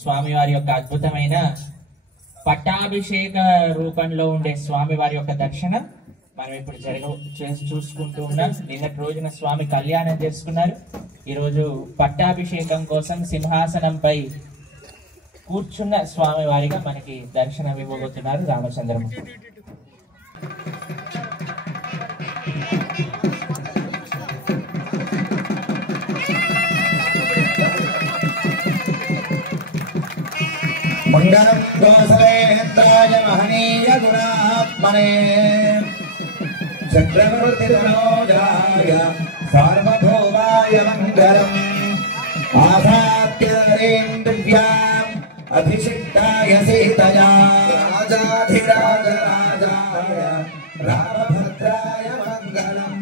స్వామివారి యొక్క అద్భుతమైన పట్టాభిషేక రూపంలో ఉండే స్వామివారి యొక్క దర్శనం మనం ఇప్పుడు చూసుకుంటూ ఉన్నాం. నిన్నటి రోజున స్వామి కళ్యాణం చేసుకున్నారు. ఈరోజు పట్టాభిషేకం కోసం సింహాసనంపై కూర్చున్న స్వామివారిగా మనకి దర్శనం ఇవ్వబోతున్నారు రామచంద్రమూర్తి. మంగళం దోసలేంద్రాయ మహనీయ గుణాత్మనే చక్రవర్తితనోజాయ సార్వభౌమాయ మంగళం ఆసాద్యేంద్రియాం అభిషిక్తాయ సీతయా రాజాధిరాజరాజాయ రామభద్రాయ మంగళం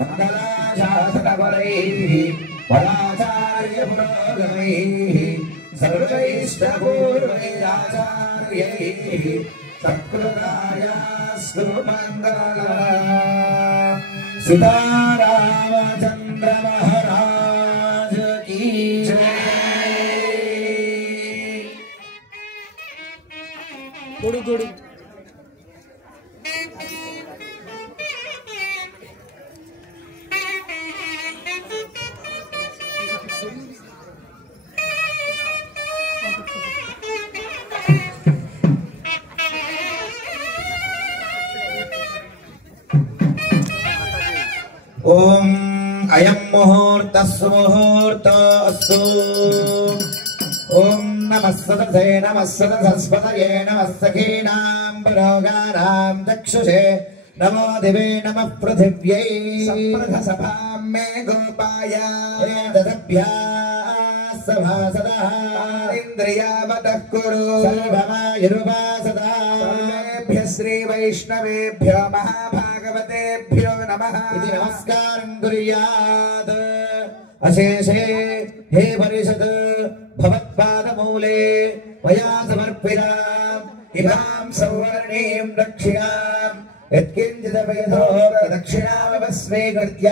మంగళాశాసనపరైః వరాచార్య పురోగమైః सर्वैष्णपूर्वैराचार्यैः सत्कृतायास्तु मङ्गलम्। सीतारामचन्द्र महाराज की जय। गुरु गुरु ओम अयं मुहूर्तः सुमुहूर्तोऽस्तु। ओम नमः सदसे नमः सदसस्पतये नमः सखीनां पुरोगानां चक्षुषे नमो दिवे नमः पृथिव्यै सप्रथसभां मे गोपाय एतदभ्याः सभासदः इन्द्रियावतः कुरु सर्वमायुर्वासदा सर्वेभ्यः श्रीवैष्णवेभ्यो महाभागवतेभ्यो नमः इति नमस्कारं कुर्यात्। अशेषे हे परिषद् भवत्पादमूले मया समर्पिताम् इमां सौवर्णीं दक्षिणाम् यत्किञ्चिदपयतो दक्षिणामस्वीकृत्य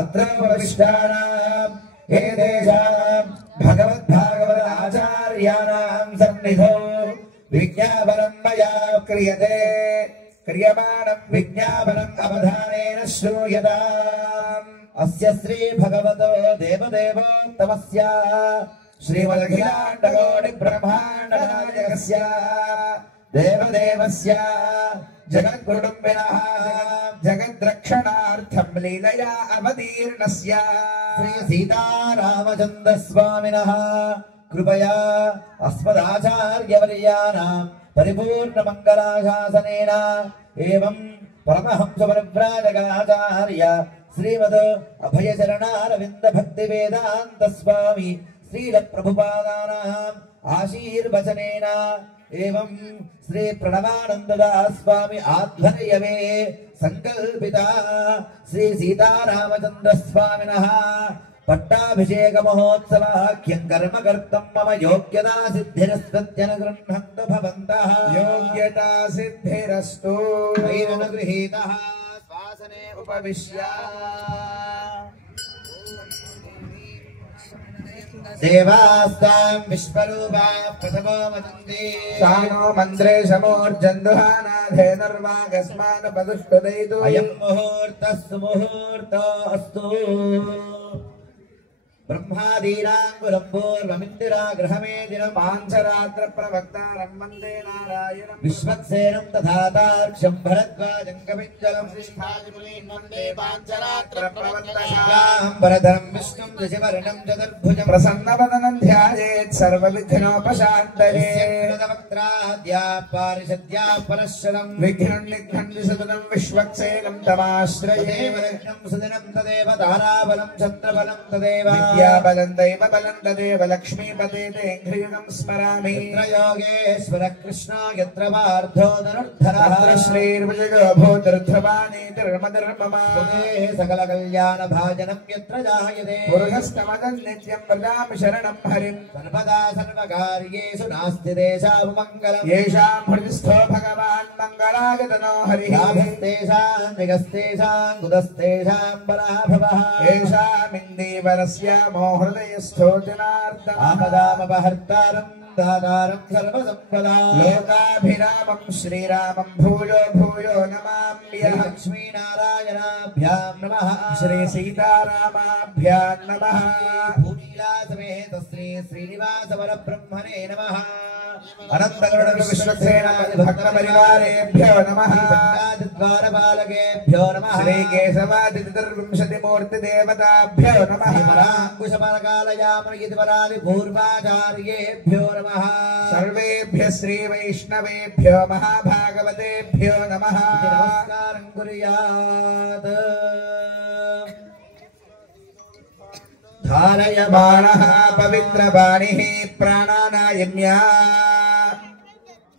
अत्र उपविष्टानाम् एतेषां भगवद्भागवताचार्याणां सन्निधौ विज्ञापनं मया क्रियते। क्रियमाणं विज्ञापनम् अवधानेन श्रूयताम्। अस्य श्री भगवतो देवदेवोत्तमस्य श्रीमदखिलाण्डकोटिब्रह्माण्डनायकस्य देवदेवस्य जगत्कुटुम्बिनः जगद्रक्षणार्थं लीलया अवतीर्णस्य श्री सीतारामचन्द्रस्वामिनः कृपया अस्मदाचार्यवर्याणां परिपूर्णमङ्गलाशासनेन एवं परमहंसपरिव्राजकाचार्य श्रीमद् अभयचरणारविन्द भक्तिवेदान्त स्वामी श्रीलप्रभुपादानाम् आशीर्वचनेन एवं श्री प्रणवानन्ददास स्वामी आध्वर्यवे संकल्पिता श्री सीतारामचन्द्र स्वामिनः पट्टाभिषेक महोत्सव ह्यं कर्म कर्तुं मम योग्यता सिद्धिरस्त्वत्यनुगृह्णन्तु भवन्तः। योग्यता सिद्धिरस्तु वैरनुगृहीतः स्वासने उपविश्य देवास्तां विश्वरूपा प्रथमो वदन्ति सानो मन्त्रे समोर्जन्दुहानाधे नर्वागस्मानुपदुष्टुदैतु अयं मुहूर्तः सुमुहूर्तोऽस्तु। ब्रह्मादीनां गुरुं पूर्वमिन्दिरा गृहमेदिनं पाञ्चरात्र प्रवक्तारं वन्दे नारायणं विश्वक्सेनं तथा तार्क्ष्यं भरद्वाजं कपिञ्जलं श्रेष्ठादिमुनीन् वन्दे पाञ्चरात्र प्रवर्तकां वरदं विष्णुं दशवर्णं चतुर्भुजं प्रसन्नवदनं ध्यायेत् सर्वविघ्नोपशान्तये वक्त्राद्या पारिषद्या परश्वरं विघ्नं निघ्नं सततं विश्वक्सेनं तमाश्रये वरघ्नं सुदिनं तदेव ताराबलं चन्द्रबलं तदेव बलं दैव बलं तदेव लक्ष्मीपते ते ह्रियुगं स्मरामि। यत्र योगेश्वर कृष्णो यत्र पार्थो धनुर्धरः श्रीर्विजयो भूतिर्ध्रुवाणि धर्मधर्ममा सकल कल्याण भाजनं यत्र जायते पुरुषस्तमदं नित्यं व्रजामि शरणं हरिं सर्वदा सर्वकार्येषु नास्ति तेषां मङ्गलं येषां हृदिस्थो भगवान् मङ्गलागतनो हरिः तेषां निगस्तेषां कुतस्तेषां पराभवः येषामिन्दीवरस्य नमो हृदयस्थोजनार्दनः आपदामपहर्तारं दातारं सर्वसम्पदा लोकाभिरामं श्रीरामं भूयो भूयो नमाम्यहं लक्ष्मीनारायणाभ्यां नमः श्रीसीतारामाभ्यां नमः भूनीलासमेत श्री श्रीनिवासवरब्रह्मणे नमः अनन्तगरुड विश्वक्सेनादि भक्त परिवारेभ्यो नमः द्वारपालकेभ्यो नमः श्री केशवादितिर्विंशति मूर्ति देवताभ्यो नमः अंकुशपरकालयामगितिपरादि पूर्वाचार्येभ्यो नमः सर्वेभ्यः श्री वैष्णवेभ्यो महाभागवतेभ्यो नमः नमस्कारं कुर्यात् धारयमाणः पवित्रवाणिः प्राणानायम्या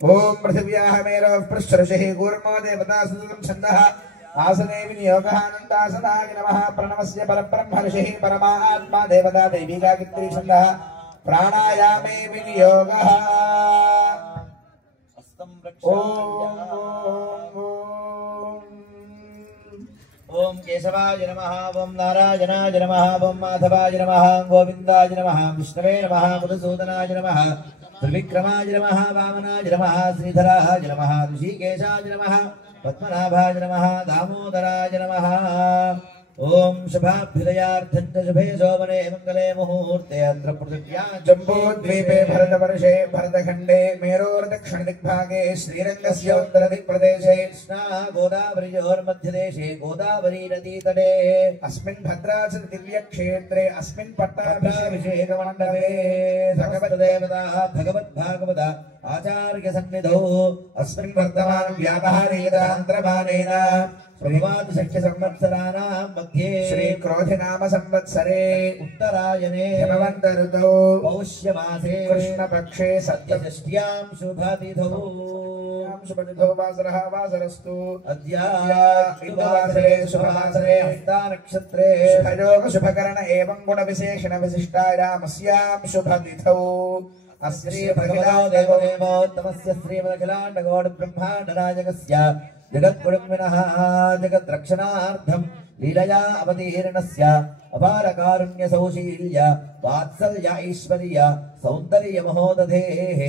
ओम पृथिव्याः मेरोः पृष्ठऋषिः कूर्मो देवता सुदं छन्दः आसने विनियोगः अनन्तासनाय नमः प्रणवस्य परब्रह्म ऋषिः परमात्मा देवता दैविका कित्री छन्दः प्राणायामे विनियोगः ओम केशवाय नमः ओम नारायणाय नमः ओम माधवाय नमः गोविन्दाय नमः विष्णवे नमः मधुसूदनाय नमः त्रिविक्रमाय नमः वामनाय नमः श्रीधराय नमः ऋषिकेशाय नमः पद्मनाभाय नमः दामोदराय नमः ओम शुभाभ्युदयार्थं च शुभे शोभने मंगले मुहूर्ते अत्र पृथिव्यां जम्बूद्वीपे भरतवर्षे भरतखण्डे मेरोर्दक्षिणदिग्भागे श्रीरङ्गस्य उत्तरदिक्प्रदेशे कृष्णा गोदावरीयोर्मध्यदेशे गोदावरी नदीतटे अस्मिन् भद्राचल दिव्यक्षेत्रे अस्मिन् पट्टाभिषेकमण्डपे भगवद्देवताः भगवद्भागवता आचार्यसन्निधौ अस्मिन् वर्तमान व्यावहारिकतान्त्रमानेन प्रभात शक्य संवत्सराणां मध्ये श्री क्रोधि नाम संवत्सरे उत्तरायणे हेमवन्त ऋतौ पौष्यमासे कृष्णपक्षे सप्तषष्ट्यां शुभतिथौ वासरः वासरस्तु अद्य शुभवासरे हस्ता नक्षत्रे शुभयोग शुभकर्ण एवं गुणविशेषण विशिष्टायामस्यां शुभतिथौ श्री भगवतो देवदेवोत्तमस्य श्रीमदखिलाण्डगौड ब्रह्माण्डनायकस्य जगद्गुरुमिनः जगद्रक्षणार्थं लीलया अवतीर्णस्य अपारकारुण्य सौशील्य वात्सल्य ऐश्वर्य सौन्दर्य महोदधेः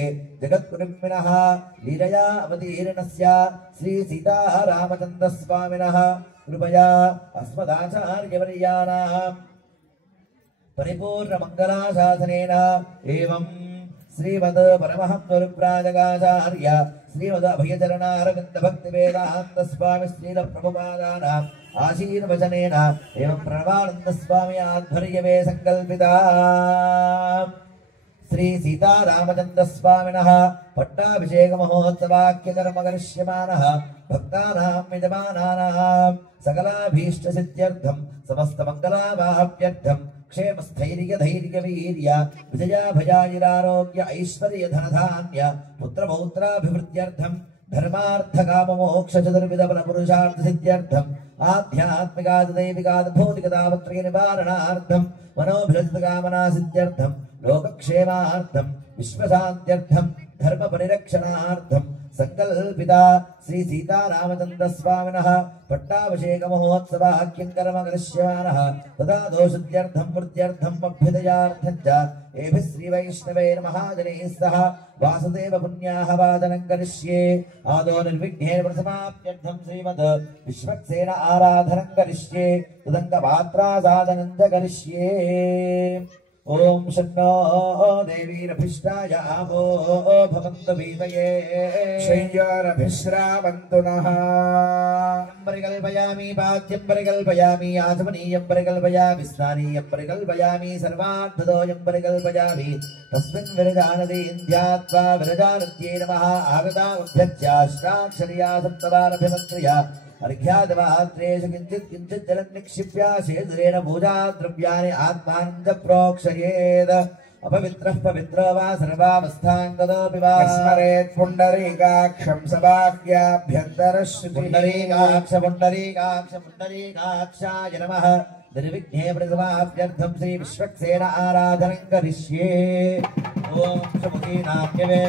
जगद्गुरुमिनः लीलया अवतीर्णस्य श्री सीतारामचन्द्र स्वामिनः कृपया अस्मदाचार्यवर्याणां परिपूर्ण मंगलाशासनेन एवं श्रीमद परमहंसगुरुप्राजकाचार्य श्रीमद अभयचरणारविन्द भक्तिवेदान्त स्वामी श्रील प्रभुपादानाम् आशीर्वचनेन एवं प्रणवानंद स्वामी आध्वर्यवे संकल्पिता श्री सीतारामचन्द्र स्वामिनः पट्टाभिषेक महोत्सवाख्य कर्म करिष्यमानः भक्तानां यजमानानां सकलाभीष्ट सिद्ध्यर्थं समस्त मंगलावाप्यर्थं क्षेम स्थैर्य धैर्य वीर्य विजया भयाजिरारोग्य ऐश्वर्य धनधान्य पुत्र पौत्राभिवृद्ध्यर्थं धर्मार्थ काम मोक्ष चतुर्विध बल पुरुषार्थ सिद्ध्यर्थं आध्यात्मिकाद दैविकाद भौतिकतावत्रय निवारणार्थं मनोभिलषित कामना सिद्ध्यर्थं लोकक्षेमार्थं विश्वशान्त्यर्थं धर्म परिरक्षणार्थं संकल्पिता श्री सीतारामचन्द्र स्वामिनः पट्टाभिषेक महोत्सवाख्यं कर्म करिष्यमानः तदा दोषुद्ध्यर्थं वृद्ध्यर्थं अभ्युदयार्थं च एभिः श्री वैष्णवेन महाजनैः सह वासुदेव पुण्याहवाचनं करिष्ये आदौ निर्विघ्नेन प्रसमाप्त्यर्थं श्रीमद् विश्वक्सेन आराधनं करिष्ये तदङ्गपात्रासाधनं च करिष्ये ओम शन्नो देवीरभिष्टाय आपो भवन्तु भीतये श्रेयोरभिश्रावन्तु नः परिकल्पयामि पाद्यं परिकल्पयामि आचमनीयं परिकल्पयामि स्नानीयं परिकल्पयामि सर्वार्थदोयं परिकल्पयामि तस्मिन् विरजानदीं ध्यात्वा विरजानद्यै नमः आगतामभ्यर्च्याष्टाक्षर्या सप्तवारभिमन्त्र्या अर्घ्यादवात्रेषु किञ्चित् किञ्चित् जलं निक्षिप्य शेदुरेण पूजाद्रव्याणि आत्मानं च प्रोक्षयेत् अपवित्रः पवित्रो वा सर्वावस्थां तदोऽपि वा स्मरेत् पुण्डरीकाक्षं सभाख्याभ्यन्तरश्रुतिः पुण्डरीकाक्षाय नमः निर्विघ्ने प्रसमाप्त्यर्थं श्री विश्वक्सेन आराधनं करिष्ये ओम समुखीनाम्यवे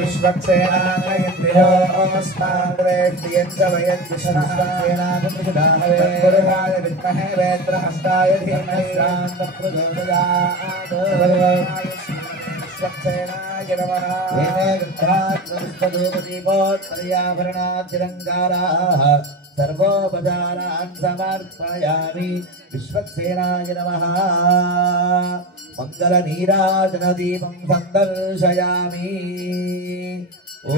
विश्वक्सेनानयन्ते धियोऽस्माद्वेष्टियं च वयं विष्णुस्तेनागप्रचोदयाय विद्महे वेत्रहस्ताय धीमहि प्रचोदयात् विश्वक्सेनाय नमः। दीपोत्तरीयाभरणातिरङ्गाराः सर्वोपचारान् समर्पयामि विश्वक्सेनाय नमः। मङ्गलनीराजनदीपं सन्दर्शयामि। ॐ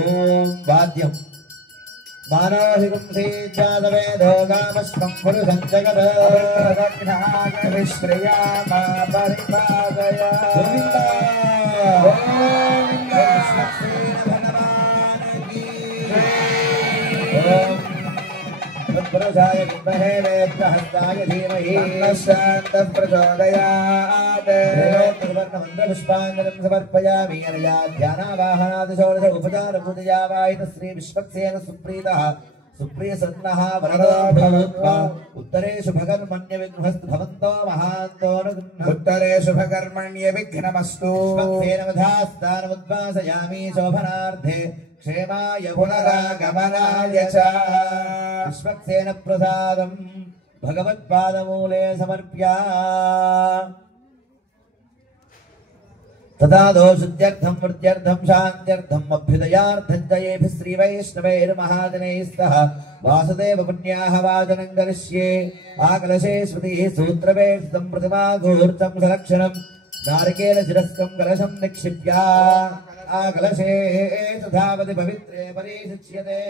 वाद्यं मानसिकं सेज्जातवेदो गामस्मं पुरुषञ्जगदग्नाय विश्रिया मा परिपादय। पुरुषाय विद्महे वेत्रहस्ताय धीमहि शान्तः प्रचोदयात्। पुष्पाञ्जलिं समर्पयामि। अनया ध्यानावाहनादिषोडश उपचारपूजया वाहितः श्री विश्वक्सेन सुप्रीतः सुप्रियसन्नः वरदो भूत्वा उत्तरेषु भगन्मन्य विघ्नमस्तु भवन्तो महान्तो न गृह्णातु। उत्तरेषु भगन्मन्य विघ्नमस्तु। विश्वक्सेनवधास्थानमुद्वासयामि शोभनार्थे क्षेमाय पुनरागमनाय च। विश्वक्सेन प्रसादं भगवत्पादमूले समर्प्य तदा दोषुत्यर्थं वृत्त्यर्थं शान्त्यर्थं अभ्युदयार्थं च येभिः श्रीवैष्णवैर्महाजनैः सह वासुदेव पुण्याः वाचनं करिष्ये। आकलशे श्रुतिः सूत्रवेष्टितं प्रतिमाघूर्तं सलक्षणं नारिकेलशिरस्कं कलशं निक्षिप्य आकलशे तथावति पवित्रे परिशिच्यते।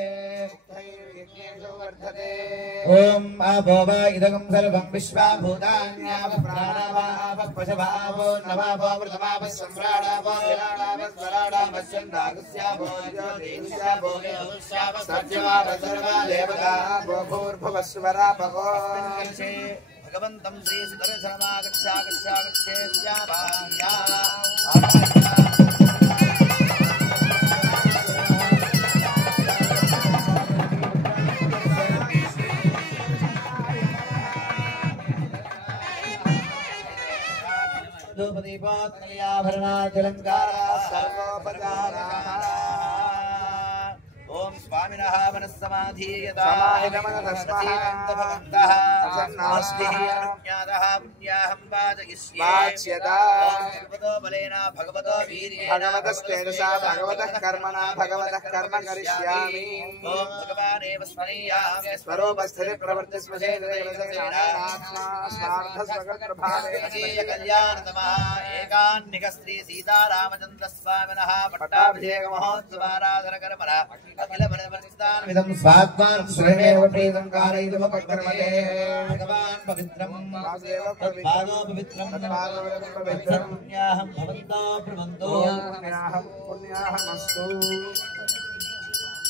ओम आपो वा इदगं सर्वं विश्वाभूतान्याव प्राणावाव पशवावो नवावो वृतवाव सम्राडावो विराडाव स्वराडाव चन्द्रागस्यावो ज्योतिष्यावो योष्याव सत्यवाव सर्वा देवतावो भूर्भुवस्वरा भगो भगवन्तं श्री सुदर्शनमागच्छागच्छागच्छेत्याभान्या दीपोत्तरीयाभरणातिरङ्गाराः सर्वोपचाराः। ओम स्वामिनः मनस्समाधीयतामहितमनतस्मान्तभवन्तः नास्तिः अनुज्ञातः पुण्याहं वाचयिष्ये। भगवतो बलेन भगवतो वीर्येण भगवतस्तेजसा भगवतः कर्मणा भगवतः कर्म करिष्यामि। ओम भगवानेव स्मरेयामि स्वरूपस्थितिः प्रवृत्तिस्वशेषदेवसेनात्मा स्वार्थस्वगतप्रभावेन कल्याणतमः एकान्निक श्री सीतारामचन्द्रस्वामिनः पट्टाभिषेकमहोत्सवाराधनकर्मणः अखिल बलवर्जितान् विदं स्वात्मानं स्वयमेव प्रीतं कारयितुमुपक्रमते। भगवान् पवित्रं तत्पादो पवित्रं पुण्याहं भवन्तो प्रवन्तो पुण्याहमस्तु।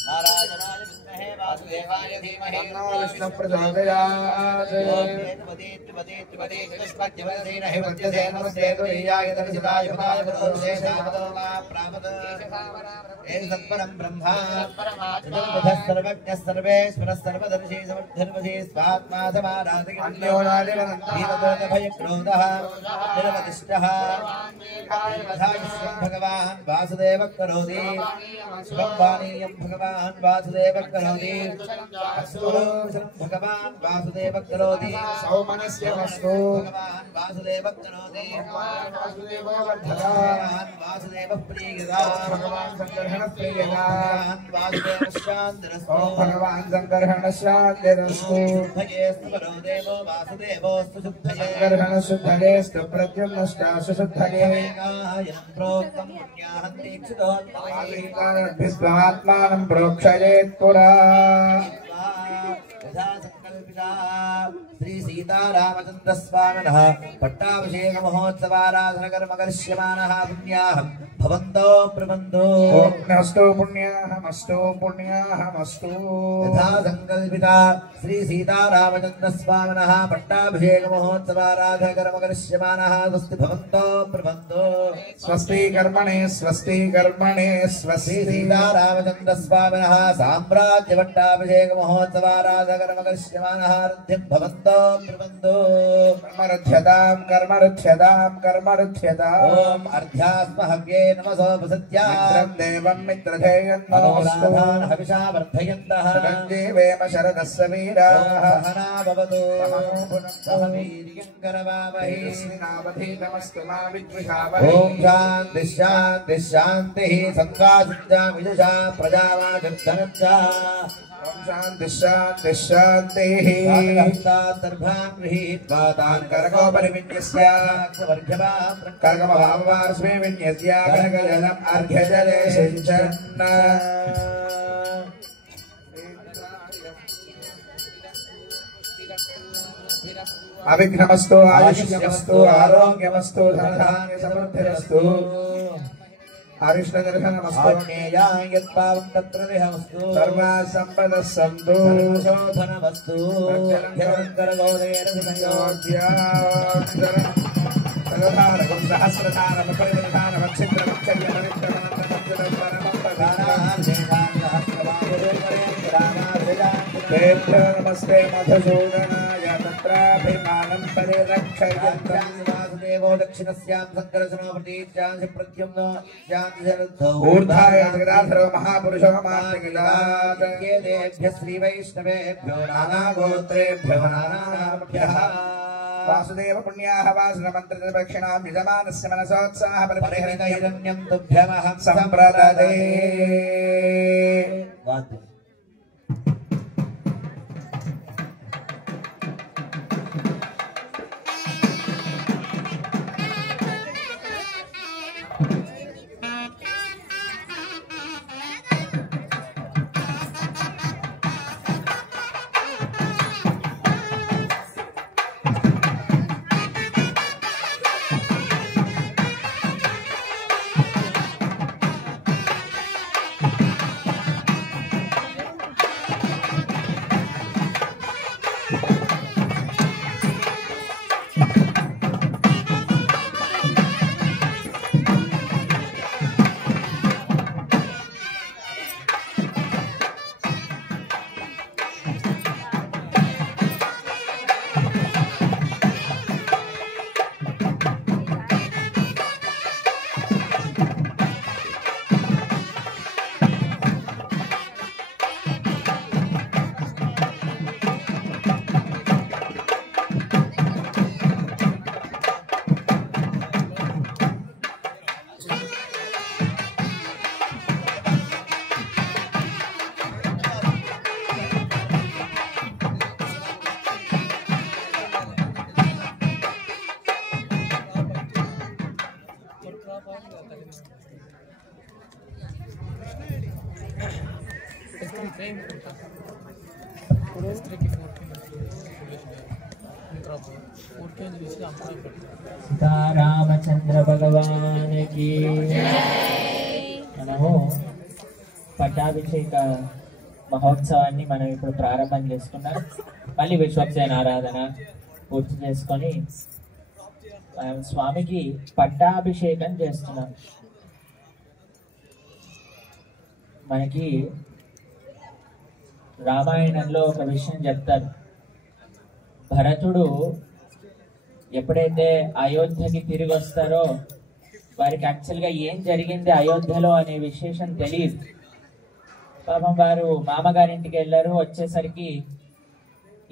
नारायणाय विद्महे वासुदेवाय धीमहि तन्नो विष्णुः प्रचोदयात्। ओम त्रिपदे चतुष्पद्यवदेन हि वद्यते नमस्ते तुरीयाय तर्जिताय पदाय पुरुषेशावतो वा प्रावद एक सत्परं ब्रह्मा चतुर्विधः सर्वज्ञः सर्वेश्वरः सर्वदर्शी समर्थर्वसी स्वात्मा समाराधि भयक्रोधः निरवतिष्ठः भगवान् वासुदेवः करोति शुभं पानीयं भगवान् वासुदेवः करोति भगवान् वासुदेवः करोति सौमनस्य वस्तु भगवान् वासुदेवः करोति भगवान् वासुदेवः प्रियदा भगवान् संकर्षण प्रियदा वासुदेवः शान्तिरस्तु भगवान् संकर्षण शान्तिरस्तु शुद्धयेस्तु परो देवो वासुदेवोस्तु शुद्धये संकर्षण शुद्धयेस्तु प्रद्युम्नश्चास्तु शुद्धये गायनं प्रोक्तं पुण्याहं दीक्षितोत्तमात्मानं प्रोक्षयेत् पुरा श्री सीतारामचन्द्र स्वामिनः पट्टाभिषेक महोत्सवाराधन कर्म करिष्यमानः पुण्याहं भवन्तो प्रबन्धो अस्तु पुण्याहमस्तु पुण्याहमस्तु। यथा संकल्पिता श्री सीतारामचन्द्र स्वामिनः पट्टाभिषेक महोत्सवाराधन कर्म करिष्यमानः स्वस्ति भवन्तो प्रबन्धो स्वस्ति कर्मणे स्वस्ति कर्मणे स्वस्ति। सीतारामचन्द्र स्वामिनः साम्राज्य पट्टाभिषेक महोत्सवाराधन कर्म करिष्यमानः प्राणहारध्यं भवन्तो ब्रुवन्तो कर्मरुध्यतां कर्मरुध्यताम् ॐ अर्ध्यास्महव्ये नमसो वसत्या मित्रं देवं मित्रधेयं नमस्तु मनोराधान हविषा वर्धयन्तः चिरञ्जीवेम शरदस्य वीराः सहना भवतु सह वीर्यं करवावहै नमस्तु मा ॐ विद्विषावहै शान्तिः शान्तिः शान्तिः संवासिता विदुषा प्रजावाचर्धनच्चा ॐ शान्तिः शान्तिः शान्तिः दर्भान् गृहीत्वा तान् कर्गोपरि विन्यस्य कर्गमभावार्स्मे विन्यस्य कर्गजलम् अर्घ्यजले सिञ्चन् अभिघ्नमस्तु आयुष्यमस्तु आरोग्यमस्तु धनधान्य समृद्धिरस्तु अरिष्टदर्शनमस्तु यत्पावं तत्र देहमस्तु सर्वाः सम्पदः सन्तु शोधनमस्तु सहस्रधारकं सहस्रधारमकरिणधारमच्छिद्रमक्षर्यमरित्रमन्तमञ्जलपरमं नमस्ते मधुसूदनाय तत्राभिमानं परिरक्षयन्तम् देवो दक्षिणस्यां संकर्षणोपटीत्यां प्रत्युम्नो शान्तिशरद्धौ ऊर्ध्वाय जगदाधरो महापुरुषो मार्गगिलात् देभ्यः श्रीवैष्णवेभ्यो नानागोत्रेभ्यो नानानामभ्यः वासुदेव पुण्याः वासनमन्त्रदक्षिणां यजमानस्य मनसोत्साह परिहृतैरण्यं तुभ्यमहं सम्प्रददे సీతారామచంద్ర భగవానికి మనము పట్టాభిషేక మహోత్సవాన్ని మనం ఇప్పుడు ప్రారంభం చేసుకున్నాం. మళ్ళీ విశ్వక్సేన ఆరాధన పూర్తి చేసుకొని మనం స్వామికి పట్టాభిషేకం చేస్తున్నాం. మనకి రామాయణంలో ఒక విషయం చెప్తారు. భరతుడు ఎప్పుడైతే అయోధ్యకి తిరిగి వస్తారో వారికి యాక్చువల్గా ఏం జరిగింది అయోధ్యలో అనే విశేషం తెలియదు. పాపం వారు మామగారింటికి వెళ్ళారు. వచ్చేసరికి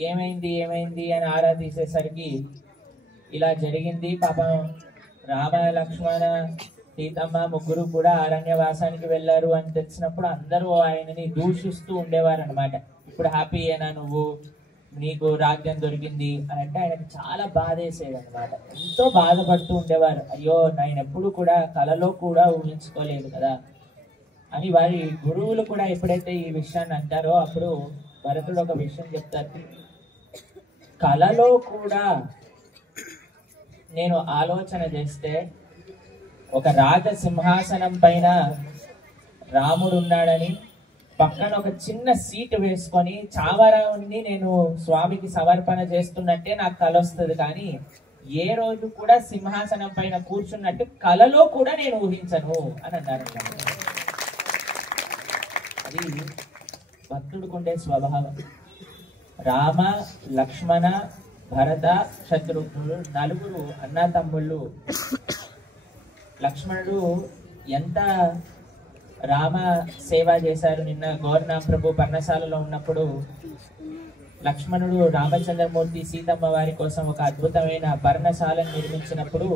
ఏమైంది ఏమైంది అని ఆరా తీసేసరికి ఇలా జరిగింది. పాపం రామ లక్ష్మణ సీతమ్మ ముగ్గురు కూడా అరణ్యవాసానికి వెళ్ళారు అని తెలిసినప్పుడు అందరూ ఆయనని దూషిస్తూ ఉండేవారు అనమాట. ఇప్పుడు హ్యాపీ అయినా నువ్వు, నీకు రాజ్యం దొరికింది అని అంటే ఆయనకు చాలా బాధేసేది అనమాట. ఎంతో బాధపడుతూ ఉండేవారు. అయ్యో నేను ఎప్పుడు కూడా కలలో కూడా ఊహించుకోలేదు కదా అని. వారి గురువులు కూడా ఎప్పుడైతే ఈ విషయాన్ని అంటారో అప్పుడు భరతుడు ఒక విషయం చెప్తారు. కలలో కూడా నేను ఆలోచన చేస్తే ఒక రాజసింహాసనం పైన రాముడు ఉన్నాడని, పక్కన ఒక చిన్న సీటు వేసుకొని చావరాన్ని నేను స్వామికి సమర్పణ చేస్తున్నట్టే నాకు కల వస్తుంది. కానీ ఏ రోజు కూడా సింహాసనం పైన కూర్చున్నట్టు కలలో కూడా నేను ఊహించను అని అన్నారు. అది భక్తుడికి ఉండే స్వభావం. రామ, లక్ష్మణ, భరత, శత్రుఘ్నుడు నలుగురు అన్నా తమ్ముళ్ళు. లక్ష్మణుడు ఎంత రామ సేవ చేశారు. నిన్న గౌరనా ప్రభు పర్ణశాలలో ఉన్నప్పుడు లక్ష్మణుడు రామచంద్రమూర్తి సీతమ్మ వారి కోసం ఒక అద్భుతమైన పర్ణశాలను నిర్మించినప్పుడు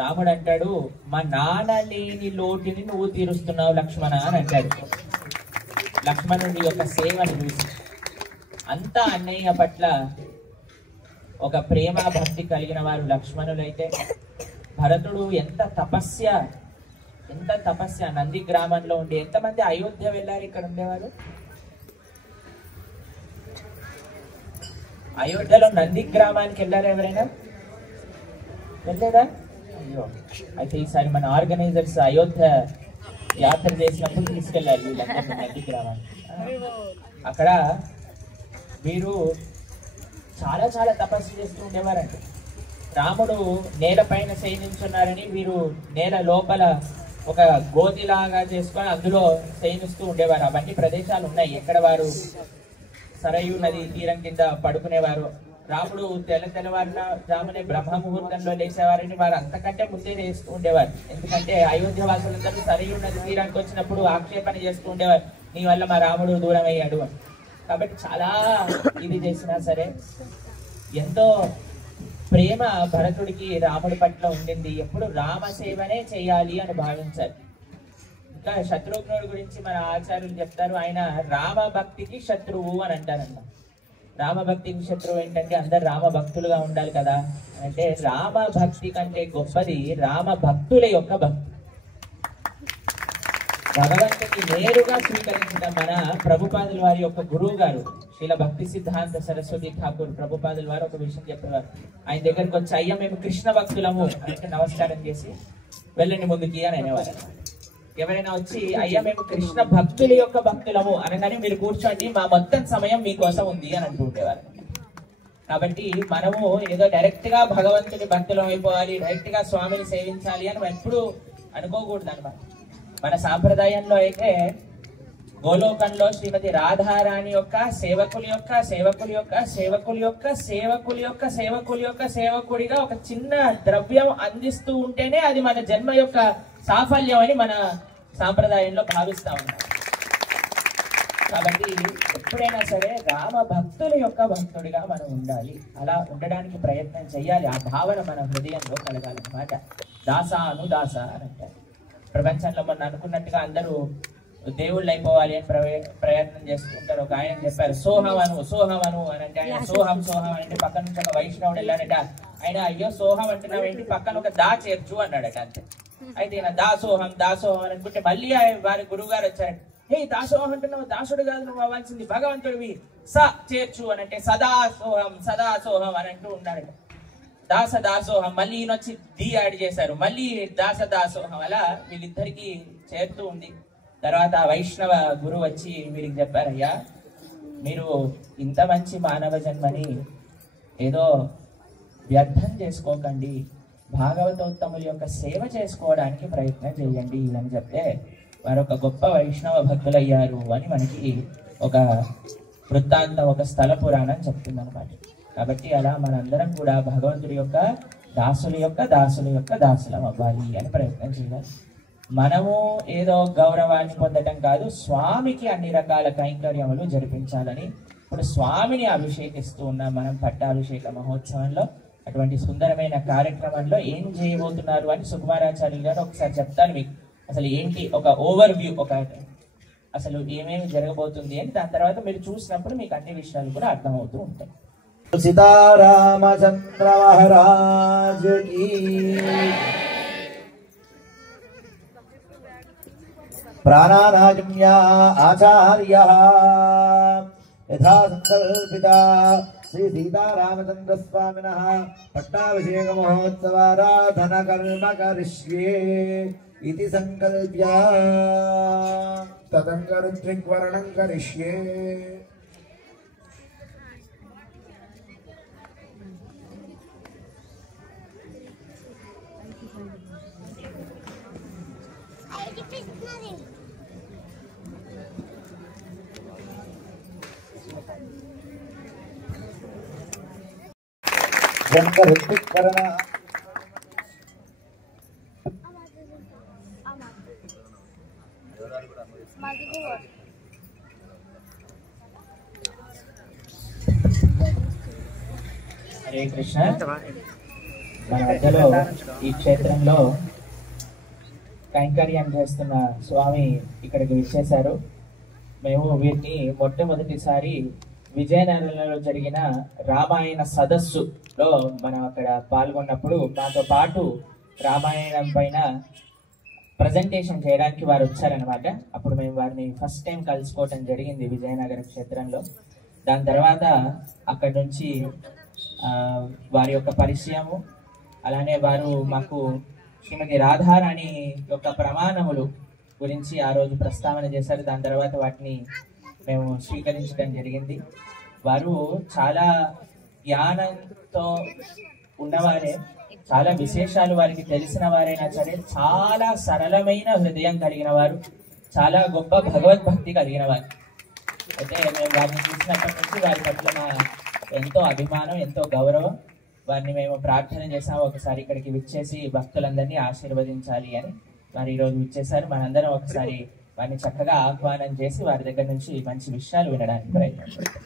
రాముడు అంటాడు, మా నాన్న లేని లోటుని నువ్వు తీరుస్తున్నావు లక్ష్మణ అని అంటాడు. లక్ష్మణుడి యొక్క సేవను చూసి అంతా అన్నయ్య పట్ల ఒక ప్రేమ భక్తి కలిగిన వారు లక్ష్మణులైతే, భరతుడు ఎంత తపస్య నంది గ్రామంలో ఉండి. ఎంతమంది అయోధ్య వెళ్ళారు ఇక్కడ ఉండేవారు? అయోధ్యలో నంది గ్రామానికి వెళ్ళారు ఎవరైనా? వెళ్ళలేదా? అయ్యో, అయితే ఈసారి మన ఆర్గనైజర్స్ అయోధ్య యాత్ర చేసినప్పుడు తీసుకెళ్ళారు వీళ్ళందరినీ నంది గ్రామానికి. అక్కడ వీరు చాలా చాలా తపస్సు చేస్తూ ఉండేవారంట. రాముడు నేలపైన శయనించున్నారని వీరు నేల లోపల ఒక గోతిలాగా చేసుకొని అందులో శయనిస్తూ ఉండేవారు. అవన్నీ ప్రదేశాలు ఉన్నాయి ఎక్కడ వారు సరయు నది తీరం కింద పడుకునేవారు. రాముడు తెల్లవారిన రాముని బ్రహ్మ ముహూర్తంలో లేచేవారని వారు అంతకంటే ముందే చేస్తూ ఉండేవారు. ఎందుకంటే అయోధ్య వాసులందరూ సరయు నది తీరానికి వచ్చినప్పుడు ఆక్షేపణ చేస్తూ ఉండేవారు, నీ వల్ల మా రాముడు దూరం అయ్యాడు అని. కాబట్టి చాలా ఇది చేసినా సరే ఎంతో ప్రేమ భరతుడికి రాముడి పట్ల ఉండింది. ఎప్పుడు రామ సేవనే చేయాలి అని భావించారు. ఇంకా శత్రుఘ్నుడి గురించి మన ఆచార్యులు చెప్తారు, ఆయన రామ భక్తికి శత్రువు అని అంటారన్న. రామ భక్తికి శత్రువు ఏంటంటే అందరు రామ భక్తులుగా ఉండాలి కదా అంటే, రామ భక్తి కంటే గొప్పది రామ భక్తుల యొక్క భక్తి. భగవంతుని నేరుగా స్వీకరించిన మన ప్రభుపాదుల వారి యొక్క గురువు గారు శ్రీల భక్తి సిద్ధాంత సరస్వతి ఠాకూర్ ప్రభుపాదుల వారు ఒక విషయం చెప్పేవారు. ఆయన దగ్గరకు వచ్చి, అయ్యా మేము కృష్ణ భక్తులము అంటే నమస్కారం చేసి వెళ్ళండి ముందుకి అని అనేవారు. ఎవరైనా వచ్చి అయ్యా మేము కృష్ణ భక్తుల యొక్క భక్తులము అనగానే మీరు కూర్చోండి, మా మొత్తం సమయం మీకోసం ఉంది అని అంటూ ఉండేవారు. కాబట్టి మనము ఏదో డైరెక్ట్ గా భగవంతుని భక్తులం అయిపోవాలి, డైరెక్ట్ గా స్వామిని సేవించాలి అని మనం ఎప్పుడు అనుకోకూడదు అన్నమాట. మన సాంప్రదాయంలో అయితే గోలోకంలో శ్రీమతి రాధారాణి యొక్క సేవకుడిగా ఒక చిన్న ద్రవ్యం అందిస్తూ ఉంటేనే అది మన జన్మ యొక్క సాఫల్యం అని మన సాంప్రదాయంలో భావిస్తా ఉన్నాం. కాబట్టి ఎప్పుడైనా సరే రామ భక్తుల యొక్క భక్తుడిగా మనం ఉండాలి. అలా ఉండడానికి ప్రయత్నం చేయాలి. ఆ భావన మన హృదయంలో కలగాలన్నమాట. దాస అనుదాస అని అంటారు. ప్రపంచంలో మనం అనుకున్నట్టుగా అందరూ దేవుళ్ళు అయిపోవాలి అని ప్రయత్నం చేస్తుంటారు. ఒక ఆయన చెప్పారు, సోహం అను అని అంటే ఆయన సోహం అని అంటే పక్కన నుంచి ఒక వైష్ణవుడు వెళ్ళాడట. ఆయన అయ్యో సోహం అంటున్నావు ఏంటి, పక్కన ఒక దా చేర్చు అన్నాడట. అంతే. అయితే ఈయన దాసోహం అని అనుకుంటే మళ్ళీ వారి గురువు గారు వచ్చారంట, హే దాసోహం అంటున్నావు, దాసుడు కాదు నువ్వు అవ్వాల్సింది, భగవంతుడివి, స చేర్చు అని అంటే సదాసోహం అని అంటూ ఉన్నాడట. దాసోహం మళ్ళీ ఈయన వచ్చి ది యాడ్ చేశారు, మళ్ళీ దాసోహం. అలా వీళ్ళిద్దరికి చేరుతూ ఉంది. తర్వాత వైష్ణవ గురువు వచ్చి వీరికి చెప్పారు, అయ్యా మీరు ఇంత మంచి మానవ జన్మని ఏదో వ్యర్థం చేసుకోకండి, భాగవతోత్తముల యొక్క సేవ చేసుకోవడానికి ప్రయత్నం చేయండి అని చెప్తే వారు ఒక గొప్ప వైష్ణవ భక్తులు అయ్యారు అని మనకి ఒక వృత్తాంతం, ఒక స్థల పురాణం చెప్తుంది అనమాట. కాబట్టి అలా మనందరం కూడా భగవంతుడి యొక్క దాసులం అవ్వాలి అని ప్రయత్నం చేయాలి. మనము ఏదో గౌరవాన్ని పొందటం కాదు, స్వామికి అన్ని రకాల కైంకర్యములు జరిపించాలని ఇప్పుడు స్వామిని అభిషేకిస్తూ ఉన్నాం మనం పట్టాభిషేక మహోత్సవంలో. అటువంటి సుందరమైన కార్యక్రమంలో ఏం చేయబోతున్నారు అని సుకుమారాచార్యులు గారు ఒకసారి చెప్తాను మీకు. అసలు ఏంటి ఒక ఓవర్ వ్యూ, అసలు ఏమేమి జరగబోతుంది అని. దాని తర్వాత మీరు చూసినప్పుడు మీకు అన్ని విషయాలు కూడా అర్థమవుతూ ఉంటాయి. సీతారామచంద్ర మహారాజ్ కీ ప్రాణానాజమ్యా ఆచార్యః యథా సంకల్పిత శ్రీ సీతారామచంద్ర స్వామినః పట్టాభిషేక మహోత్సవారాధన కర్మ కరిష్యే इति संकल्प्य तदङ्गरुद्रिग्वर्णं करिष्ये గంగ హరే కృష్ణ. మన మధ్యలో ఈ క్షేత్రంలో కైంకర్యం చేస్తున్న స్వామి ఇక్కడికి విచ్చేశారు. మేము వీరిని మొట్టమొదటిసారి విజయనగరంలో జరిగిన రామాయణ సదస్సులో మనం అక్కడ పాల్గొన్నప్పుడు మాతో పాటు రామాయణం పైన ప్రజెంటేషన్ చేయడానికి వారు వచ్చారనమాట. అప్పుడు మేము వారిని ఫస్ట్ టైం కలుసుకోవటం జరిగింది విజయనగరం క్షేత్రంలో. దాని తర్వాత అక్కడి నుంచి వారి యొక్క పరిచయము, అలానే వారు మాకు శ్రీమతి రాధారాణి యొక్క ప్రమాణములు గురించి ఆ రోజు ప్రస్తావన చేశారు. దాని తర్వాత వాటిని మేము స్వీకరించడం జరిగింది. వారు చాలా జ్ఞానంతో ఉన్నవారే, చాలా విశేషాలు వారికి తెలిసిన వారైనా సరే చాలా సరళమైన హృదయం కలిగిన వారు, చాలా గొప్ప భగవద్భక్తి కలిగిన వారు. అయితే మేము వారిని చూసినప్పటి నుంచి వారి పట్ల మా ఎంతో అభిమానం, ఎంతో గౌరవం. వారిని మేము ప్రార్థన చేసాము, ఒకసారి ఇక్కడికి విచ్చేసి భక్తులందరినీ ఆశీర్వదించాలి అని. వారు ఈరోజు విచ్చేశారు. మనందరం ఒకసారి వారిని చక్కగా ఆహ్వానం చేసి వారి దగ్గర నుంచి మంచి విషయాలు వినడానికి ప్రయత్నం చేస్తాం.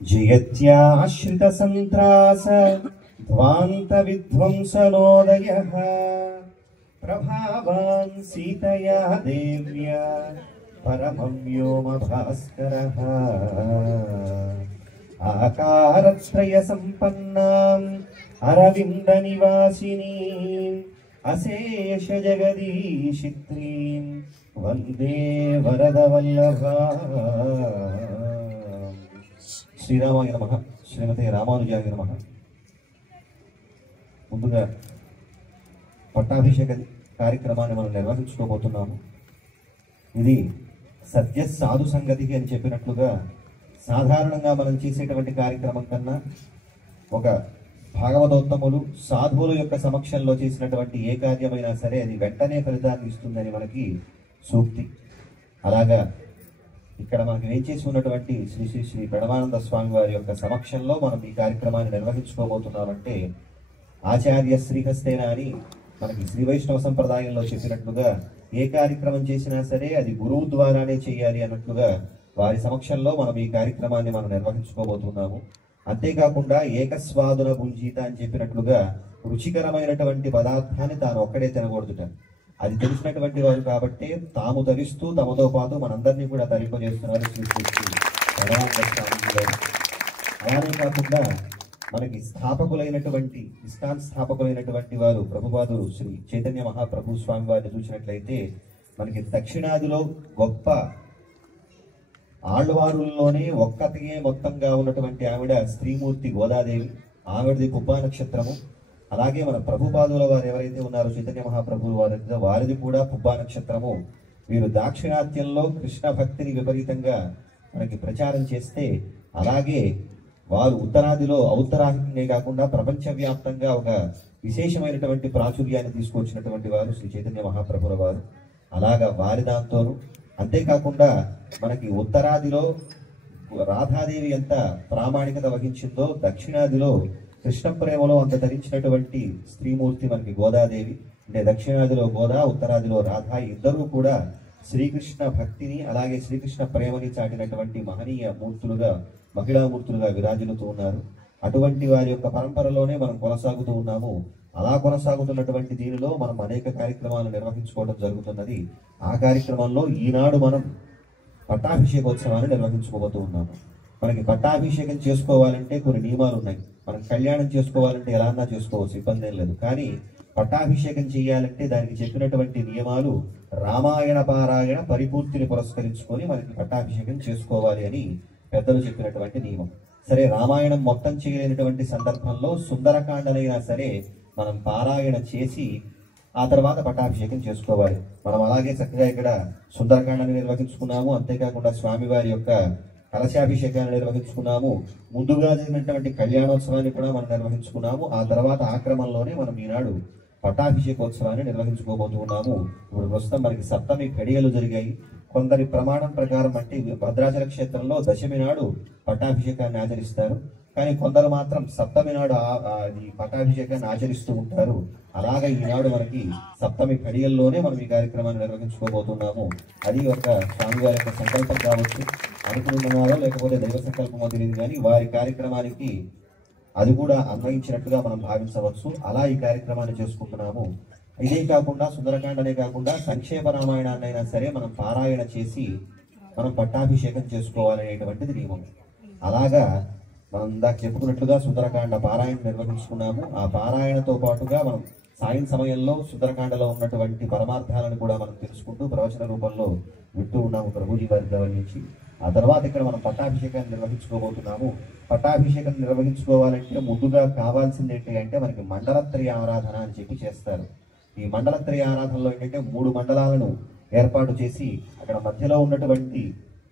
జయత్యాశ్రిత సంత్రాస ధ్వాంత విధ్వంసనోదయః ప్రభావాన్ సీతయా దేవ్యా పరమం వ్యోమ భాస్కరః ఆకారత్రయ సంపన్నాం అరవింద నివాసినీం అశేష జగదీశిత్రీం వందే వరద వల్లభా. శ్రీరామాయ నమః, శ్రీమతే రామానుజాయ నమః. ముందుగా పట్టాభిషేక కార్యక్రమాన్ని మనం నిర్వహించుకోబోతున్నాము. ఇది సత్య సాధు సంగతికి అని చెప్పినట్లుగా సాధారణంగా మనం చేసేటువంటి కార్యక్రమం కన్నా ఒక భాగవతోత్తములు సాధువుల యొక్క సమక్షంలో చేసినటువంటి ఏ కార్యమైనా సరే అది వెంటనే ఫలితాన్ని ఇస్తుందని మనకి సూక్తి. అలాగా ఇక్కడ మనకు వేచేసి ఉన్నటువంటి శ్రీ శ్రీ శ్రీ ప్రణవానంద స్వామి వారి యొక్క సమక్షంలో మనం ఈ కార్యక్రమాన్ని నిర్వహించుకోబోతున్నామంటే ఆచార్య శ్రీహస్తేన అని మనకి శ్రీ వైష్ణవ సంప్రదాయంలో చెప్పినట్లుగా ఏ కార్యక్రమం చేసినా సరే అది గురువు ద్వారానే చేయాలి అన్నట్లుగా వారి సమక్షంలో మనం ఈ కార్యక్రమాన్ని మనం నిర్వహించుకోబోతున్నాము. అంతేకాకుండా ఏకస్వాదున భుంజీత అని చెప్పినట్లుగా రుచికరమైనటువంటి పదార్థాన్ని తాను ఒక్కడే తినకూడదుట. అది తెలిసినటువంటి వారు కాబట్టి తాము తరిస్తూ తమతో పాటు మనందరినీ కూడా తరింపజేస్తున్నారు శ్రీ శ్రీ ప్రణవానంద స్వామి గారు. అలానే కాకుండా మనకి స్థాపకులైనటువంటి ఇస్కాన్ స్థాపకులైనటువంటి వారు ప్రభుపాదులు శ్రీ చైతన్య మహాప్రభు స్వామి వారిని చూసినట్లయితే మనకి దక్షిణాదిలో గొప్ప ఆళ్వారుల్లోనే ఒక్కతిగే మొత్తంగా ఉన్నటువంటి ఆవిడ స్త్రీమూర్తి గోదాదేవి. ఆవిడది పుబ్బా నక్షత్రము. అలాగే మన ప్రభుపాదుల వారు ఎవరైతే ఉన్నారో చైతన్య మహాప్రభువుల వారు వారిది కూడా పుబ్బా నక్షత్రము. వీరు దాక్షిణాత్యంలో కృష్ణ భక్తిని విపరీతంగా మనకి ప్రచారం చేస్తే, అలాగే వారు ఉత్తరాదిలో ఔత్తరాదినే కాకుండా ప్రపంచవ్యాప్తంగా ఒక విశేషమైనటువంటి ప్రాచుర్యాన్ని తీసుకొచ్చినటువంటి వారు శ్రీ చైతన్య మహాప్రభుల వారు. అలాగా వారి దాంతోనూ అంతేకాకుండా మనకి ఉత్తరాదిలో రాధాదేవి ఎంత ప్రామాణికత వహించిందో దక్షిణాదిలో కృష్ణ ప్రేమలో అంత ధరించినటువంటి స్త్రీమూర్తి మనకి గోదాదేవి. అంటే దక్షిణాదిలో గోదా, ఉత్తరాదిలో రాధ, ఇద్దరూ కూడా శ్రీకృష్ణ భక్తిని అలాగే శ్రీకృష్ణ ప్రేమని చాటినటువంటి మహనీయ మూర్తులుగా, మహిళామూర్తులుగా విరాజిల్లుతూ ఉన్నారు. అటువంటి వారి యొక్క పరంపరలోనే మనం కొనసాగుతూ ఉన్నాము. అలా కొనసాగుతున్నటువంటి దీనిలో మనం అనేక కార్యక్రమాలు నిర్వహించుకోవడం జరుగుతున్నది. ఆ కార్యక్రమంలో ఈనాడు మనం పట్టాభిషేకోత్సవాన్ని నిర్వహించుకోబోతూ ఉన్నాము. మనకి పట్టాభిషేకం చేసుకోవాలంటే కొన్ని నియమాలు ఉన్నాయి. మనం కళ్యాణం చేసుకోవాలంటే ఎలా అన్నా చేసుకోవచ్చు, ఇబ్బంది ఏం లేదు. కానీ పట్టాభిషేకం చేయాలంటే దానికి చెప్పినటువంటి నియమాలు రామాయణ పారాయణ పరిపూర్తిని పురస్కరించుకొని మనకి పట్టాభిషేకం చేసుకోవాలి అని పెద్దలు చెప్పినటువంటి నియమం. సరే, రామాయణం మొత్తం చేయలేనటువంటి సందర్భంలో సుందరకాండనైనా సరే మనం పారాయణ చేసి ఆ తర్వాత పట్టాభిషేకం చేసుకోవాలి. మనం అలాగే చక్కగా ఇక్కడ సుందరకాండని నిర్వహించుకున్నాము. అంతేకాకుండా స్వామివారి యొక్క కలశాభిషేకాన్ని నిర్వహించుకున్నాము. ముందుగా జరిగినటువంటి కళ్యాణోత్సవాన్ని కూడా మనం నిర్వహించుకున్నాము. ఆ తర్వాత ఆక్రమంలోనే మనం ఈనాడు పట్టాభిషేకోత్సవాన్ని నిర్వహించుకోబోతున్నాము. ఇప్పుడు ప్రస్తుతం మనకి సప్తమి ఘడియలు జరిగాయి. కొందరి ప్రమాణం ప్రకారం అంటే భద్రాచల క్షేత్రంలో దశమి నాడు పట్టాభిషేకాన్ని ఆచరిస్తారు. కానీ కొందరు మాత్రం సప్తమి నాడు ఈ పట్టాభిషేకాన్ని ఆచరిస్తూ ఉంటారు. అలాగే ఈనాడు మనకి సప్తమి ఘడియల్లోనే మనం ఈ కార్యక్రమాన్ని నిర్వహించుకోబోతున్నాము. అది ఒక స్వామివారి యొక్క సంకల్పం కావచ్చు, అనుకున్నారో లేకపోతే దైవ సంకల్పమో తెలియదు, కానీ వారి కార్యక్రమానికి అది కూడా అన్వయించినట్టుగా మనం భావించవచ్చు. అలా ఈ కార్యక్రమాన్ని చేసుకుంటున్నాము. ఇదే కాకుండా సుందరకాండనే కాకుండా సంక్షేప రామాయణాన్నైనా సరే మనం పారాయణ చేసి మనం పట్టాభిషేకం చేసుకోవాలనేటువంటిది నియమం. అలాగా మనం ఇందాక చెప్పుకున్నట్లుగా సుందరకాండ పారాయణ నిర్వహించుకున్నాము. ఆ పారాయణతో పాటుగా మనం సాయం సమయంలో సుందరకాండలో ఉన్నటువంటి పరమార్థాలను కూడా మనం తెలుసుకుంటూ ప్రవచన రూపంలో వింటూ ఉన్నాము ప్రభుజీ వారి దగ్గర నుంచి. ఆ తర్వాత ఇక్కడ మనం పట్టాభిషేకాన్ని నిర్వహించుకోబోతున్నాము. పట్టాభిషేకం నిర్వహించుకోవాలంటే ముందుగా కావాల్సింది ఏంటి అంటే మనకి మండలత్రయ ఆరాధన అని చెప్పి చేస్తారు. ఈ మండలత్రయ ఆరాధనలో ఏంటంటే 3 మండలాలను ఏర్పాటు చేసి అక్కడ మధ్యలో ఉన్నటువంటి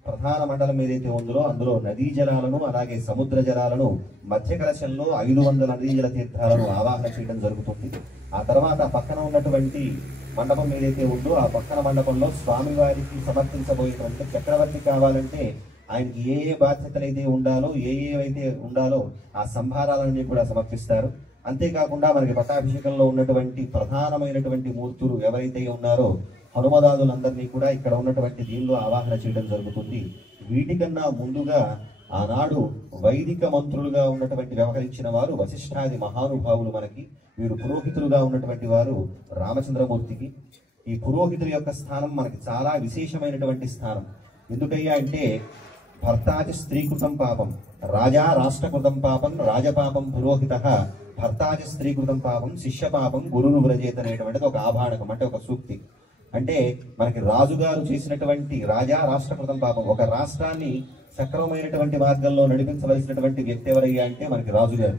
ప్రధాన మండలం ఏదైతే ఉందో అందులో నదీ జలాలను అలాగే సముద్ర జలాలను మధ్య కలశంలో 500 నదీ జల తీర్థాలను ఆవాహన చేయడం జరుగుతుంది. ఆ తర్వాత పక్కన ఉన్నటువంటి మండపం ఏదైతే ఉందో ఆ పక్కన మండపంలో స్వామివారికి సమర్పించబోయేటువంటి చక్రవర్తి కావాలంటే ఆయనకి ఏ ఏ బాధ్యతలు అయితే ఉండాలో ఏవైతే ఉండాలో ఆ సంభారాలన్నీ కూడా సమర్పిస్తారు. అంతేకాకుండా మనకి పట్టాభిషేకంలో ఉన్నటువంటి ప్రధానమైనటువంటి మూర్తులు ఎవరైతే ఉన్నారో హనుమదాదులందరినీ కూడా ఇక్కడ ఉన్నటువంటి దీనిలో ఆవాహన చేయడం జరుగుతుంది. వీటికన్నా ముందుగా ఆనాడు వైదిక మంత్రులుగా ఉన్నటువంటి వ్యవహరించిన వారు వశిష్ఠాది మహానుభావులు మనకి, వీరు పురోహితులుగా ఉన్నటువంటి వారు రామచంద్రమూర్తికి. ఈ పురోహితుల యొక్క స్థానం మనకి చాలా విశేషమైనటువంటి స్థానం. ఎందుకయ్యా అంటే భర్తాది స్త్రీకృతం పాపం రాజా రాష్ట్రకృతం పాపం రాజపాపం పురోహిత భర్తాది స్త్రీకృతం పాపం శిష్య పాపం గురువు వ్రజేత అనేటువంటిది ఒక ఆభాణకం, అంటే ఒక సూక్తి. అంటే మనకి రాజుగారు చేసినటువంటి రాజా రాష్ట్రకృతం పాపం, ఒక రాష్ట్రాన్ని సక్రమమైనటువంటి మార్గంలో నడిపించవలసినటువంటి వ్యక్తి ఎవరయ్యా అంటే మనకి రాజుగారు.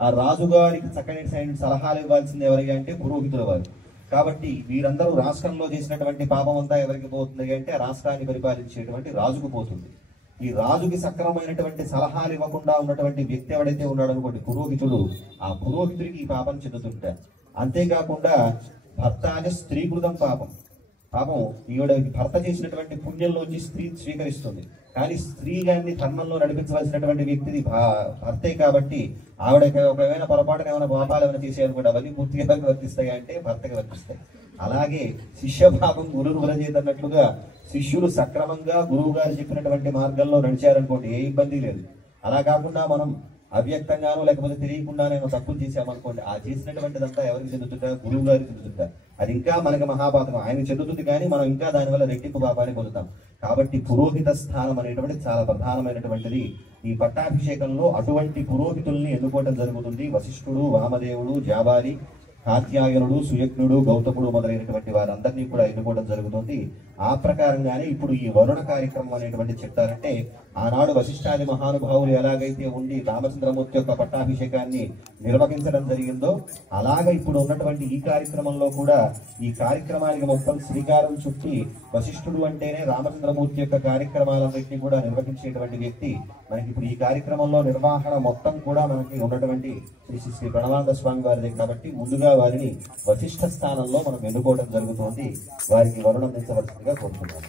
ఆ రాజుగారికి చక్కని సలహాలు ఇవ్వాల్సింది ఎవరయ్యా అంటే పురోహితుల వారు. కాబట్టి వీరందరూ రాష్ట్రంలో చేసినటువంటి పాపం అంతా ఎవరికి పోతుంది అంటే రాష్ట్రాన్ని పరిపాలించేటువంటి రాజుకు పోతుంది. ఈ రాజుకి సక్రమమైనటువంటి సలహాలు ఇవ్వకుండా ఉన్నటువంటి వ్యక్తి ఎవడైతే ఉన్నాడు అనుకోండి పురోహితుడు, ఆ పురోహితుడికి ఈ పాపం చెందుతుంటారు. అంతేకాకుండా భర్త స్త్రీకృతం పాపం ఈవిడ భర్త చేసినటువంటి పుణ్యంలోంచి స్త్రీ స్వీకరిస్తుంది. కానీ స్త్రీ గారిని ధర్మంలో నడిపించవలసినటువంటి వ్యక్తిది భర్తే కాబట్టి ఆవిడ ఒకవేళ పొరపాటున ఏమైనా పాపాలు ఏమైనా చేసేయాలనుకుంటే అవన్నీ పూర్తిగా వర్తిస్తాయి అంటే భర్తకి వర్తిస్తాయి. అలాగే శిష్య పాపం గురువు వ్రజేత అన్నట్లుగా శిష్యులు సక్రమంగా గురువు గారు చెప్పినటువంటి మార్గంలో నడిచారనుకోండి ఏ ఇబ్బంది లేదు. అలా కాకుండా మనం అవ్యక్తంగానో లేకపోతే తెలియకుండానే తప్పులు చేసామనుకోండి ఆ చేసినటువంటిదంతా ఎవరికి చెందుతుంటా గురువు గారికి చెందుతుంటా, అది ఇంకా మనకి మహాపాతకం. ఆయనకు చెందుతుంది కానీ మనం ఇంకా దానివల్ల రెట్టింపు పాపాన్ని పొందుతాం. కాబట్టి పురోహిత స్థానం అనేటువంటి చాలా ప్రధానమైనటువంటిది. ఈ పట్టాభిషేకంలో అటువంటి పురోహితుల్ని ఎన్నుకోవడం జరుగుతుంది. వశిష్ఠుడు, వామదేవుడు, జాబాలి, కాత్యాయనుడు, సుయజ్ఞుడు, గౌతముడు మొదలైనటువంటి వారందరినీ కూడా ఎన్నుకోవడం జరుగుతుంది. ఆ ప్రకారంగానే ఇప్పుడు ఈ వరుణ కార్యక్రమం అనేటువంటి చెప్తారంటే ఆనాడు వశిష్ఠాది మహానుభావులు ఎలాగైతే ఉండి రామచంద్రమూర్తి యొక్క పట్టాభిషేకాన్ని నిర్వహించడం జరిగిందో అలాగ ఇప్పుడు ఉన్నటువంటి ఈ కార్యక్రమంలో కూడా ఈ కార్యక్రమానికి మొత్తం శ్రీకారం చుట్టి వశిష్ఠుడు అంటేనే రామచంద్రమూర్తి యొక్క కార్యక్రమాలన్నింటినీ కూడా నిర్వహించేటువంటి వ్యక్తి. మనకి ఇప్పుడు ఈ కార్యక్రమంలో నిర్వహణ మొత్తం కూడా మనకి ఉన్నటువంటి శ్రీ ప్రణవానంద స్వామి వారిదే కాబట్టి ముందుగా వారిని వశిష్ఠ స్థానంలో మనం ఎన్నుకోవడం జరుగుతుంది. వారికి వరుణం అందించవలసిందిగా కోరుతున్నాను.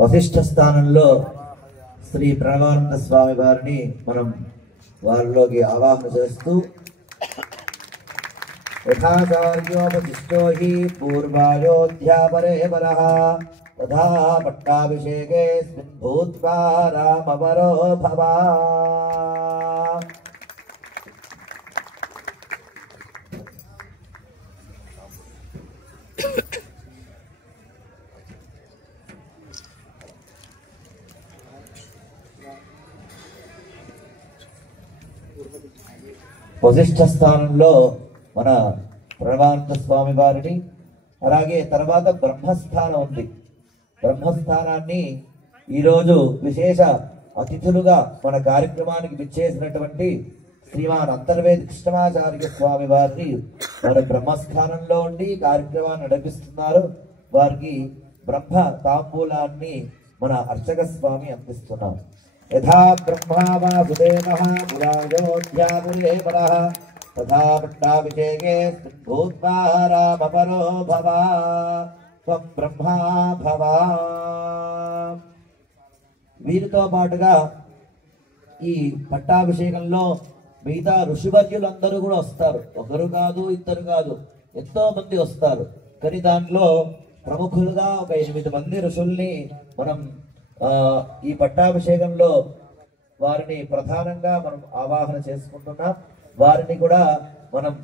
వశిష్ఠ స్థానంలో శ్రీ ప్రణవానంద స్వామి వారిని మనం వారిలోకి ఆవాహన చేస్తూ యథాచార్యోపశిష్టో హి పూర్వాయోధ్యాపరే వరః తథా పట్టాభిషేకేస్మిన్ భూత్వా రామవరో భవ. వశిష్ఠ స్థానంలో మన ప్రణవానంద స్వామి వారిని, అలాగే తర్వాత బ్రహ్మస్థానం ఉంది. బ్రహ్మస్థానాన్ని ఈరోజు విశేష అతిథులుగా మన కార్యక్రమానికి విచ్చేసినటువంటి శ్రీమాన్ అంతర్వేది కృష్ణమాచార్య స్వామి వారిని మన బ్రహ్మస్థానంలో ఉండి కార్యక్రమాన్ని నడిపిస్తున్నారు. వారికి బ్రహ్మ తాంబూలాన్ని మన అర్చక స్వామి అందిస్తున్నారు. యథా బ్రహ్మా వాసుదేవః పురాయోధ్యాపురే వరః తథా పట్టాభిషేకేస్మిన్ భూత్వా రామవరో భవ త్వం బ్రహ్మా భవ. వీరితో పాటుగా ఈ పట్టాభిషేకంలో మిగతా ఋషివర్యులందరూ కూడా వస్తారు. ఒకరు కాదు, ఇద్దరు కాదు, ఎంతో మంది వస్తారు. కానీ దాంట్లో ప్రముఖులుగా ఒక 8 మంది ఋషుల్ని మనం ఈ పట్టాభిషేకంలో వారిని ప్రధానంగా మనం ఆవాహన చేసుకుంటున్నాం. వారిని కూడా మనం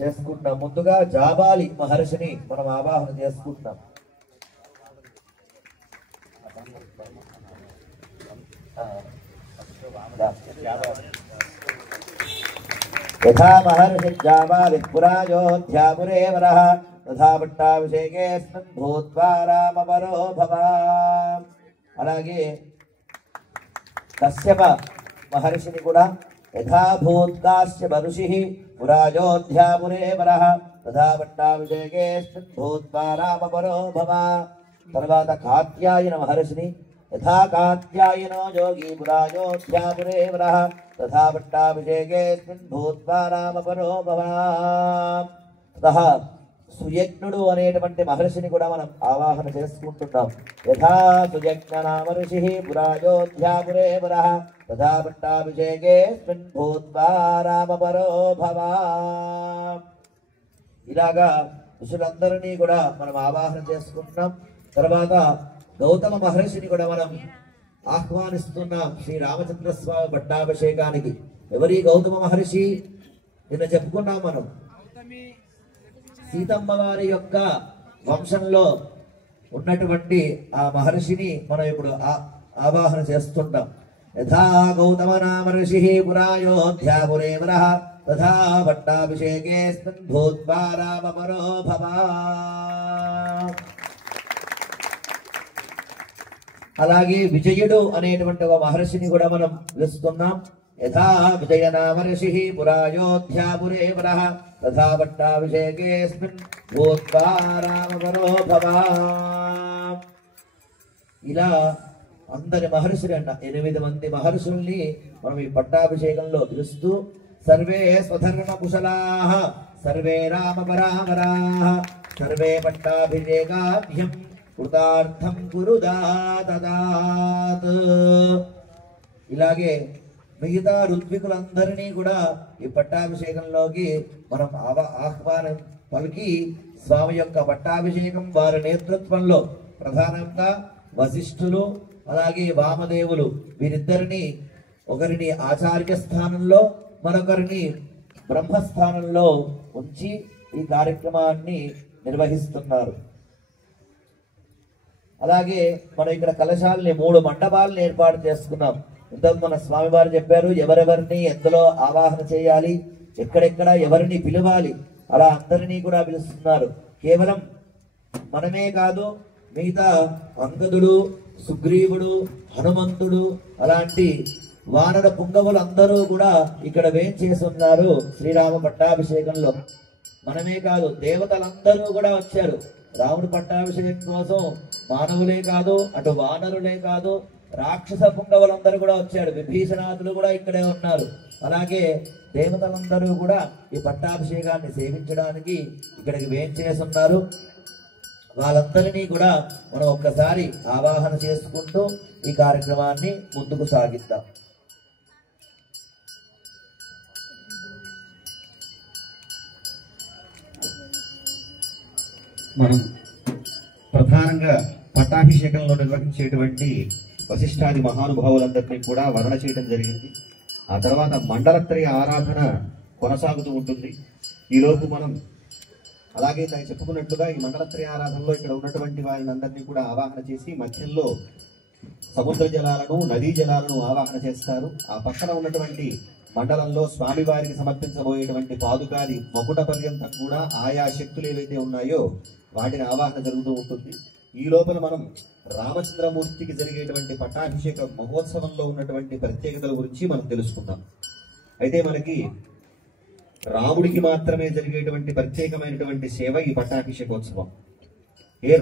చేసుకుంటున్నాం. ముందుగా జాబాలి మహర్షిని మనం ఆవాహన చేసుకుంటున్నాం. యథా మహర్షి జాబాలి పురాయోధ్యాపురే వరః తథా పట్టాభిషేకేస్మిన్ భూత్వా రామవరో భవ. అలాగే కశ్యప మహర్షిని కూడా యథాభూత్ కాశ్యప ఋషిః పురాయోధ్యాపురే వరః తథా పట్టాభిషేకేస్మిన్ భూత్వా రామవరో భవ. తర్వాత కాత్యాయన మహర్షిని యథా కాత్యాయనో యోగి పురాయోధ్యాపురే వరః తథా పట్టాభిషేకేస్మిన్ భూత్వా రామవరో భవ. తథ సుయజ్ఞుడు అనేటువంటి మహర్షిని కూడా మనం ఆవాహన చేసుకుంటున్నాం. యథా సుయజ్ఞ నామ ఋషి పురాయోధ్యాపురే వరః తథా పట్టాభిషేకేస్మిన్ భూత్వా రామవరో భవ. ఇలాగా ఋషులందరినీ కూడా మనం ఆవాహన చేసుకుంటున్నాం. తర్వాత గౌతమ మహర్షిని కూడా మనం ఆహ్వానిస్తున్నాం శ్రీ రామచంద్ర స్వామి పట్టాభిషేకానికి. ఎవరి గౌతమ మహర్షి? నిన్న చెప్పుకున్నాం మనం. సీతమ్మ వారి యొక్క వంశంలో ఉన్నటువంటి ఆ మహర్షిని మనం ఇప్పుడు ఆవాహన చేస్తుంటాం. యథా గౌతమ నామ ఋషి పురాయోధ్యాపురే వరః తథా పట్టాభిషేకేస్మిన్ భూత్వా రామవరో భవ. అలాగే విజయుడు అనేటువంటి ఒక మహర్షిని కూడా మనం పిలుస్తున్నాం. యథా విజయ నామ ఋషి పురాయోధ్యాపురే వరః తథా పట్టాభిషేకేస్మిన్ భూత్వా రామవరో భవ. ఇలా అందరి మహర్షులు 8 మంది మహర్షుల్ని మనం ఈ పట్టాభిషేకంలో పిలుస్తూ సర్వే స్వధర్మ కుశలాః సర్వే రామపరామరాః సర్వే పట్టాభిషేకాభ్యం కృతార్థం కురుదాతదాత్. ఇలాగే మిగతా ఋత్వికులందరినీ కూడా ఈ పట్టాభిషేకంలోకి మనం ఆహ్వానం పలికి స్వామి యొక్క పట్టాభిషేకం వారి నేతృత్వంలో ప్రధానంగా వశిష్ఠులు అలాగే వామదేవులు వీరిద్దరిని, ఒకరిని ఆచార్య స్థానంలో మరొకరిని బ్రహ్మస్థానంలో ఉంచి ఈ కార్యక్రమాన్ని నిర్వహిస్తున్నారు. అలాగే మనం ఇక్కడ కలశాలని 3 మండపాలను ఏర్పాటు చేసుకున్నాం. ఇంతకు మన స్వామివారు చెప్పారు ఎవరెవరిని ఎందులో ఆవాహన చేయాలి, ఎక్కడెక్కడ ఎవరిని పిలవాలి, అలా అందరినీ కూడా పిలుస్తున్నారు. కేవలం మనమే కాదు, మిగతా అంగదుడు, సుగ్రీవుడు, హనుమంతుడు అలాంటి వానర పుంగవులు అందరూ కూడా ఇక్కడ వేంచేసి ఉన్నారు శ్రీరామ పట్టాభిషేకంలో. మనమే కాదు, దేవతలందరూ కూడా వచ్చారు రాముడి పట్టాభిషేకం కోసం. మానవులే కాదు, అటు వానరులే కాదు, రాక్షస పుంగవులందరూ కూడా వచ్చారు. విభీషణాదులు కూడా ఇక్కడే ఉన్నారు. అలాగే దేవతలందరూ కూడా ఈ పట్టాభిషేకాన్ని సేవించడానికి ఇక్కడికి వేంచేస్తున్నారు. వాళ్ళందరినీ కూడా మనం ఒక్కసారి ఆవాహన చేసుకుంటూ ఈ కార్యక్రమాన్ని ముందుకు సాగిద్దాం. మనం ప్రధానంగా పట్టాభిషేకంలో నిర్వహించేటువంటి వశిష్ఠాది మహానుభావులందరినీ కూడా వర్ణన చేయడం జరిగింది. ఆ తర్వాత మండలత్రయ ఆరాధన కొనసాగుతూ ఉంటుంది. ఈలోపు మనం అలాగే దాన్ని చెప్పుకున్నట్లుగా ఈ మండలత్రయ ఆరాధనలో ఇక్కడ ఉన్నటువంటి వారిని అందరినీ కూడా ఆవాహన చేసి మధ్యలో సముద్ర జలాలను నదీ జలాలను ఆవాహన చేస్తారు. ఆ పక్కన ఉన్నటువంటి మండలంలో స్వామివారికి సమర్పించబోయేటువంటి పాదుకాది మకుట పర్యంతం కూడా ఆయా శక్తులు ఏవైతే ఉన్నాయో వాటిని ఆవాహన జరుగుతూ ఉంటుంది. ఈ లోపల మనం రామచంద్రమూర్తికి జరిగేటువంటి పట్టాభిషేక మహోత్సవంలో ఉన్నటువంటి ప్రత్యేకతల గురించి మనం తెలుసుకుందాం. అయితే మనకి రాముడికి మాత్రమే జరిగేటువంటి ప్రత్యేకమైనటువంటి సేవ ఈ పట్టాభిషేకోత్సవం.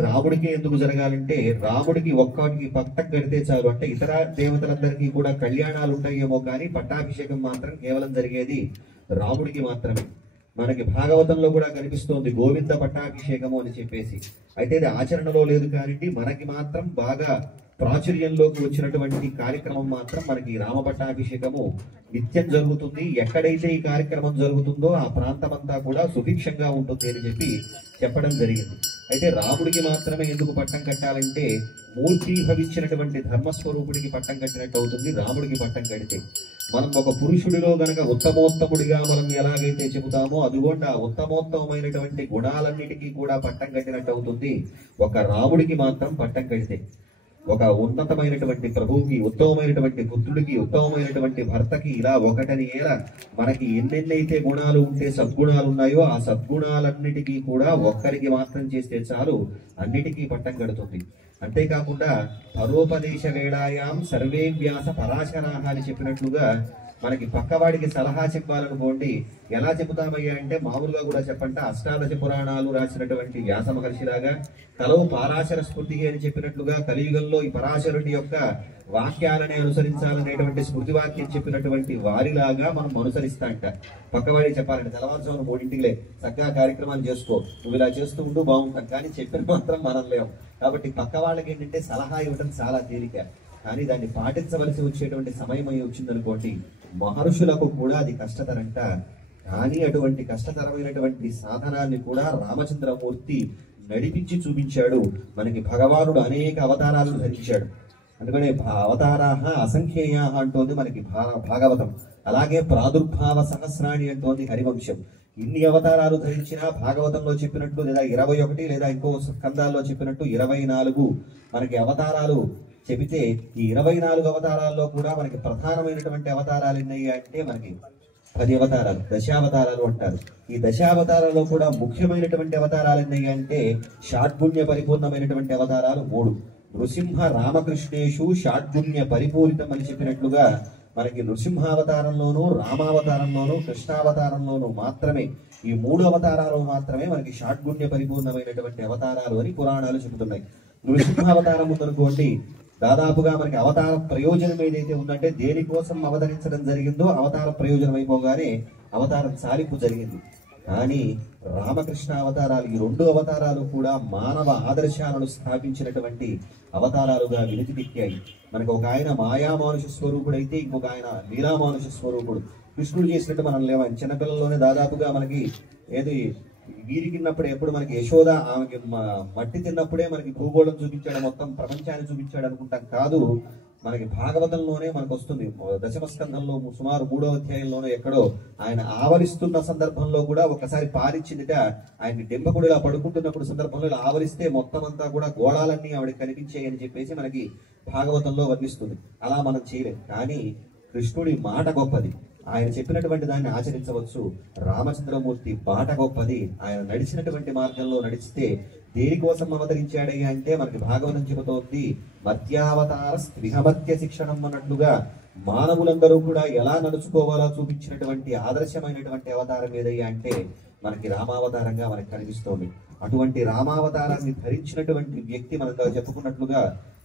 రాముడికి ఎందుకు జరగాలంటే రాముడికి ఒక్కటికి పట్టం కడితే చాలు, అంటే ఇతర దేవతలందరికీ కూడా కళ్యాణాలు ఉంటాయేమో కానీ పట్టాభిషేకం మాత్రం కేవలం జరిగేది రాముడికి మాత్రమే. మనకి భాగవతంలో కూడా కనిపిస్తోంది గోవింద పట్టాభిషేకము అని చెప్పేసి. అయితే ఇది ఆచరణలో లేదు కానీ మనకి మాత్రం బాగా ప్రాచుర్యంలోకి వచ్చినటువంటి కార్యక్రమం మాత్రం మనకి రామ పట్టాభిషేకము నిత్యం జరుగుతుంది. ఎక్కడైతే ఈ కార్యక్రమం జరుగుతుందో ఆ ప్రాంతమంతా కూడా సుభిక్షంగా ఉంటుంది అని చెప్పడం జరిగింది. అయితే రాముడికి మాత్రమే ఎందుకు పట్టం కట్టాలంటే మూర్తి భవించినటువంటి ధర్మస్వరూపుడికి పట్టం కట్టినట్టు అవుతుంది. రాముడికి పట్టం కడితే మనం ఒక పురుషుడిలో గనక ఉత్తమోత్తముడిగా మనం ఎలాగైతే చెబుతామో అదిగోండి ఆ ఉత్తమోత్తమైనటువంటి గుణాలన్నిటికీ కూడా పట్టం కట్టినట్టు అవుతుంది ఒక రాముడికి మాత్రం పట్టం కడితే. ఒక ఉన్నతమైనటువంటి ప్రభువుకి, ఉత్తమమైనటువంటి పుత్రుడికి, ఉత్తమమైనటువంటి భర్తకి ఇలా ఒకటని ఏలా మనకి ఎన్నెన్నైతే గుణాలు ఉంటే సద్గుణాలు ఉన్నాయో ఆ సద్గుణాలన్నిటికీ కూడా ఒక్కరికి మాత్రం చేస్తే చాలు అన్నిటికీ పట్టం కడుతుంది. అంతేకాకుండా పరోపదేశ వేళాయాం సర్వే వ్యాస పరాశరాహ అని చెప్పినట్లుగా మనకి పక్కవాడికి సలహా చెప్పాలనుకోండి ఎలా చెబుతామయ్యా అంటే మామూలుగా కూడా చెప్పంటే అష్టాదశ పురాణాలు రాసినటువంటి వ్యాస మహర్షిలాగా కలవు పరాశర స్మృతి అని చెప్పినట్లుగా కలియుగంలో ఈ పరాశరుడి యొక్క వాక్యాలని అనుసరించాలనేటువంటి స్మృతి వాక్యం చెప్పినటువంటి వారిలాగా మనం అనుసరిస్తా అంట. పక్కవాడికి చెప్పాలంటే తెల్లవారుజామున 3 చక్కగా కార్యక్రమాలు చేసుకో, నువ్వు ఇలా చేస్తూ ఉంటూ బాగుంటాం, కానీ చెప్పిన మాత్రం మనం లేవు. కాబట్టి పక్క వాళ్ళకి ఏంటంటే సలహా ఇవ్వడం చాలా తేలిక, కానీ దాన్ని పాటించవలసి వచ్చేటువంటి సమయం అయి వచ్చిందనుకోండి మహర్షులకు కూడా అది కష్టతరంట. కానీ అటువంటి కష్టతరమైనటువంటి సాధనాన్ని కూడా రామచంద్రమూర్తి నడిపించి చూపించాడు. మనకి భగవానుడు అనేక అవతారాలను ధరించాడు. అందుకనే అవతారాహ అసంఖ్యేయ అంటోంది మనకి భాగవతం. అలాగే ప్రాదుర్భావ సహస్రాణి అంటోంది హరివంశం. ఇన్ని అవతారాలు ధరించినా భాగవతంలో చెప్పినట్టు లేదా 21 లేదా ఇంకో స్కందాల్లో చెప్పినట్టు 24 మనకి అవతారాలు చెబితే ఈ 24 అవతారాల్లో కూడా మనకి ప్రధానమైనటువంటి అవతారాలు ఎన్నయ్యా అంటే మనకి 10 అవతారాలు, దశావతారాలు అంటారు. ఈ దశావతారాల్లో కూడా ముఖ్యమైనటువంటి అవతారాలు ఎన్నయ్యా అంటే షాడ్గుణ్య పరిపూర్ణమైనటువంటి అవతారాలు 3. నృసింహ రామకృష్ణేషు షాడ్గుణ్య పరిపూరితం అని చెప్పినట్లుగా మనకి నృసింహావతారంలోనూ రామావతారంలోనూ కృష్ణావతారంలోనూ మాత్రమే ఈ 3 అవతారాలు మాత్రమే మనకి షాడ్గుణ్య పరిపూర్ణమైనటువంటి అవతారాలు అని పురాణాలు చెబుతున్నాయి. నృసింహావతారం ఉందనుకోండి దాదాపుగా మనకి అవతార ప్రయోజనం ఏదైతే ఉందంటే దేనికోసం అవతరించడం జరిగిందో అవతార ప్రయోజనం అయిపోగానే అవతారం సాలింపు జరిగింది. కానీ రామకృష్ణ అవతారాలు ఈ 2 అవతారాలు కూడా మానవ ఆదర్శాలను స్థాపించినటువంటి అవతారాలుగా వెలితికెక్కాయి. మనకు ఒక ఆయన మాయామానుష స్వరూపుడు అయితే ఇంకొక ఆయన లీలామానుష స్వరూపుడు. కృష్ణుడు చేసినట్టు మనం లేవని చిన్నపిల్లల్లోనే దాదాపుగా మనకి ఏది వీరి తిన్నప్పుడే ఎప్పుడు మనకి యశోద ఆమెకి మట్టి తిన్నప్పుడే మనకి భూగోళం చూపించాడు, మొత్తం ప్రపంచాన్ని చూపించాడు అనుకుంటాం. కాదు, మనకి భాగవతంలోనే మనకు వస్తుంది. దశమ స్కంధంలో సుమారు 3వ అధ్యాయంలోనే ఎక్కడో ఆయన ఆవరిస్తున్న సందర్భంలో కూడా ఒకసారి పారిచ్చిందిట. ఆయన డెంబకుడిలా పడుకుంటున్నప్పుడు సందర్భంలో ఇలా ఆవరిస్తే మొత్తం అంతా కూడా గోళాలన్నీ ఆవిడకి కనిపించాయి అని చెప్పేసి మనకి భాగవతంలో వర్ణిస్తుంది. అలా మనం చేయలేం. కానీ కృష్ణుడి మాట గొప్పది, ఆయన చెప్పినటువంటి దాన్ని ఆచరించవచ్చు. రామచంద్రమూర్తి బాట గొప్పది, ఆయన నడిచినటువంటి మార్గంలో నడిస్తే దేనికోసం అవతరించాడయ్యా అంటే మనకి భాగవతం చెబుతోంది మత్యావతార స్త్రిహమత్య శిక్షణం అన్నట్లుగా మానవులందరూ కూడా ఎలా నడుచుకోవాలో చూపించినటువంటి ఆదర్శమైనటువంటి అవతారం ఏదయ్యా అంటే మనకి రామావతారంగా మనకి కనిపిస్తోంది. అటువంటి రామావతారాన్ని ధరించినటువంటి వ్యక్తి మనం చెప్పుకున్నట్లుగా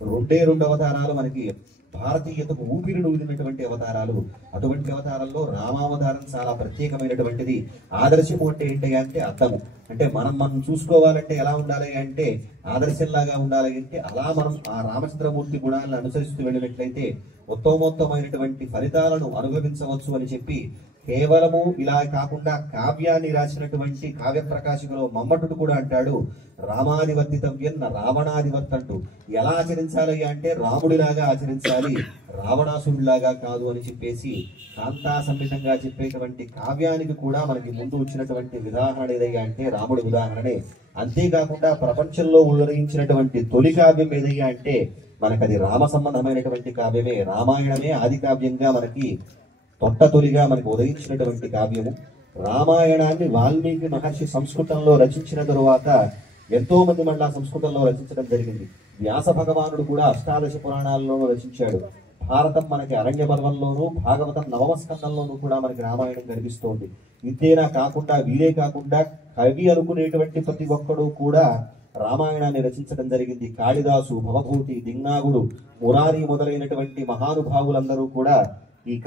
2 అవతారాలు మనకి భారతీయతకు ఊపిరి ఊదినటువంటి అవతారాలు. అటువంటి అవతారంలో రామావతారం చాలా ప్రత్యేకమైనటువంటిది. ఆదర్శము అంటే ఏంటి అంటే అర్థము. అంటే మనం చూసుకోవాలంటే ఎలా ఉండాలి అంటే ఆదర్శంలాగా ఉండాలి అంటే అలా మనం ఆ రామచంద్రమూర్తి గుణాలను అనుసరిస్తూ వెళ్ళినట్లయితే ఉత్తమోత్తమైనటువంటి ఫలితాలను అనుభవించవచ్చు అని చెప్పి కేవలము ఇలా కాకుండా కావ్యాన్ని రాసినటువంటి కావ్య ప్రకాశకులు మమ్మటుడు కూడా అంటాడు, రామాధివర్తితవ్యం రావణాధివర్తి అంటూ. ఎలా ఆచరించాలి అంటే రాముడిలాగా ఆచరించాలి, రావణాసురుడిలాగా కాదు అని చెప్పేసి కాంతా సంహితంగా చెప్పేటువంటి కావ్యానికి కూడా మనకి ముందు వచ్చినటువంటి ఉదాహరణ ఏదయ్యా అంటే రాముడి ఉదాహరణే. అంతేకాకుండా ప్రపంచంలో ఉదయించినటువంటి తొలి కావ్యం ఏదయ్యా అంటే మనకది రామ సంబంధమైనటువంటి కావ్యమే. రామాయణమే ఆది కావ్యంగా మనకి తొలిగా మనకు ఉదయించినటువంటి కావ్యము. రామాయణాన్ని వాల్మీకి మహర్షి సంస్కృతంలో రచించిన తరువాత ఎంతో మంది మళ్ళా సంస్కృతంలో రచించడం జరిగింది. వ్యాస భగవానుడు కూడా అష్టాదశ పురాణాల్లోనూ రచించాడు. భారతం మనకి అరణ్య పర్వంలోనూ, భాగవతం నవమ స్కందంలోనూ కూడా మనకి రామాయణం కనిపిస్తోంది. ఇంతేనా కాకుండా వీరే కాకుండా కవి అనుకునేటువంటి ప్రతి ఒక్కడు కూడా రామాయణాన్ని రచించడం జరిగింది. కాళిదాసు, భవభూతి, దింగాగుడు, మురారి మొదలైనటువంటి మహానుభావులందరూ కూడా ఈ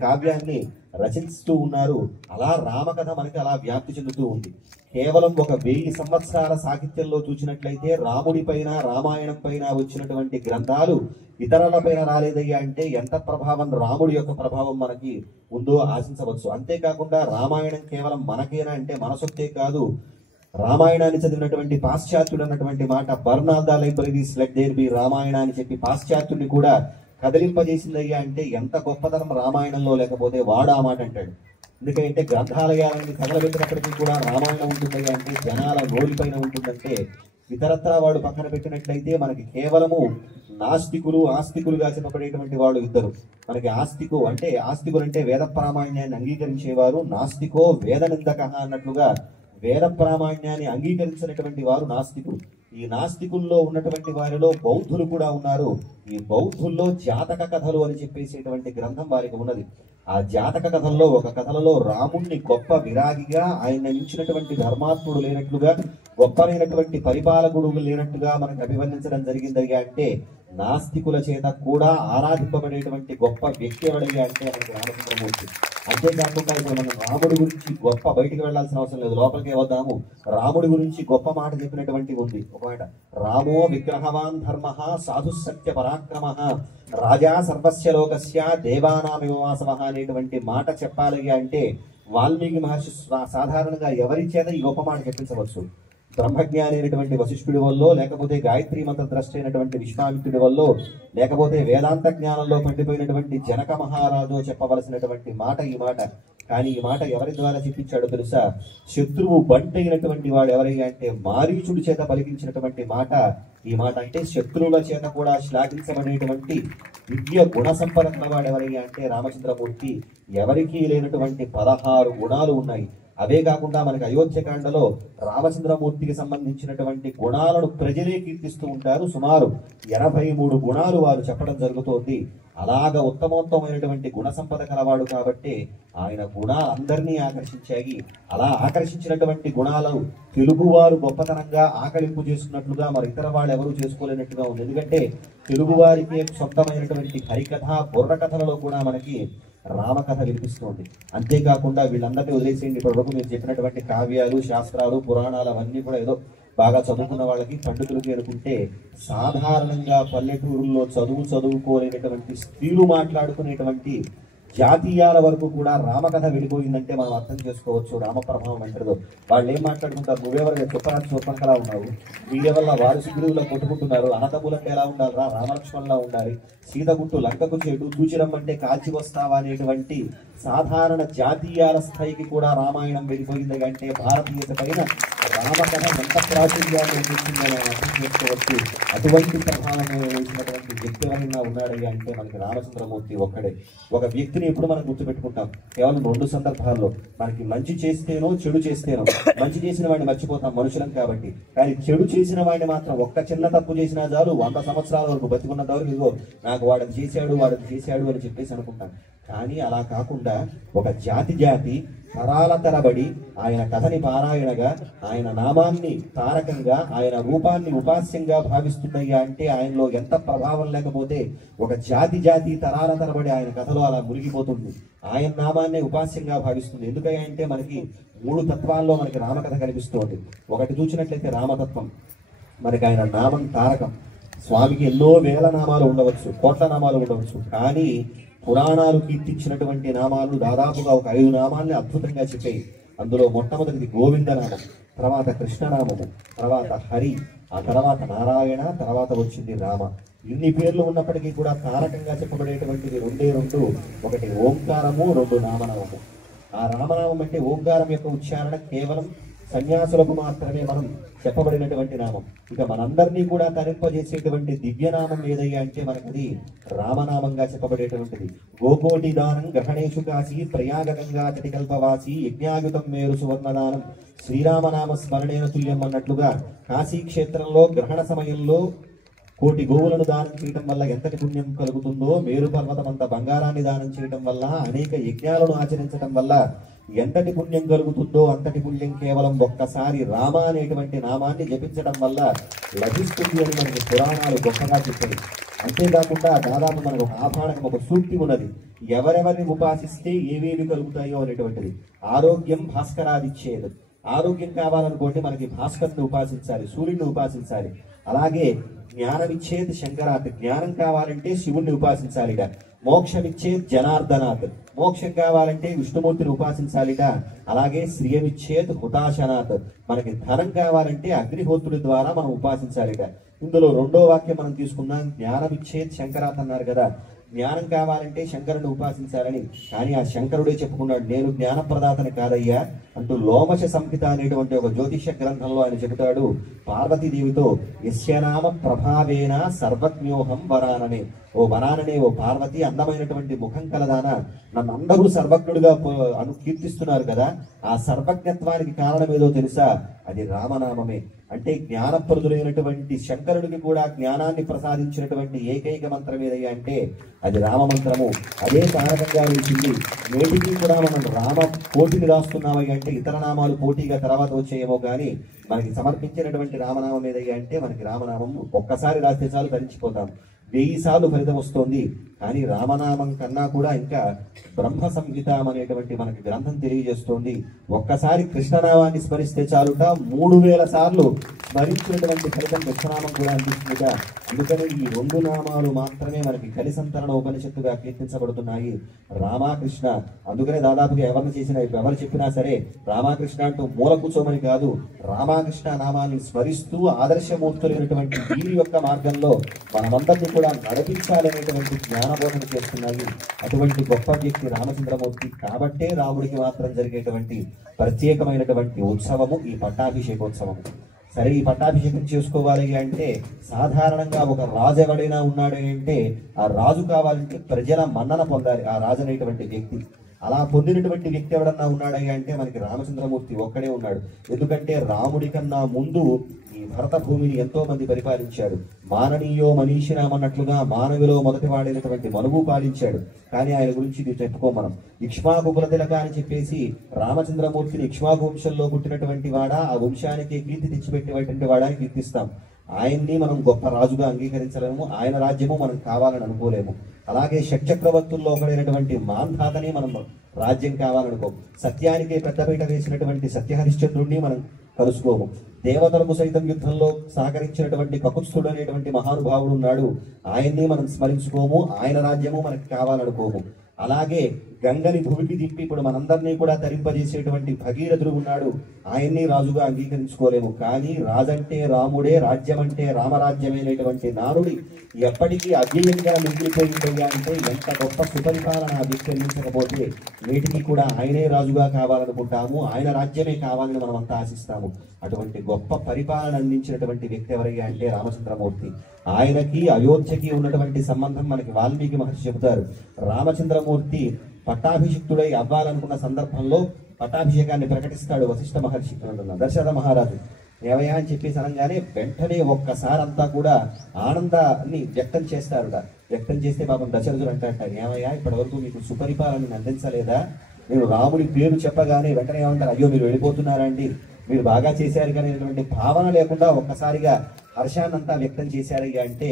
కావ్యాన్ని రచిస్తూ ఉన్నారు. అలా రామకథ మనకి అలా వ్యాప్తి చెందుతూ ఉంది. కేవలం ఒక 1000 సంవత్సరాల సాహిత్యంలో చూసినట్లయితే రాముడి పైన, రామాయణం పైన వచ్చినటువంటి గ్రంథాలు ఇతరుల పైన రాలేదయ్యా అంటే ఎంత ప్రభావం, రాముడి యొక్క ప్రభావం మనకి ఉందో ఆశించవచ్చు. అంతేకాకుండా రామాయణం కేవలం మనకేనా అంటే మన సొత్తే కాదు. రామాయణాన్ని చదివినటువంటి పాశ్చాత్యుడు అన్నటువంటి మాట, burn all the libraries let there be Ramayana అని చెప్పి పాశ్చాత్యుడిని కూడా కదిలింపజేసిందయ్యా అంటే ఎంత గొప్పతనం రామాయణంలో లేకపోతే వాడు ఆ మాట అంటాడు. ఎందుకంటే గ్రంథాలయాలని తగలబెట్టినప్పటికీ కూడా రామాయణం ఉంటుందయ్యా అంటే జనాల నోలిపైన ఉంటుందంటే, ఇతరత్రా వాడు పక్కన పెట్టినట్లయితే మనకి కేవలము నాస్తికులు, ఆస్తికులుగా చెప్పబడేటువంటి వాడు ఇద్దరు. మనకి ఆస్తికులు అంటే వేద ప్రామాణ్యాన్ని అంగీకరించేవారు, నాస్తికో వేద నిందక అన్నట్లుగా వేద ప్రామాణ్యాన్ని అంగీకరించినటువంటి వారు నాస్తికులు. ఈ నాస్తికుల్లో ఉన్నటువంటి వారిలో బౌద్ధులు కూడా ఉన్నారు. ఈ బౌద్ధుల్లో జాతక కథలు అని చెప్పేసేటువంటి గ్రంథం వారికి ఉన్నది. ఆ జాతక కథల్లో ఒక కథలలో రాముణ్ణి గొప్ప విరాగిగా, ఆయన మించినటువంటి ధర్మాత్ముడు లేనట్లుగా, గొప్పనైనటువంటి పరిపాలకుడు లేనట్టుగా మనకు అభివర్ణించడం జరిగిందయ్యా అంటే నాస్తికుల చేత కూడా ఆరాధింపబడేటువంటి గొప్ప వ్యక్తి ఎవడయ్యా అంటే మనకి రామచంద్రమూర్తి. అంతేకాకుండా ఇప్పుడు మనం రాముడి గురించి గొప్ప బయటికి వెళ్లాల్సిన అవసరం లేదు, లోపలికే వద్దాము. రాముడి గురించి గొప్ప మాట చెప్పినటువంటి ఉంది ఒక మాట, రామో విగ్రహవాన్ ధర్మ సాధు సత్య పరాక్రమ రాజా సర్వస్య లోకస్య దేవానామివ వాసవ అనేటువంటి మాట చెప్పాలయ్యా అంటే వాల్మీకి మహర్షి సాధారణంగా ఎవరి చేత ఈ గొప్ప మాట చెప్పించవచ్చు. బ్రహ్మజ్ఞాని అయినటువంటి వశిష్ఠుడి వల్ల, లేకపోతే గాయత్రి మంత్ర ద్రష్ట అయినటువంటి విశ్వామిత్రుడి వల్ల, లేకపోతే వేదాంత జ్ఞానంలో పండిపోయినటువంటి జనక మహారాజు చెప్పవలసినటువంటి మాట ఈ మాట. కానీ ఈ మాట ఎవరి ద్వారా చెప్పించాడో తెలుసా? శత్రువు బంటైనటువంటి వాడు ఎవరైనా అంటే మారీచుడి చేత పలికించినటువంటి మాట ఈ మాట. అంటే శత్రువుల చేత కూడా శ్లాఘించబడేటువంటి దివ్య గుణ సంపన్న వాడు ఎవరైనా అంటే రామచంద్రమూర్తి. ఎవరికీ లేనటువంటి 16 గుణాలు ఉన్నాయి. అవే కాకుండా మనకి అయోధ్యకాండలో రామచంద్రమూర్తికి సంబంధించినటువంటి గుణాలను ప్రజలే కీర్తిస్తూ ఉంటారు. సుమారు 83 గుణాలు వారు చెప్పడం జరుగుతోంది. అలాగ ఉత్తమోత్తమైనటువంటి గుణ సంపద కలవాడు కాబట్టి ఆయన గుణాలందరినీ ఆకర్షించాయి. అలా ఆకర్షించినటువంటి గుణాలు తెలుగువారు గొప్పతనంగా ఆకలింపు చేసుకున్నట్లుగా మరి ఇతర వాళ్ళు ఎవరూ చేసుకోలేనట్టుగా ఉంది. ఎందుకంటే తెలుగువారికి సొంతమైనటువంటి హరికథ, బుర్ర కథలలో కూడా మనకి రామకథ వినిపిస్తుంది. అంతేకాకుండా వీళ్ళందరినీ వదిలేసేయండి. ఇప్పటివరకు మీరు చెప్పినటువంటి కావ్యాలు, శాస్త్రాలు, పురాణాలు అవన్నీ కూడా ఏదో బాగా చదువుకున్న వాళ్ళకి, పండితులకి అనుకుంటే సాధారణంగా పల్లెటూరుల్లో చదువుకోలేనటువంటి స్త్రీలు మాట్లాడుకునేటువంటి జాతీయాల వరకు కూడా రామకథ వెళ్ళిపోయిందంటే మనం అర్థం చేసుకోవచ్చు రామ ప్రభావం అంటారు. వాళ్ళు ఏం మాట్లాడుకుంటారు, నువ్వెవరు చూపంకలా ఉన్నావు, వీళ్ళ వల్ల వారు సిగ్గురువులో కొట్టుకుంటున్నారు, అన్నదమ్ములంటే ఎలా ఉండాలిరా, రామలక్ష్మణ్లా ఉండాలి, సీత గుట్టు లంకకు చెడు చూచిరమ్మంటే కాల్చి వస్తావా అనేటువంటి సాధారణ జాతీయాల స్థాయికి కూడా రామాయణం వెళ్ళిపోయింది. అంటే భారతీయత పైన రామకథ ఎంత ప్రాచుర్యాన్ని అందిస్తుందని అర్థం చేసుకోవచ్చు. అటువంటి ప్రభావం వేసినటువంటి వ్యక్తి ఎవరైనా ఉన్నాడయ్యా అంటే మనకి రామచంద్రమూర్తి ఒక్కడే. ఒక వ్యక్తిని ఎప్పుడు మనం గుర్తుపెట్టుకుంటాం కేవలం 2 సందర్భాల్లో. మనకి మంచి చేస్తేనో చెడు చేస్తేనో. మంచి చేసిన వాడిని మర్చిపోతాం మనుషులం కాబట్టి, కానీ చెడు చేసిన వాడిని మాత్రం ఒక్క చిన్న తప్పు చేసినా చాలు 100 సంవత్సరాల వరకు బతికున్నంత వరకు ఇదిగో నాకు వాడిని చేశాడు అని చెప్పేసి అనుకుంటాం. కానీ అలా కాకుండా ఒక జాతి తరాల తరబడి ఆయన కథని పారాయణగా, ఆయన నామాన్ని తారకంగా, ఆయన రూపాన్ని ఉపాస్యంగా భావిస్తుందయ్యా అంటే ఆయనలో ఎంత ప్రభావం లేకపోతే ఒక జాతి తరాల తరబడి ఆయన కథలో అలా మునిగిపోతుంది. ఆయన నామాన్నే ఉపాస్యంగా భావిస్తుంది. ఎందుకయ్యా అంటే మనకి 3 తత్వాల్లో మనకి రామకథ కనిపిస్తోంది. ఒకటి చూసినట్లయితే రామతత్వం, మనకి ఆయన నామం తారకం. స్వామికి ఎన్నో వేల నామాలు ఉండవచ్చు, కోట్ల నామాలు ఉండవచ్చు, కానీ పురాణాలు కీర్తించినటువంటి నామాలు దాదాపుగా ఒక 5 నామాల్ని అద్భుతంగా చెప్పాయి. అందులో మొట్టమొదటిది గోవిందనామం, తర్వాత కృష్ణనామము, తర్వాత హరి, ఆ తర్వాత నారాయణ, తర్వాత వచ్చింది రామ. ఇన్ని పేర్లు ఉన్నప్పటికీ కూడా తారకంగా చెప్పబడేటువంటిది 2 ఒకటి ఓంకారము, 2 నామనామము. ఆ రామనామం అంటే ఓంకారం యొక్క ఉచ్చారణ కేవలం సన్యాసులకు మాత్రమే మనం చెప్పబడినటువంటి నామం. ఇక మనందరినీ కూడా తరింపజేసేటువంటి దివ్యనామం ఏదయ్యా అంటే మనకది రామనామంగా చెప్పబడేటువంటిది. గోకోటి దానం గ్రహణేషు కాశీ ప్రయాగ గంగా తటికల్పవాసి యజ్ఞాయుతం మేరు సువర్ణదానం శ్రీరామనామ స్మరణేన తుల్యం అన్నట్లుగా కాశీ క్షేత్రంలో గ్రహణ సమయంలో 1,000,000 గోవులను దానం చేయడం వల్ల ఎంతటి పుణ్యం కలుగుతుందో, మేరు పర్వతం అంత బంగారాన్ని దానం చేయడం వల్ల, అనేక యజ్ఞాలను ఆచరించడం వల్ల ఎంతటి పుణ్యం కలుగుతుందో అంతటి పుణ్యం కేవలం ఒక్కసారి రామ అనేటువంటి నామాన్ని జపించడం వల్ల లభిస్తుంది అని మనకి పురాణాలు గొప్పగా చెప్పాయి. అంతేకాకుండా దాదాపు మనకు ఒక ఆభాణకం, ఒక సూక్తి ఉన్నది. ఎవరెవరిని ఉపాసిస్తే ఏవేవి కలుగుతాయో అనేటువంటిది. ఆరోగ్యం భాస్కరాదిచ్చేది. ఆరోగ్యం కావాలనుకోండి మనకి భాస్కరుని ఉపాసించాలి, సూర్యుడిని ఉపాసించాలి. అలాగే జ్ఞానమిచ్చేది శంకరాత్, జ్ఞానం కావాలంటే శివుణ్ణి ఉపాసించాలిట. మోక్షమిచ్చేది జనార్దనాథ్, మోక్షం కావాలంటే విష్ణుమూర్తిని ఉపాసించాలిట. అలాగే శ్రియమిచ్చేది హుతాశనాథ్, మనకి ధనం కావాలంటే అగ్నిహోత్రుడి ద్వారా మనం ఉపాసించాలిట. ఇందులో 2వ వాక్యం మనం తీసుకున్నాం, జ్ఞానమిచ్చేది శంకరాత్ అన్నారు కదా. జ్ఞానం కావాలంటే శంకరుని ఉపాసించాలని. కానీ ఆ శంకరుడే చెప్పుకున్నాడు, నేను జ్ఞానప్రదాతని కాదయ్యా అంటూ లోమశ సంహిత అనేటువంటి ఒక జ్యోతిష గ్రంథంలో ఆయన చెబుతాడు పార్వతీదేవితో, యస్యనామ ప్రభావేన సర్వజ్ఞోహం వరాననే. ఓ వరాననే, ఓ పార్వతి, అందమైనటువంటి ముఖం కలదాన, నన్ను అందరూ సర్వజ్ఞుడిగా కీర్తిస్తున్నారు కదా, ఆ సర్వజ్ఞత్వానికి కారణం ఏదో తెలుసా? అది రామనామమే. అంటే జ్ఞానప్రదులైనటువంటి శంకరుడికి కూడా జ్ఞానాన్ని ప్రసాదించినటువంటి ఏకైక మంత్రం ఏదయ్యా అంటే అది రామమంత్రము. అదే తారకంగా నిలిచింది. నేటికి కూడా మనం రామ పోటీని రాస్తున్నామయ్యా అంటే ఇతర నామాలు పోటీగా తర్వాత వచ్చేయేమో కానీ మనకి సమర్పించినటువంటి రామనామం ఏదయ్యా అంటే మనకి రామనామం ఒక్కసారి రాస్తే చాలు ధరించిపోతాం. 1000 సార్లు ఫలితం వస్తుంది. కానీ రామనామం కన్నా కూడా ఇంకా బ్రహ్మ సంహితం అనేటువంటి మనకి గ్రంథం తెలియజేస్తోంది, ఒక్కసారి కృష్ణనామాన్ని స్మరిస్తే చాలుట 3000 సార్లు స్మరించినటువంటి ఫలితం కృష్ణనామం కూడా అనిపిస్తుందిట. అందుకని ఈ 2 నామాలు మాత్రమే మనకి కలిసంతరణ ఉపనిషత్తుగా కీర్తించబడుతున్నాయి, రామకృష్ణ. అందుకనే దాదాపుగా ఎవరు చెప్పినా సరే రామకృష్ణ అంటూ మూల కూర్చోమని కాదు, రామకృష్ణ నామాన్ని స్మరిస్తూ ఆదర్శమూర్తులైనటువంటి వీరి యొక్క మార్గంలో మనమందరినీ కూడా నడిపించాలనేటువంటి జ్ఞానబోధన చేస్తున్నాయి. అటువంటి గొప్ప వ్యక్తి రామచంద్రమూర్తి. కాబట్టే రాముడికి మాత్రం జరిగేటువంటి ప్రత్యేకమైనటువంటి ఉత్సవము ఈ పట్టాభిషేకోత్సవము. సరే, ఈ పట్టాభిషేకం చేసుకోవాలి అంటే సాధారణంగా ఒక రాజు ఎవడైనా ఉన్నాడు అంటే ఆ రాజు కావాలంటే ప్రజల మన్నన పొందాలి ఆ రాజు అనేటువంటి వ్యక్తి. అలా పొందినటువంటి వ్యక్తి ఎవడన్నా ఉన్నాడయ్యా అంటే మనకి రామచంద్రమూర్తి ఒక్కడే ఉన్నాడు. ఎందుకంటే రాముడి కన్నా ముందు ఈ భరత భూమిని ఎంతో మంది పరిపాలించాడు. మాననీయో మనీషినాం అన్నట్లుగా మానవులో మొదటి వాడైనటువంటి మనువు పాలించాడు. కానీ ఆయన గురించి చెప్పుకో మనం. ఇక్ష్వాకు కులతిలక అని చెప్పేసి రామచంద్రమూర్తిని ఇక్ష్వాకు వంశంలో పుట్టినటువంటి వాడా, ఆ వంశానికి కీర్తి తెచ్చిపెట్టేటువంటి వాడా అని కీర్తిస్తాం. ఆయన్ని మనం గొప్ప రాజుగా అంగీకరించలేము, ఆయన రాజ్యము మనం కావాలని అనుకోలేము. అలాగే షట్చక్రవర్తుల్లో ఒకడైనటువంటి మాంధాతని మనం రాజ్యం కావాలనుకో. సత్యానికే పెద్దపీట వేసినటువంటి సత్యహరిశ్చంద్రుడిని మనం కలుసుకోము. దేవతలకు సైతం యుద్ధంలో సహకరించినటువంటి కకుత్స్థుడు అనేటువంటి మహానుభావుడు ఉన్నాడు, ఆయన్ని మనం స్మరించుకోము, ఆయన రాజ్యము మనకి కావాలనుకోము. అలాగే గంగని భూమికి దింపి ఇప్పుడు మనందరినీ కూడా తరింపజేసేటువంటి భగీరథుడు ఉన్నాడు, ఆయన్ని రాజుగా అంగీకరించుకోలేము. కానీ రాజంటే రాముడే, రాజ్యం అంటే రామరాజ్యమైనటువంటి నారుడి ఎప్పటికీ అవ్యయంగా మిగిలిపోయిందయ్యా అంటే ఎంత గొప్ప సుపరిపాలన విస్తరించకపోతే నేటికి కూడా ఆయనే రాజుగా కావాలనుకుంటాము, ఆయన రాజ్యమే కావాలని మనం అంతా ఆశిస్తాము. అటువంటి గొప్ప పరిపాలన అందించినటువంటి వ్యక్తి ఎవరయ్యా అంటే రామచంద్రమూర్తి. ఆయనకి అయోధ్యకి ఉన్నటువంటి సంబంధం మనకి వాల్మీకి మహర్షి చెబుతారు. రామచంద్రమూర్తి పట్టాభిషిక్తుడై అవ్వాలనుకున్న సందర్భంలో పట్టాభిషేకాన్ని ప్రకటిస్తాడు వశిష్ఠ మహర్షి. దశరథ మహారాజు ఏవయ్యా అని చెప్పేసి అనగానే వెంటనే ఒక్కసారంతా కూడా ఆనందాన్ని వ్యక్తం చేస్తారుట. వ్యక్తం చేస్తే పాపం దశరథుడు అంటాడు, ఏమయ్యా ఇప్పటి వరకు మీకు సుపరిపాలన అందించలేదా? నేను రాముడి పేరు చెప్పగానే వెంటనే ఏమంటారు, అయ్యో మీరు వెళ్ళిపోతున్నారండి, మీరు బాగా చేశారు కానీ భావన లేకుండా ఒక్కసారిగా హర్షాన్నంతా వ్యక్తం చేశారయ్యా అంటే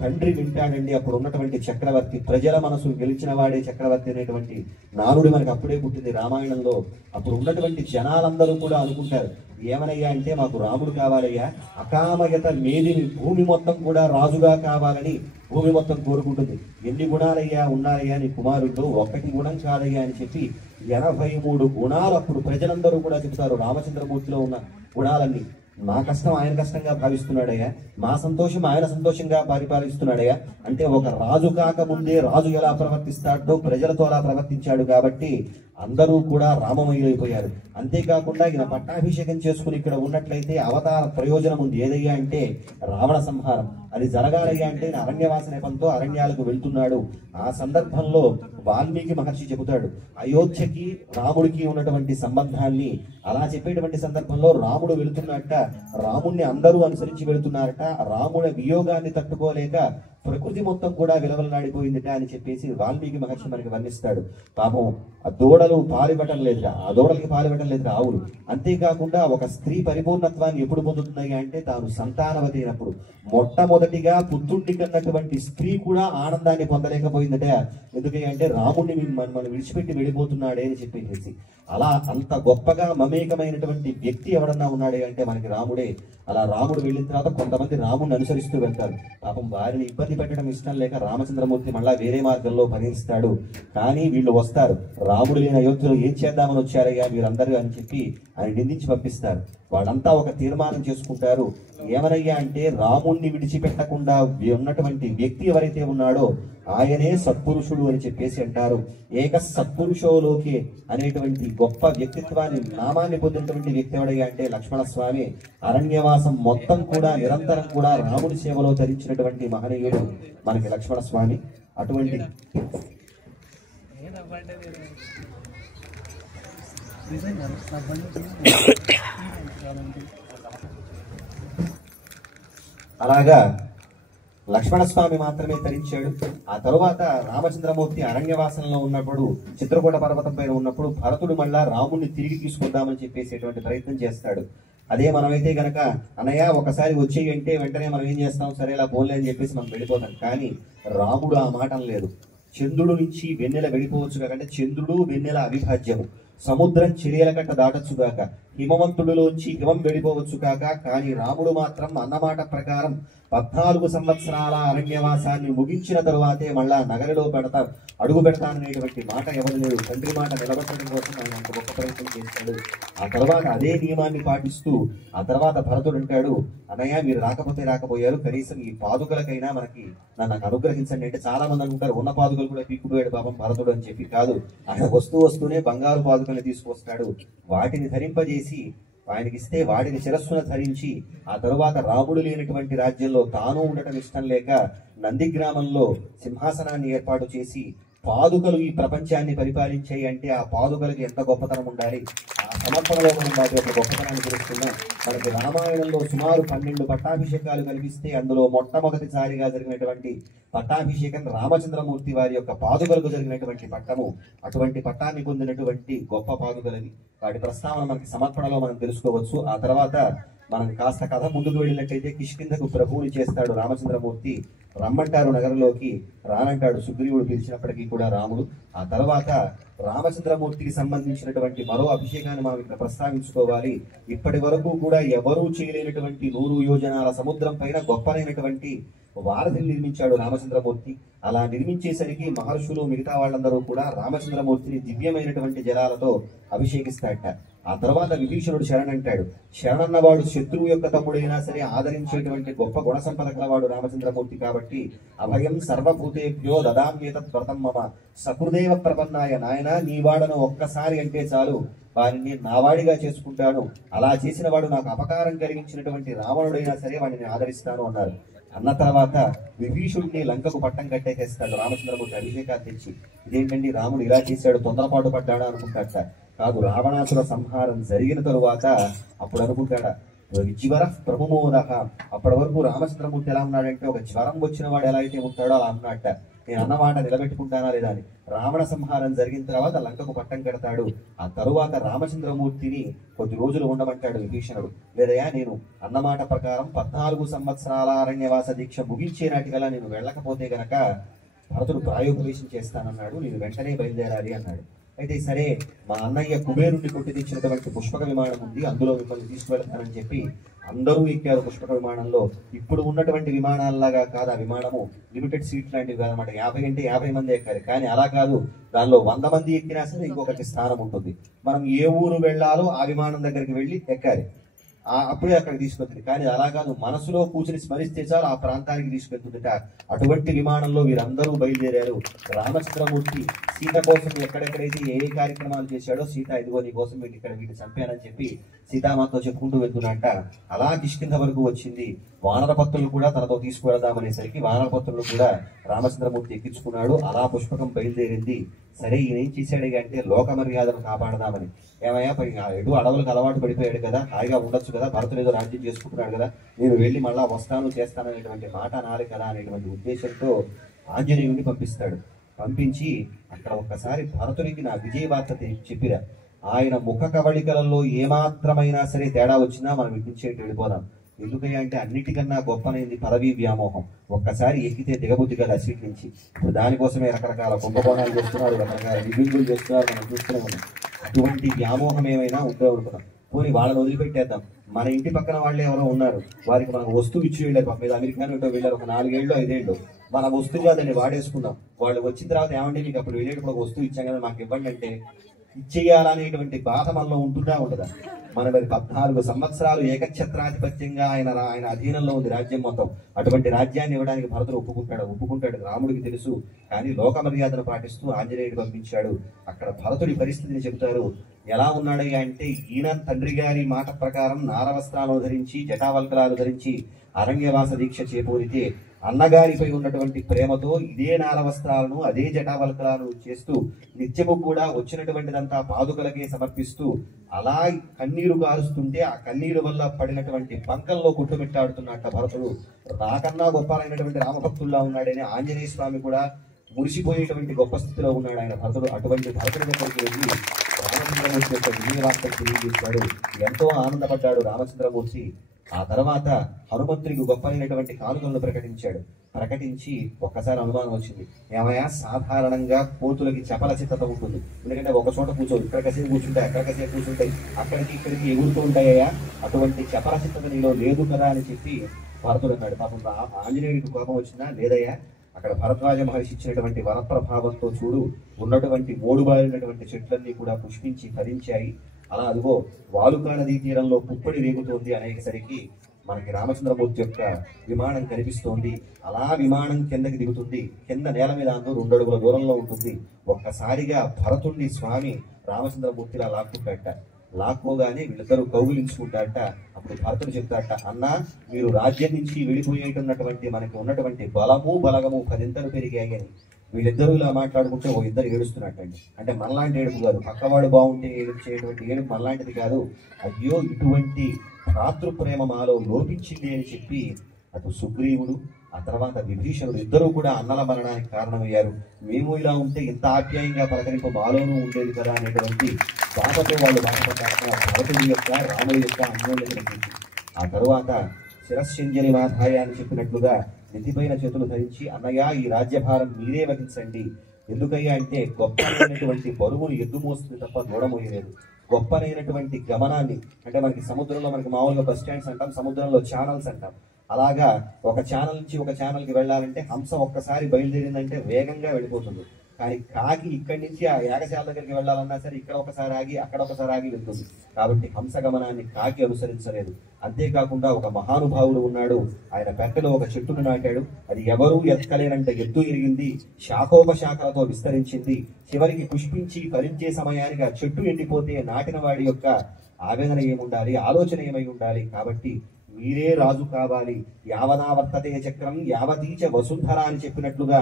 తండ్రి వింటాడండి. అప్పుడు ఉన్నటువంటి చక్రవర్తి, ప్రజల మనసు గెలిచిన వాడే చక్రవర్తి అనేటువంటి నానుడి మనకు అప్పుడే పుట్టింది రామాయణంలో. అప్పుడు ఉన్నటువంటి జనాలందరూ కూడా అనుకుంటారు, ఏమనయ్యా అంటే మాకు రాముడు కావాలయ్యా, అకామయత మేదిని భూమి మొత్తం కూడా రాజుగా కావాలని భూమి మొత్తం కోరుకుంటుంది. ఎన్ని గుణాలయ్యా ఉన్నారయ్యా నీ కుమారుడు, ఒక్కటి గుణం కాదయ్యా అని చెప్పి 83 గుణాలు అప్పుడు ప్రజలందరూ కూడా చెబుతారు. రామచంద్రమూర్తిలో ఉన్న గుణాలన్నీ మా కష్టం ఆయన కష్టంగా భావిస్తున్నాడయ్యా, మా సంతోషం ఆయన సంతోషంగా పరిపాలిస్తున్నాడయ్యా. అంటే ఒక రాజు కాకముందే రాజు ఎలా ప్రవర్తిస్తాడో ప్రజలతో అలా ప్రవర్తించాడు కాబట్టి అందరూ కూడా రామమయులైపోయారు. అంతేకాకుండా ఈయన పట్టాభిషేకం చేసుకుని ఇక్కడ ఉన్నట్లయితే అవతార ప్రయోజనం ఉంది. ఏదయ్యా అంటే రావణ సంహారం. అది జరగాలయ్యా అంటే అరణ్యవాస నెపంతో అరణ్యాలకు వెళ్తున్నాడు. ఆ సందర్భంలో వాల్మీకి మహర్షి చెబుతాడు అయోధ్యకి రాముడికి ఉన్నటువంటి సంబంధాన్ని. అలా చెప్పేటువంటి సందర్భంలో రాముడు వెళుతున్నట్ట, రాముణ్ణి అందరూ అనుసరించి వెళుతున్నారట. రాముడి వియోగాన్ని తట్టుకోలేక ప్రకృతి మొత్తం కూడా విలవలనాడిపోయిందిట అని చెప్పేసి వాల్మీకి మహర్షి మనకి వర్ణిస్తాడు. పాపం ఆ దూడలు పాలివ్వటం లేదురా, ఆ దూడలకి పాలివ్వటం లేదురా ఆవులు. అంతేకాకుండా ఒక స్త్రీ పరిపూర్ణత్వాన్ని ఎప్పుడు పొందుతున్నాయి అంటే తాను సంతానవతి అయినప్పుడు. మొట్టమొదటిగా పుత్రుడిని కన్నటువంటి స్త్రీ కూడా ఆనందాన్ని పొందలేకపోయిందట. ఎందుకంటే రాముడిని మనం విడిచిపెట్టి వెళ్ళిపోతున్నాడే అని చెప్పేసి. అలా అంత గొప్పగా మమేకమైనటువంటి వ్యక్తి ఎవడన్నా ఉన్నాడే అంటే మనకి రాముడే. అలా రాముడు వెళ్ళిన తర్వాత కొంతమంది రాముడిని అనుసరిస్తూ వెళ్తారు. పాపం వారిని ఇబ్బంది పెట్టడం ఇష్టం లేక రామచంద్రమూర్తి మళ్ళా వేరే మార్గంలో పనిస్తాడు. కానీ వీళ్ళు వస్తారు, రాముడు లేని అయోధ్యలో ఏం చేద్దామని వచ్చారయ్యా మీరందరూ అని చెప్పి ఆయన నిందించి పంపిస్తారు. వాళ్ళంతా ఒక తీర్మానం చేసుకుంటారు. ఏమనయ్యా అంటే రాముణ్ణి విడిచిపెట్టకుండా ఉన్నటువంటి వ్యక్తి ఎవరైతే ఉన్నాడో ఆయనే సత్పురుషుడు అని చెప్పేసి అంటారు. ఏక సత్పురుషోలోకే అనేటువంటి గొప్ప వ్యక్తిత్వాన్ని నామాన్ని పొందినటువంటి వ్యక్తి ఎవడయ్యా అంటే లక్ష్మణ స్వామి. అరణ్యవాసం మొత్తం కూడా నిరంతరం కూడా రాముడి సేవలో ధరించినటువంటి మహనీయుడు మనకి లక్ష్మణ స్వామి. అటువంటి అలాగా లక్ష్మణస్వామి మాత్రమే తరించాడు. ఆ తరువాత రామచంద్రమూర్తి అరణ్యవాసంలో ఉన్నప్పుడు, చిత్రకూట పర్వతం పైన ఉన్నప్పుడు భరతుడు మళ్ళా రాముడిని తిరిగి తీసుకొద్దామని చెప్పేసేటువంటి ప్రయత్నం చేస్తాడు. అదే మనమైతే గనక అన్నయ్య ఒకసారి వచ్చేయి అంటే వెంటనే మనం ఏం చేస్తాం, సరేలా పోన్లే అని చెప్పేసి మనం వెళ్ళిపోతాం. కానీ రాముడు ఆ మాట అనలేదు. చంద్రుడు నుంచి వెన్నెల వెళ్ళిపోవచ్చు కాకంటే చంద్రుడు వెన్నెల అవిభాజ్యము. సముద్రం చర్యల కట్ట దాటొచ్చుగాక, హిమవంతుడిలోంచి హిమం వెళ్ళిపోవచ్చు కాక, కానీ రాముడు మాత్రం అన్నమాట ప్రకారం 14 సంవత్సరాల అరణ్యవాసాన్ని ముగించిన తరువాతే మళ్ళా నగరిలో అడుగు పెడతాననేటువంటి మాట ఎవరు లేడు. తండ్రి మాట నిలబెట్టడం కోసం ఆయన అంత గొప్ప ప్రయత్నం చేశాడు. ఆ తర్వాత అదే నియమాన్ని పాటిస్తూ ఆ తర్వాత భరతుడు అంటాడు, అన్నయ్య మీరు రాకపోయారు, కనీసం ఈ పాదుకలకైనా మనకి నన్ను అనుగ్రహించండి అంటే చాలా మంది అనుకుంటారు ఉన్న పాదుకలు కూడా పీక్కుపోయాడు పాపం భరతుడు అని చెప్పి. కాదు, ఆయన వస్తూనే బంగారు పాదుకల్ని తీసుకొస్తాడు. వాటిని ధరింపజేసి ఆయనకి ఇస్తే వాటిని శిరస్సును ధరించి ఆ తరువాత రాముడు లేనటువంటి రాజ్యంలో తాను ఉండటం ఇష్టం లేక నంది గ్రామంలో సింహాసనాన్ని ఏర్పాటు చేసి పాదుకలు ఈ ప్రపంచాన్ని పరిపాలించాయి అంటే ఆ పాదుకలకి ఎంత గొప్పతనం ఉండాలి. ఆ సమర్పణలో మనం వాటి యొక్క గొప్పతనాన్ని తెలుస్తున్నాం. మనకి రామాయణంలో సుమారు 12 పట్టాభిషేకాలు కనిపిస్తే అందులో మొట్టమొదటిసారిగా జరిగినటువంటి పట్టాభిషేకం రామచంద్రమూర్తి వారి యొక్క పాదుకలకు జరిగినటువంటి పట్టము. అటువంటి పట్టాన్ని పొందినటువంటి గొప్ప పాదుకలని వాటి ప్రస్తావన మనకి సమర్పణలో మనం తెలుసుకోవచ్చు. ఆ తర్వాత మనం కాస్త కథ ముందుకు వెళ్ళినట్టయితే కిష్కింధకు ప్రభువుని చేస్తాడు రామచంద్రమూర్తి. రమ్మంటారు నగరంలోకి, రానంటాడు సుగ్రీవుడు పిలిచినప్పటికీ కూడా రాముడు. ఆ తర్వాత రామచంద్రమూర్తికి సంబంధించినటువంటి మరో అభిషేకాన్ని మనం ఇక్కడ ప్రస్తావించుకోవాలి. ఇప్పటి వరకు కూడా ఎవరూ చేయలేనటువంటి 100 యోజనాల సముద్రం పైన గొప్పనైనటువంటి వారధిని నిర్మించాడు రామచంద్రమూర్తి. అలా నిర్మించేసరికి మహర్షులు మిగతా వాళ్ళందరూ కూడా రామచంద్రమూర్తిని దివ్యమైనటువంటి జలాలతో అభిషేకిస్తాడట. ఆ తర్వాత విభీషణుడు శరణంటాడు. శరణన్నవాడు శత్రువు యొక్క తమ్ముడైనా సరే ఆదరించేటువంటి గొప్ప గుణ సంపద కలవాడు రామచంద్రమూర్తి కాబట్టి అభయం సర్వభూతేభ్యో దదామ్యేతత్ వ్రతం మమ సకృదేవ ప్రపన్నాయ. నాయన నీవాడను ఒక్కసారి అంటే చాలు వారిని నావాడిగా చేసుకుంటాను. అలా చేసిన వాడు నాకు అపకారం కలిగించినటువంటి రావణుడైనా సరే వాడిని ఆదరిస్తాను అన్నారు. అన్న తర్వాత విభీషుడిని లంకకు పట్టం కట్టేసేస్తాడు రామచంద్రమూర్తి అభిషేకాన్ని తెచ్చి. ఇదేంటండి రాముడు ఇలా చేశాడు, తొందరపాటు పడ్డాడా అనుకుంటాట. కాదు, రావణాసుర సంహారం జరిగిన తరువాత అప్పుడు అనుకుంటాడా జ్వర ప్రభుమోదహ. అప్పటి వరకు రామచంద్రమూర్తి ఎలా ఉన్నాడంటే ఒక జ్వరం వచ్చిన వాడు ఎలా అయితే ఉంటాడో అలా అన్నట్ట. నేను అన్నమాట నిలబెట్టుకుంటానా లేదా అని. రావణ సంహారం జరిగిన తర్వాత లంకకు పట్టం కడతాడు. ఆ తరువాత రామచంద్రమూర్తిని కొద్ది రోజులు ఉండమంటాడు విభీషణుడు. లేదయా నేను అన్నమాట ప్రకారం 14 సంవత్సరాల అరణ్యవాస దీక్ష ముగించే నాటికల్లా నేను వెళ్ళకపోతే గనక భరతుడు ప్రాయోపవేశం చేస్తానన్నాడు, నేను వెంటనే బయలుదేరాలి అన్నాడు. అయితే సరే మా అన్నయ్య కుబేరుణ్ణి కొట్టి తెచ్చినటువంటి పుష్పక విమానం ఉంది, అందులో మిమ్మల్ని తీసుకువెళ్తానని చెప్పి అందరూ ఎక్కారు పుష్పక విమానంలో. ఇప్పుడు ఉన్నటువంటి విమానాల్లాగా కాదు ఆ విమానము, లిమిటెడ్ సీట్ లాంటివి కాదన్నమాట. 50 అంటే 50 మంది ఎక్కారు. కానీ అలా కాదు, దానిలో 100 మంది ఎక్కినా సరే ఇంకొకటి స్థానం ఉంటుంది. మనం ఏ ఊరు వెళ్ళాలో ఆ విమానం దగ్గరికి వెళ్ళి ఎక్కాలి, అప్పుడే అక్కడికి తీసుకెళ్తుంది. కానీ అలా కాదు, మనసులో కూర్చుని స్మరిస్తే చాలు ఆ ప్రాంతానికి తీసుకెళ్తుందట. అటువంటి విమానంలో వీరందరూ బయలుదేరారు. రామచంద్రమూర్తి సీత కోసం ఎక్కడెక్కడైతే ఏ కార్యక్రమాలు చేశాడో, సీత ఇదిగో నీ కోసం వీటిని చంపానని చెప్పి సీతామాతతో చెప్పుకుంటూ వెళ్తున్నట్ట. అలా కిష్కింధ వరకు వచ్చింది. వానరపత్రులు కూడా తనతో తీసుకువెళదామనేసరికి వానరపత్రులు కూడా రామచంద్రమూర్తి ఎక్కించుకున్నాడు. అలా పుష్పకం బయలుదేరింది. సరే ఈయన ఏం చేశాడు అంటే లోక మర్యాదను కాపాడదామని, ఏమయ్యా ఎటు అడవులకు అలవాటు పడిపోయాడు కదా, హాయిగా ఉండొచ్చు కదా, భరతుడు ఏదో రాజ్యం చేసుకుంటున్నాడు కదా, నేను వెళ్ళి మళ్ళా వస్తాను చేస్తాననేటువంటి మాట అనాలి కదా అనేటువంటి ఉద్దేశంతో ఆంజనేయుడిని పంపిస్తాడు. పంపించి అక్కడ ఒక్కసారి భరతుడికి నా విజయ వార్త చెప్పిరా, ఆయన ముఖ కవళికలలో ఏమాత్రమైనా సరే తేడా వచ్చినా మనం ఇట్టించేటి వెళ్ళిపోదాం. ఎందుకయ్యా అంటే అన్నిటికన్నా గొప్పనైంది పదవీ వ్యామోహం. ఒక్కసారి ఎక్కితే దిగబుద్ధి కదా సీట్ నుంచి. ఇప్పుడు దానికోసమే రకరకాల కుంభకోణాలు చేస్తున్నారు, రకరకాల రివ్యూలు చేస్తున్నారు, మనం చూస్తూనే ఉన్నాం. అటువంటి వ్యామోహం ఏమైనా ఉందో అనుకున్నాం. పోనీ వాళ్ళని వదిలిపెట్టేద్దాం, మన ఇంటి పక్కన వాళ్ళే ఎవరో ఉన్నారు, వారికి మనకు వస్తువు ఇచ్చి వెళ్ళారు, మీద అమెరికాను ఇటో వెళ్ళారు, ఒక 4 ఏళ్ళు 5 ఏళ్ళు మన వస్తువుగా దాన్ని వాడేసుకుందాం. వాళ్ళు వచ్చిన తర్వాత ఏమంటే మీకు అప్పుడు వెళ్ళేటప్పుడు ఒక వస్తువు ఇచ్చాం కదా మాకు ఇవ్వండి అంటే ఇచ్చేయాలనేటువంటి బాధ మనలో ఉంటుందా ఉండదా? మన మరి 14 సంవత్సరాలు ఏకఛత్రాధిపత్యంగా ఆయన అధీనంలో ఉంది రాజ్యం మొత్తం. అటువంటి రాజ్యాన్ని ఇవ్వడానికి భరతుడు ఒప్పుకుంటాడు. రాముడికి తెలుసు. కానీ లోక మర్యాదను పాటిస్తూ ఆంజనేయుడు పంపించాడు. అక్కడ భరతుడి పరిస్థితిని చెబుతారు. ఎలా ఉన్నాడయ్యా అంటే ఈయన తండ్రి గారి మాట ప్రకారం నారవస్త్రాలను ధరించి జటావల్కలాలు ధరించి అరణ్యవాస దీక్ష చేపూరితే అన్నగారిపై ఉన్నటువంటి ప్రేమతో ఇదే నారవస్త్రాలను అదే జటావల్కలాలను చేస్తూ నిత్యము కూడా వచ్చినటువంటిదంతా పాదుకలకే సమర్పిస్తూ అలా కన్నీరు కారుస్తుంటే ఆ కన్నీరు వల్ల పడినటువంటి పంకంలో కొట్టుమిట్టాడుతున్నట్ట భరతుడు. నాకన్నా గొప్పలైనటువంటి రామభక్తుల్లా ఉన్నాడని ఆంజనేయ స్వామి కూడా మురిసిపోయేటువంటి గొప్ప స్థితిలో ఉన్నాడు ఆయన భరతుడు. అటువంటి భరతుడి దగ్గరికి వెళ్ళి రామచంద్రమూర్తి యొక్క విజయవార్తను తెలియజేశాడు. ఎంతో ఆనందపడ్డాడు రామచంద్రమూర్తి. ఆ తర్వాత హనుమంతుడికి గొప్పైనటువంటి కానుకలను ప్రకటించి ఒక్కసారి అనుమానం వచ్చింది. ఏమయ్యా సాధారణంగా కోతులకి చపల చిత్తత ఉంటుంది, ఎందుకంటే ఒక చోట కూర్చోదు, ఇక్కడ కసేపు కూర్చుంటాయి, అక్కడ కసేపు కూర్చుంటాయి, అక్కడికి ఇక్కడికి ఎగురుతూ ఉంటాయ్యా, అటువంటి చపల చిత్తత నీలో లేదు కదా అని చెప్పి భరతుడు అన్నాడు. పాపం ఆంజనేయుడికి కోపం వచ్చినా లేదయ్యా, అక్కడ భరద్వాజ మహర్షి ఇచ్చినటువంటి వరప్రభావంతో చూడు ఉన్నటువంటి మోడుబారినటువంటి చెట్లన్నీ కూడా పుష్పించి ఫలించాయి. అలా అదిగో వాలుకా నదీ తీరంలో పుప్పడి రేగుతోంది అనేసరికి మనకి రామచంద్రమూర్తి యొక్క విమానం కనిపిస్తోంది. అలా విమానం కిందకి దిగుతుంది. కింద నేల మీద 2 అడుగుల దూరంలో ఉంటుంది. ఒక్కసారిగా భరతుడిని స్వామి రామచంద్రమూర్తిలా లాక్కోగానే వీళ్ళిద్దరూ కౌగిలించుకుంటారట. అప్పుడు భరతుడు చెప్తారట, అన్నా మీరు రాజ్యం నుంచి వెళ్ళిపోయేటున్నటువంటి మనకి ఉన్నటువంటి బలము బలగము 10 పెరిగాయి అని. వీళ్ళిద్దరూ ఇలా మాట్లాడుకుంటే ఓ ఇద్దరు ఏడుస్తున్నట్టండి. అంటే మనలాంటి ఏడుపు కాదు, పక్కవాడు బాగుంటే ఏడుచేటువంటి ఏడుపు మనలాంటిది కాదు. అయ్యో ఇటువంటి భ్రాతృప్రేమ మాలో లోపించింది అని చెప్పి అటు సుగ్రీవుడు ఆ తర్వాత విభీషణుడు ఇద్దరూ కూడా అన్నల మరణానికి కారణమయ్యారు. మేము ఇలా ఉంటే ఇంత ఆప్యాయంగా పలకరింపు మాలోనూ ఉండేది కదా అనేటువంటి బాధతో వాళ్ళు బాధపడ్డారు. భరతుడి యొక్క రాముడి యొక్క అన్యోన్యతను గురించి. ఆ తరువాత శిరస్యంజని మాధాయ అని చెప్పినట్లుగా నెత్తిపైన చేతులు ధరించి అన్నయ్య ఈ రాజ్యభారం మీరే వహించండి. ఎందుకయ్యా అంటే గొప్పనైనటువంటి బరువును ఎద్దు మోస్తుంది తప్ప దూడమోయలేదు. గొప్పనైనటువంటి గమనాన్ని అంటే మనకి సముద్రంలో మనకి మామూలుగా బస్ స్టాండ్స్ అంటాం, సముద్రంలో ఛానల్స్ అంటాం. అలాగా ఒక ఛానల్ నుంచి ఒక ఛానల్కి వెళ్ళాలంటే హంస ఒక్కసారి బయలుదేరిందంటే వేగంగా వెళ్ళిపోతుంది. కానీ కాకి ఇక్కడి నుంచి ఆ యాగశాల దగ్గరికి వెళ్ళాలన్నా సరే ఇక్కడ ఒకసారి ఆగి అక్కడ ఒకసారి ఆగి వెళ్తుంది. కాబట్టి హంస గమనాన్ని కాకి అనుసరించలేదు. అంతేకాకుండా ఒక మహానుభావుడు ఉన్నాడు, ఆయన పెట్టెలో ఒక చెట్టును నాటాడు. అది ఎవరూ ఎక్కలేనంత ఎత్తు ఎరిగింది, శాఖోపశాఖలతో విస్తరించింది. చివరికి పుష్పించి ఫలించే సమయానికి ఆ చెట్టు ఎండిపోతే నాటిన వాడి యొక్క ఆవేదన ఏముండాలి, ఆలోచన ఏమై ఉండాలి. కాబట్టి మీరే రాజు కావాలి. యావనావర్తతే చక్రం యావతీచ వసుంధర అని చెప్పినట్లుగా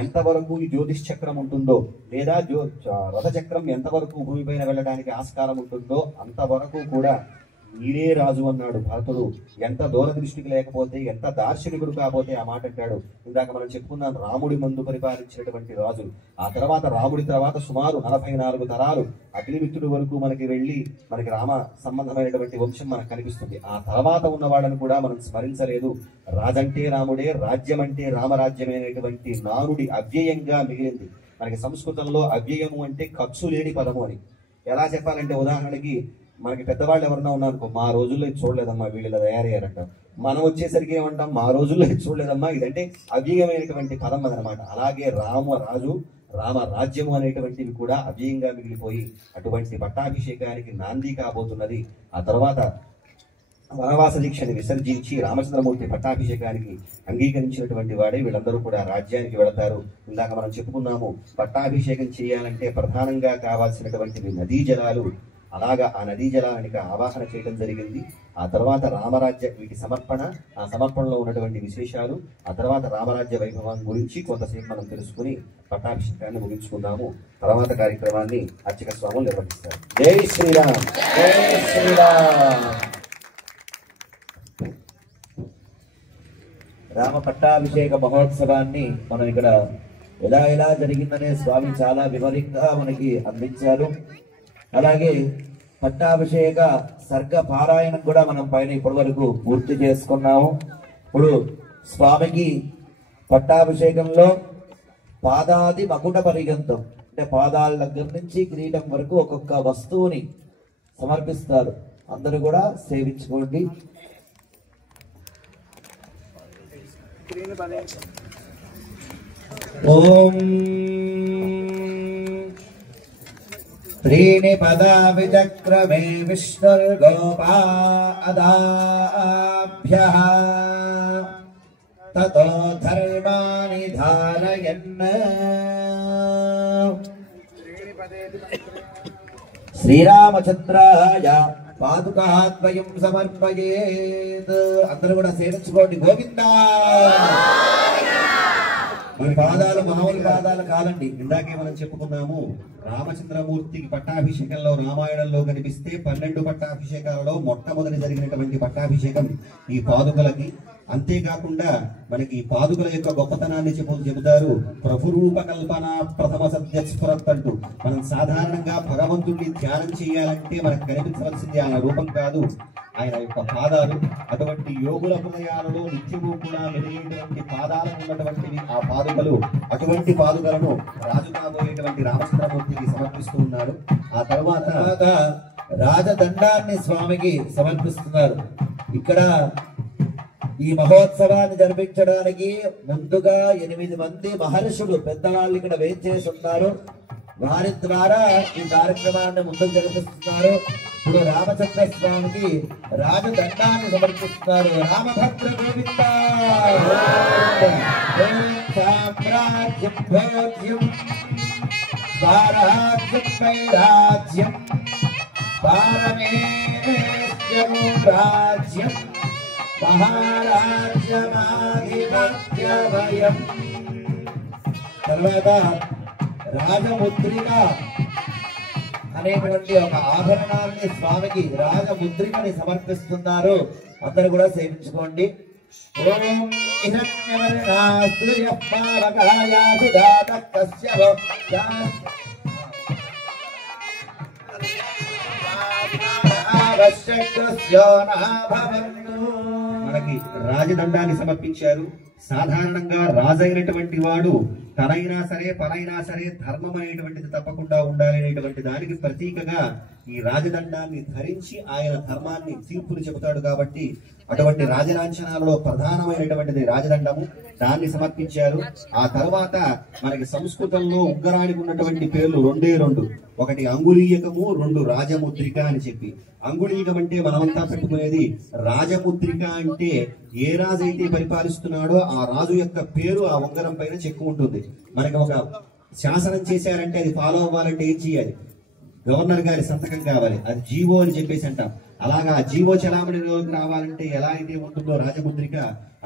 ఎంతవరకు ఈ జ్యోతిష్ చక్రం ఉంటుందో లేదా రథచక్రం ఎంతవరకు భూమిపైన వెళ్ళడానికి ఆస్కారం ఉంటుందో అంతవరకు కూడా నీరే రాజు అన్నాడు భరతుడు. ఎంత దూరదృష్టికి లేకపోతే, ఎంత దార్శనికుడు కాకపోతే ఆ మాట అంటాడు. ఇందాక మనం చెప్పుకున్నాం, రాముడి ముందు పరిపాలించినటువంటి రాజులు. ఆ తర్వాత రాముడి తర్వాత సుమారు 44 తరాలు అగ్నిమిత్రుడి వరకు మనకి వెళ్ళి మనకి రామ సంబంధమైనటువంటి వంశం మనకు కనిపిస్తుంది. ఆ తర్వాత ఉన్న వాళ్ళని కూడా మనం స్మరించలేదు. రాజంటే రాముడే, రాజ్యం అంటే రామరాజ్యమే అనేటువంటి నానుడి అవ్యయంగా మిగిలింది. మనకి సంస్కృతంలో అవ్యయము అంటే ఖర్చు లేని పదము అని. ఎలా చెప్పాలంటే, ఉదాహరణకి మనకి పెద్దవాళ్ళు ఎవరన్నా ఉన్నారనుకో, మా రోజుల్లో ఇది చూడలేదమ్మా వీళ్ళు ఇలా తయారయ్యారంట. మనం వచ్చేసరికి ఏమంటాం, మా రోజుల్లో ఇది చూడలేదమ్మా. ఇదంటే అవ్యయమైనటువంటి పదం అదనమాట. అలాగే రాజు రామ రాజ్యము అనేటువంటివి కూడా అవ్యయంగా మిగిలిపోయి అటువంటి పట్టాభిషేకానికి నాంది కాబోతున్నది. ఆ తర్వాత వనవాస దీక్షని విసర్జించి రామచంద్రమూర్తి పట్టాభిషేకానికి అంగీకరించినటువంటి వాడే వీళ్ళందరూ కూడా రాజ్యానికి వెళతారు. ఇందాక మనం చెప్పుకున్నాము, పట్టాభిషేకం చేయాలంటే ప్రధానంగా కావాల్సినటువంటివి నదీ జలాలు. అలాగా ఆ నదీ జలానికి ఆవాహన చేయడం జరిగింది. ఆ తర్వాత రామరాజ్య వీటి సమర్పణ, ఆ సమర్పణలో ఉన్నటువంటి విశేషాలు, ఆ తర్వాత రామరాజ్య వైభవం గురించి కొంతసేపు మనం తెలుసుకుని పట్టాభిషేకాన్ని ముగించుకుందాము. తర్వాత కార్యక్రమాన్ని అర్చక స్వాములు నిర్వహిస్తారు. జై శ్రీరామ్, జై శ్రీరామ్. రామ పట్టాభిషేక మహోత్సవాన్ని మనం ఇక్కడ ఎలా జరిగిందనే స్వామి చాలా వివరంగా మనకి అందించారు. అలాగే పట్టాభిషేక సర్గ పారాయణం కూడా మనం పైన ఇప్పటి వరకు పూర్తి చేసుకున్నాము. ఇప్పుడు స్వామికి పట్టాభిషేకంలో పాదాది మకుట పర్యంతం, అంటే పాదాల దగ్గర నుంచి కిరీటం వరకు ఒక్కొక్క వస్తువుని సమర్పిస్తారు. అందరూ కూడా సేవించుకోండి. ఓం त्रीणि पदा विचक्रमे विष्णुर्गोपादाभ्यः ततो धर्माणि धारयन् శ్రీరామచంద్రాయ పాదుకాద్వయం సమర్పయేత్. అందరూ కూడా సేవించుకోండి. గోవిందా. మన పాదాలు మామూలు పాదాలు కాదండి. ఇందాకే మనం చెప్పుకున్నాము, రామచంద్రమూర్తికి పట్టాభిషేకంలో రామాయణంలో కనిపిస్తే 12 పట్టాభిషేకాలలో మొట్టమొదటి జరిగినటువంటి పట్టాభిషేకం ఈ పాదుకలకి. అంతేకాకుండా మనకి ఈ పాదుకల యొక్క గొప్పతనాన్ని చెబుతారు. ప్రభురూప కల్పన ప్రథమ సత్యస్ఫురత్ అంటూ. మనం సాధారణంగా భగవంతుడిని ధ్యానం చేయాలంటే మనకు కనిపించవలసింది ఆయన రూపం కాదు, ఆయన యొక్క పాదాలు. అటువంటి యోగుల హృదయాలలో నిత్యము కూడా మెరిగేటువంటి పాదాలు ఉన్నటువంటివి ఆ పాదుకలు. అటువంటి పాదుకలను రాజు కాబోయేటువంటి రామచంద్రమూర్తికి సమర్పిస్తూ ఉన్నారు. ఆ తర్వాత రాజదండాన్ని స్వామికి సమర్పిస్తున్నారు. ఇక్కడ ఈ మహోత్సవాన్ని జరిపించడానికి ముందుగా 8 మంది మహర్షులు పెద్దవాళ్ళు ఇక్కడ వేయించేసి ఉన్నారు. వారి ద్వారా ఈ కార్యక్రమాన్ని ముందుకు జరిపిస్తున్నారు. ఇప్పుడు రామచంద్ర స్వామికి రాజదండాన్ని సమర్పిస్తున్నారు. రామభద్ర గోవింద. సామ్రాజ్యం భోజ్యం స్వరాజ్యం వైరాజ్యం పారమేశ్యం రాజ్యం మహారాజ్యమాధిపత్యవయం. తర్వాత రాజముద్రిక అనేటువంటి ఒక ఆభరణాన్ని స్వామికి రాజముద్రికని సమర్పిస్తున్నారు. అందరూ కూడా సేవించుకోండి. ఓం హిరణ్యవర్ణాశ్రయః పావకాయాసు దాతః కశ్యపో మనకి రాజదండాన్ని సమర్పించారు. సాధారణంగా రాజైనటువంటి వాడు తనైనా సరే పనైనా సరే ధర్మం అనేటువంటిది తప్పకుండా ఉండాలి అనేటువంటి దానికి ప్రతీకగా ఈ రాజదండాన్ని ధరించి ఆయన ధర్మాన్ని తీర్పుని చెబుతాడు. కాబట్టి అటువంటి రాజలాంఛనాలలో ప్రధానమైనటువంటిది రాజదండము, దాన్ని సమర్పించారు. ఆ తర్వాత మనకి సంస్కృతంలో ఉగ్గరానికి ఉన్నటువంటి పేర్లు 2. ఒకటి అంగుళీయకము, 2 రాజముద్రిక అని చెప్పి. అంగుళీయకం అంటే మనమంతా పెట్టుకునేది, రాజముద్రిక అంటే ఏ రాజు అయితే పరిపాలిస్తున్నాడో ఆ రాజు యొక్క పేరు ఆ ఉంగరం పైన చెక్కు ఉంటుంది. మనకి ఒక శాసనం చేశారంటే అది ఫాలో అవ్వాలంటే ఏం చేయాలి? గవర్నర్ గారి సంతకం కావాలి, అది జీవో అని చెప్పేసి అంటాం. అలాగా జీవో చలామణిలోకి రావాలంటే ఎలా అయితే ఉంటుందో రాజముద్రిక,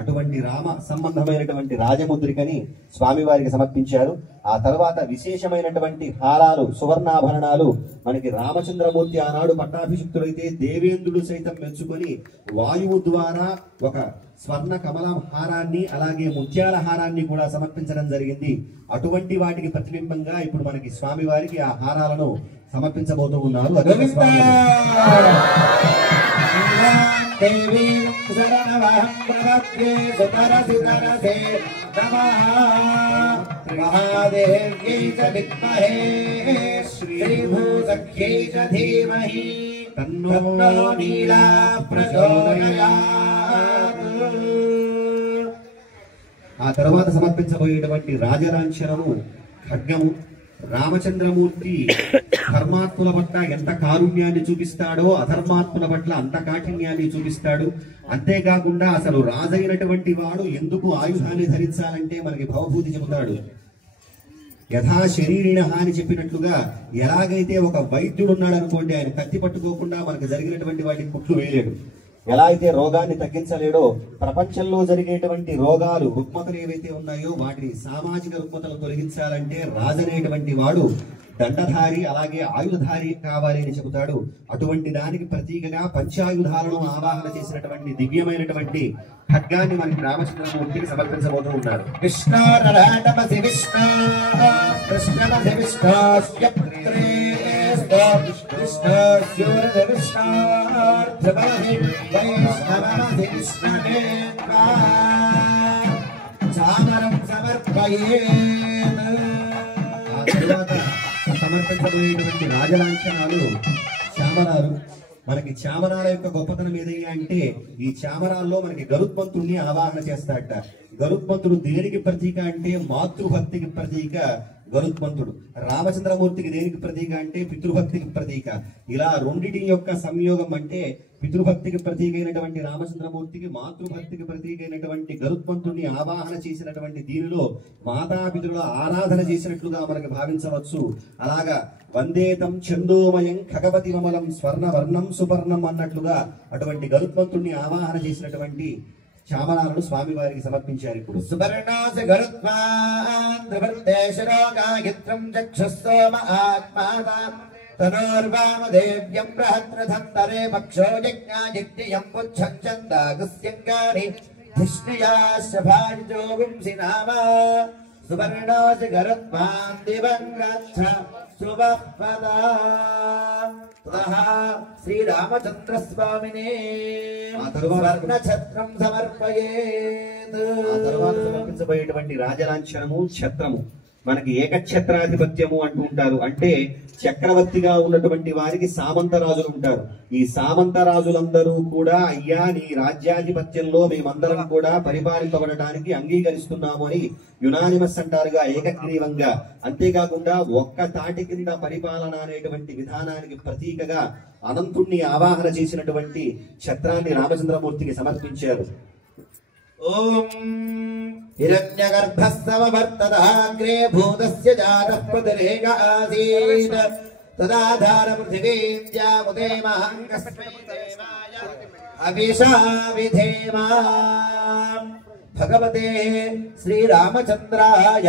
అటువంటి రామ సంబంధమైనటువంటి రాజముద్రికని స్వామివారికి సమర్పించారు. ఆ తర్వాత విశేషమైనటువంటి హారాలు, సువర్ణాభరణాలు మనకి రామచంద్రమూర్తి ఆనాడు పట్టాభిషిక్తుడైతే దేవేంద్రుడు సైతం మెచ్చుకొని వాయువు ద్వారా ఒక స్వర్ణ కమలం హారాన్ని అలాగే ముత్యాల హారాన్ని కూడా సమర్పించడం జరిగింది. అటువంటి వాటికి ప్రతిబింబంగా ఇప్పుడు మనకి స్వామివారికి ఆ హారాలను సమర్పించబోతూ ఉన్నారు. ఆ తర్వాత సమర్పించబోయేటువంటి రాజలాంఛనము ఖడ్గము. రామచంద్రమూర్తి ధర్మాత్ముల పట్ల ఎంత కారుణ్యాన్ని చూపిస్తాడో అధర్మాత్ముల పట్ల అంత కాఠిన్యాన్ని చూపిస్తాడు. అంతేకాకుండా అసలు రాజైనటువంటి వాడు ఎందుకు ఆయుధాన్ని ధరించాలంటే మనకి భవభూతి చెబుతాడు. యథా శరీరిణ అని చెప్పినట్లుగా ఎలాగైతే ఒక వైద్యుడు ఉన్నాడు అనుకోండి, ఆయన కత్తి పట్టుకోకుండా మనకు జరిగినటువంటి వాటికి కుట్లు వేయలేడు. ఎలా అయితే రోగాన్ని తగ్గించలేడో ప్రపంచంలో జరిగేటువంటి రోగాలు, రుగ్మతలు ఏవైతే ఉన్నాయో వాటిని సామాజిక రుగ్మతలు తొలగించాలంటే రాజనేటువంటి వాడు దండధారి అలాగే ఆయుధధారి కావాలి అని చెబుతాడు. అటువంటి దానికి ప్రతీకగా పంచాయుధాలను ఆవాహన చేసినటువంటి దివ్యమైనటువంటి ఖడ్గాన్ని మనకి రామచంద్రమూర్తికి సమర్పించబోతూ ఉన్నారు. సమర్పించబోయేటువంటి రాజలాంఛనాలు చామరాలు. మనకి చామరాల యొక్క గొప్పతనం ఏదయ్యా అంటే ఈ చామరాల్లో మనకి గరుత్మంతుడిని ఆవాహన చేస్తాడట. గరుత్మంతుడు దేనికి ప్రతీక అంటే మాతృభక్తికి ప్రతీక గరుత్మంతుడు. రామచంద్రమూర్తికి దేనికి ప్రతీక అంటే పితృభక్తికి ప్రతీక. ఇలా రెండిటి యొక్క సంయోగం అంటే పితృభక్తికి ప్రతీక అయినటువంటి రామచంద్రమూర్తికి, మాతృభక్తికి ప్రతీక అయినటువంటి గరుత్మంతుడిని ఆవాహన చేసినటువంటి దీనిలో మాతాపితృల ఆరాధన చేసినట్లుగా మనకు భావించవచ్చు. అలాగా వందేతం చందోమయం ఖగపతి మమలం స్వర్ణవర్ణం సువర్ణం అన్నట్లుగా అటువంటి గరుత్మంతుడిని ఆవాహన చేసినటువంటి చామరాలను స్వామి వారికి సమర్పించారు. ఇప్పుడు సువర్ణాస గరుత్మాంధ్రవర్దేశరోగాగిత్రం చక్షుస్తోమ ఆత్మాత తనోర్వామదేవ్యం బృహత్రధంతరే పక్షో యజ్ఞాజిత్యం పుచ్చం చందాగస్యంగాని ధిష్ణయాశ్చ భాజితో వింసి నామ సువర్ణాస గరుత్మాం దివంగచ్చ శుభపదా శ్రీరామచంద్ర స్వామినే ఛత్రం సమర్పయేత్. ఆ తర్వాత సమర్పించబోయేటువంటి రాజలాంఛనము ఛత్రము. మనకి ఏకఛత్రాధిపత్యము అంటూ ఉంటారు. అంటే చక్రవర్తిగా ఉన్నటువంటి వారికి సామంత రాజులు ఉంటారు. ఈ సామంత రాజులందరూ కూడా అయ్యా నీ రాజ్యాధిపత్యంలో మేమందరం కూడా పరిపాలింపబడటానికి అంగీకరిస్తున్నాము అని యునానిమస్ అంటారుగా, ఏకగ్రీవంగా. అంతేకాకుండా ఒక్క తాటి కింద పరిపాలన అనేటువంటి విధానానికి ప్రతీకగా అనంతుణ్ణి ఆవాహన చేసినటువంటి ఛత్రాన్ని రామచంద్రమూర్తికి సమర్పించారు. ఓం హిరణ్యగర్భస్తమవర్తదాగ్రే భూతస్య జాతః పృథిరేక ఆసీత్ తదాధార పృథివీం జాముదే మహంకస్మై దేవాయ అభిషా విధేమా. భగవతే శ్రీరామచంద్రాయ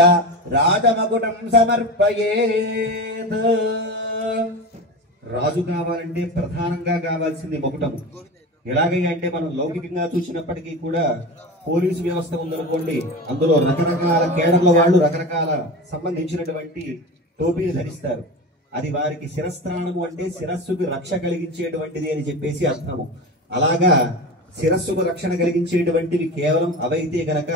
రాజమకుటం సమర్పయేత్. రాజు కావాలంటే ప్రధానంగా కావాల్సింది మకుటము. ఎలాగైనా అంటే మనం లౌకికంగా చూసినప్పటికీ కూడా పోలీసు వ్యవస్థ ఉందనుకోండి, అందులో రకరకాల కేడర్ల వాళ్ళు రకరకాల సంబంధించినటువంటి టోపీలు ధరిస్తారు. అది వారికి శిరస్త్రాణము అంటే శిరస్సుకు రక్ష కలిగించేటువంటిది అని చెప్పేసి అర్థము. అలాగా శిరస్సుకు రక్షణ కలిగించేటువంటివి కేవలం అవైతే గనక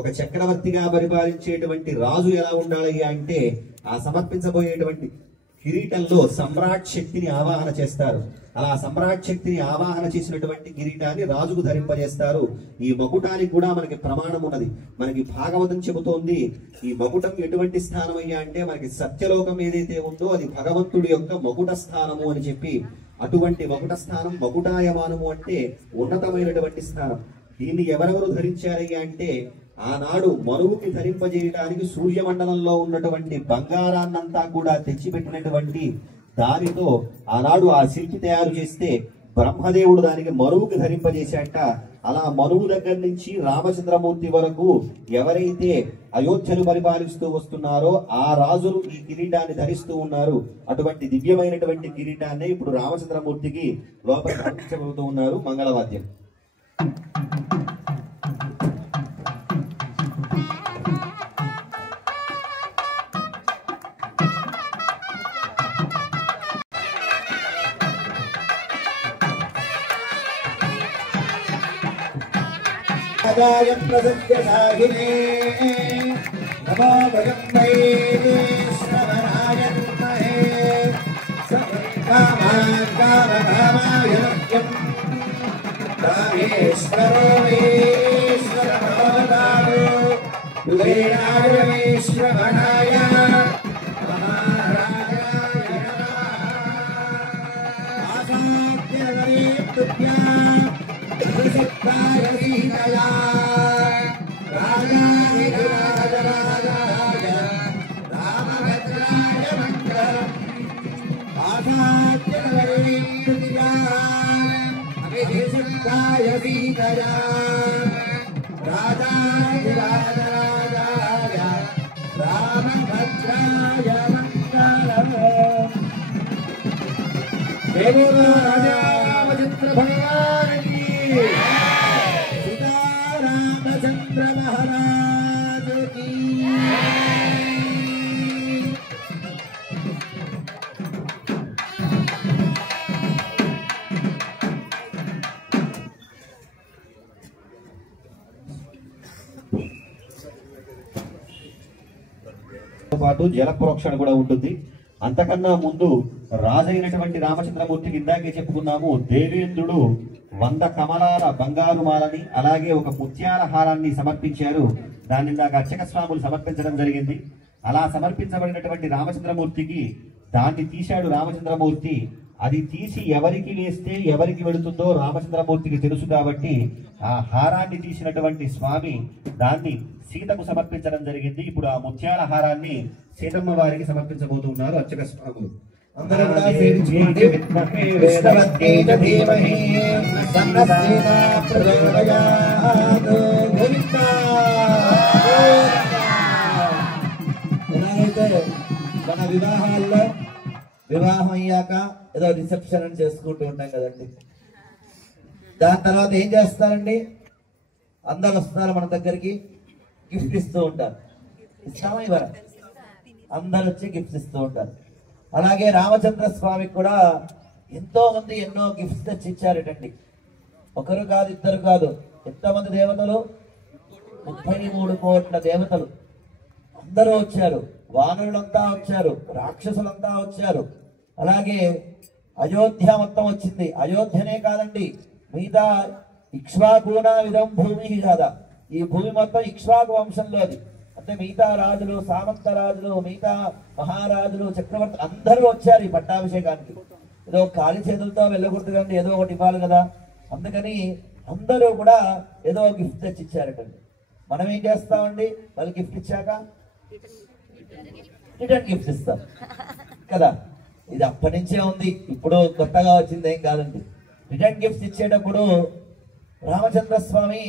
ఒక చక్రవర్తిగా పరిపాలించేటువంటి రాజు ఎలా ఉండాలి అంటే ఆ సమర్పించబోయేటువంటి కిరీటంలో సమ్రాట్ శక్తిని ఆవాహన చేస్తారు. అలా సమ్రాట్ శక్తిని ఆవాహన చేసినటువంటి కిరీటాన్ని రాజుకు ధరింపజేస్తారు. ఈ మకుటానికి కూడా మనకి ప్రమాణం ఉన్నది. మనకి భాగవతం చెబుతోంది ఈ మకుటం ఎటువంటి స్థానం అయ్యా అంటే మనకి సత్యలోకం ఏదైతే ఉందో అది భగవంతుడి యొక్క మకుట స్థానము అని చెప్పి, అటువంటి మకుట స్థానం మకుటాయమానము అంటే ఉన్నతమైనటువంటి స్థానం. దీన్ని ఎవరెవరు ధరించారయ్యా అంటే ఆనాడు మనువుకి ధరింపజేయడానికి సూర్యమండలంలో ఉన్నటువంటి బంగారాన్నంతా కూడా తెచ్చిపెట్టినటువంటి దానితో ఆనాడు ఆ శిల్పి తయారు చేస్తే బ్రహ్మదేవుడు దానికి మరువుకి ధరింపజేశాట. అలా మరువు దగ్గర నుంచి రామచంద్రమూర్తి వరకు ఎవరైతే అయోధ్యను పరిపాలిస్తూ వస్తున్నారో ఆ రాజులు ఈ కిరీటాన్ని ధరిస్తూ ఉన్నారు. అటువంటి దివ్యమైనటువంటి కిరీటాన్ని ఇప్పుడు రామచంద్రమూర్తికి లోపల సమర్పించబోతూ ఉన్నారు మంగళవాద్యం. प्रसत्य साहिने नमो भजं वै श्रवणाय विद्महे कामान् कामकामाय नमः रामेश्वरो वेश्वरभवदारो युगेनाय वेश्वरणाय महाराजाय नमः आसाद्यवरे तुभ्या सत्ताय सीतया राजाय राजराजाय रामभद्राय मङ्गलम् आसाद्यवरे तुभ्या सत्ताय सीतया राजाय राजराजाय रामभद्राय मङ्गलम् देवो राजा रामचंद्र भगवान की सीता रामचंद्र महाराज की పాటు జల ప్రోక్షణ కూడా ఉంటుంది. అంతకన్నా ముందు రాజైనటువంటి రామచంద్రమూర్తికి ఇందాకే చెప్పుకున్నాము, దేవేంద్రుడు 100 కమలాల బంగారు మాలని అలాగే ఒక ముత్యాల హారాన్ని సమర్పించారు. దాన్ని ఇందాక అర్చక స్వాములు సమర్పించడం జరిగింది. అలా సమర్పించబడినటువంటి రామచంద్రమూర్తికి దాన్ని తీశాడు రామచంద్రమూర్తి. అది తీసి ఎవరికి వేస్తే ఎవరికి వెళుతుందో రామచంద్రమూర్తికి తెలుసు కాబట్టి ఆ హారాన్ని తీసినటువంటి స్వామి దాన్ని సీతకు సమర్పించడం జరిగింది. ఇప్పుడు ఆ ముత్యాల హారాన్ని సీతమ్మ వారికి సమర్పించబోతున్నారు అర్చక స్వాములు. అందరూ కూడా సేవించుకోండి. విష్ణువత్తే చ ధీమహి సన్నస్సీతా ప్రచోదయాత్. గోవిందా ఎలాగైతే మన వివాహాల్లో వివాహం అయ్యాక ఏదో రిసెప్షన్ అని చేసుకుంటూ ఉంటాం కదండి. దాని తర్వాత ఏం చేస్తారండి, అందరు వస్తున్నారు మన దగ్గరికి, గిఫ్ట్ ఇస్తూ ఉంటారు. ఇస్తామా ఇవ్వరా? అందరు వచ్చి గిఫ్ట్స్ ఇస్తూ ఉంటారు. అలాగే రామచంద్ర స్వామికి కూడా ఎంతో మంది ఎన్నో గిఫ్ట్స్ తెచ్చి ఇచ్చారటండి. ఒకరు కాదు, ఇద్దరు కాదు, ఎంతమంది దేవతలు, 33 కోట్ల దేవతలు అందరూ వచ్చారు. వానరులంతా వచ్చారు, రాక్షసులంతా వచ్చారు. అలాగే అయోధ్య మొత్తం వచ్చింది. అయోధ్యనే కాదండి, మిగతా ఇక్ష్వాకునా విధం భూమి కాదా, ఈ భూమి మొత్తం ఇక్ష్వాకు వంశంలోది. అంటే మిగతా రాజులు, సామంత రాజులు, మిగతా మహారాజులు, చక్రవర్తులు అందరూ వచ్చారు ఈ పట్టాభిషేకానికి. ఏదో ఖాళీ చేతులతో వెళ్ళకూడదు కండి, ఏదో ఒకటి ఇవ్వాలి కదా. అందుకని అందరూ కూడా ఏదో గిఫ్ట్ తెచ్చి ఇచ్చారటండి. మనం ఏం చేస్తామండి, వాళ్ళు గిఫ్ట్ ఇచ్చాక రిటర్న్ గిఫ్ట్ ఇస్తాం కదా. ఇది అప్పటి నుంచే ఉంది, ఇప్పుడు కొత్తగా వచ్చింది ఏం కాదండి. రిటర్న్ గిఫ్ట్స్ ఇచ్చేటప్పుడు రామచంద్ర స్వామి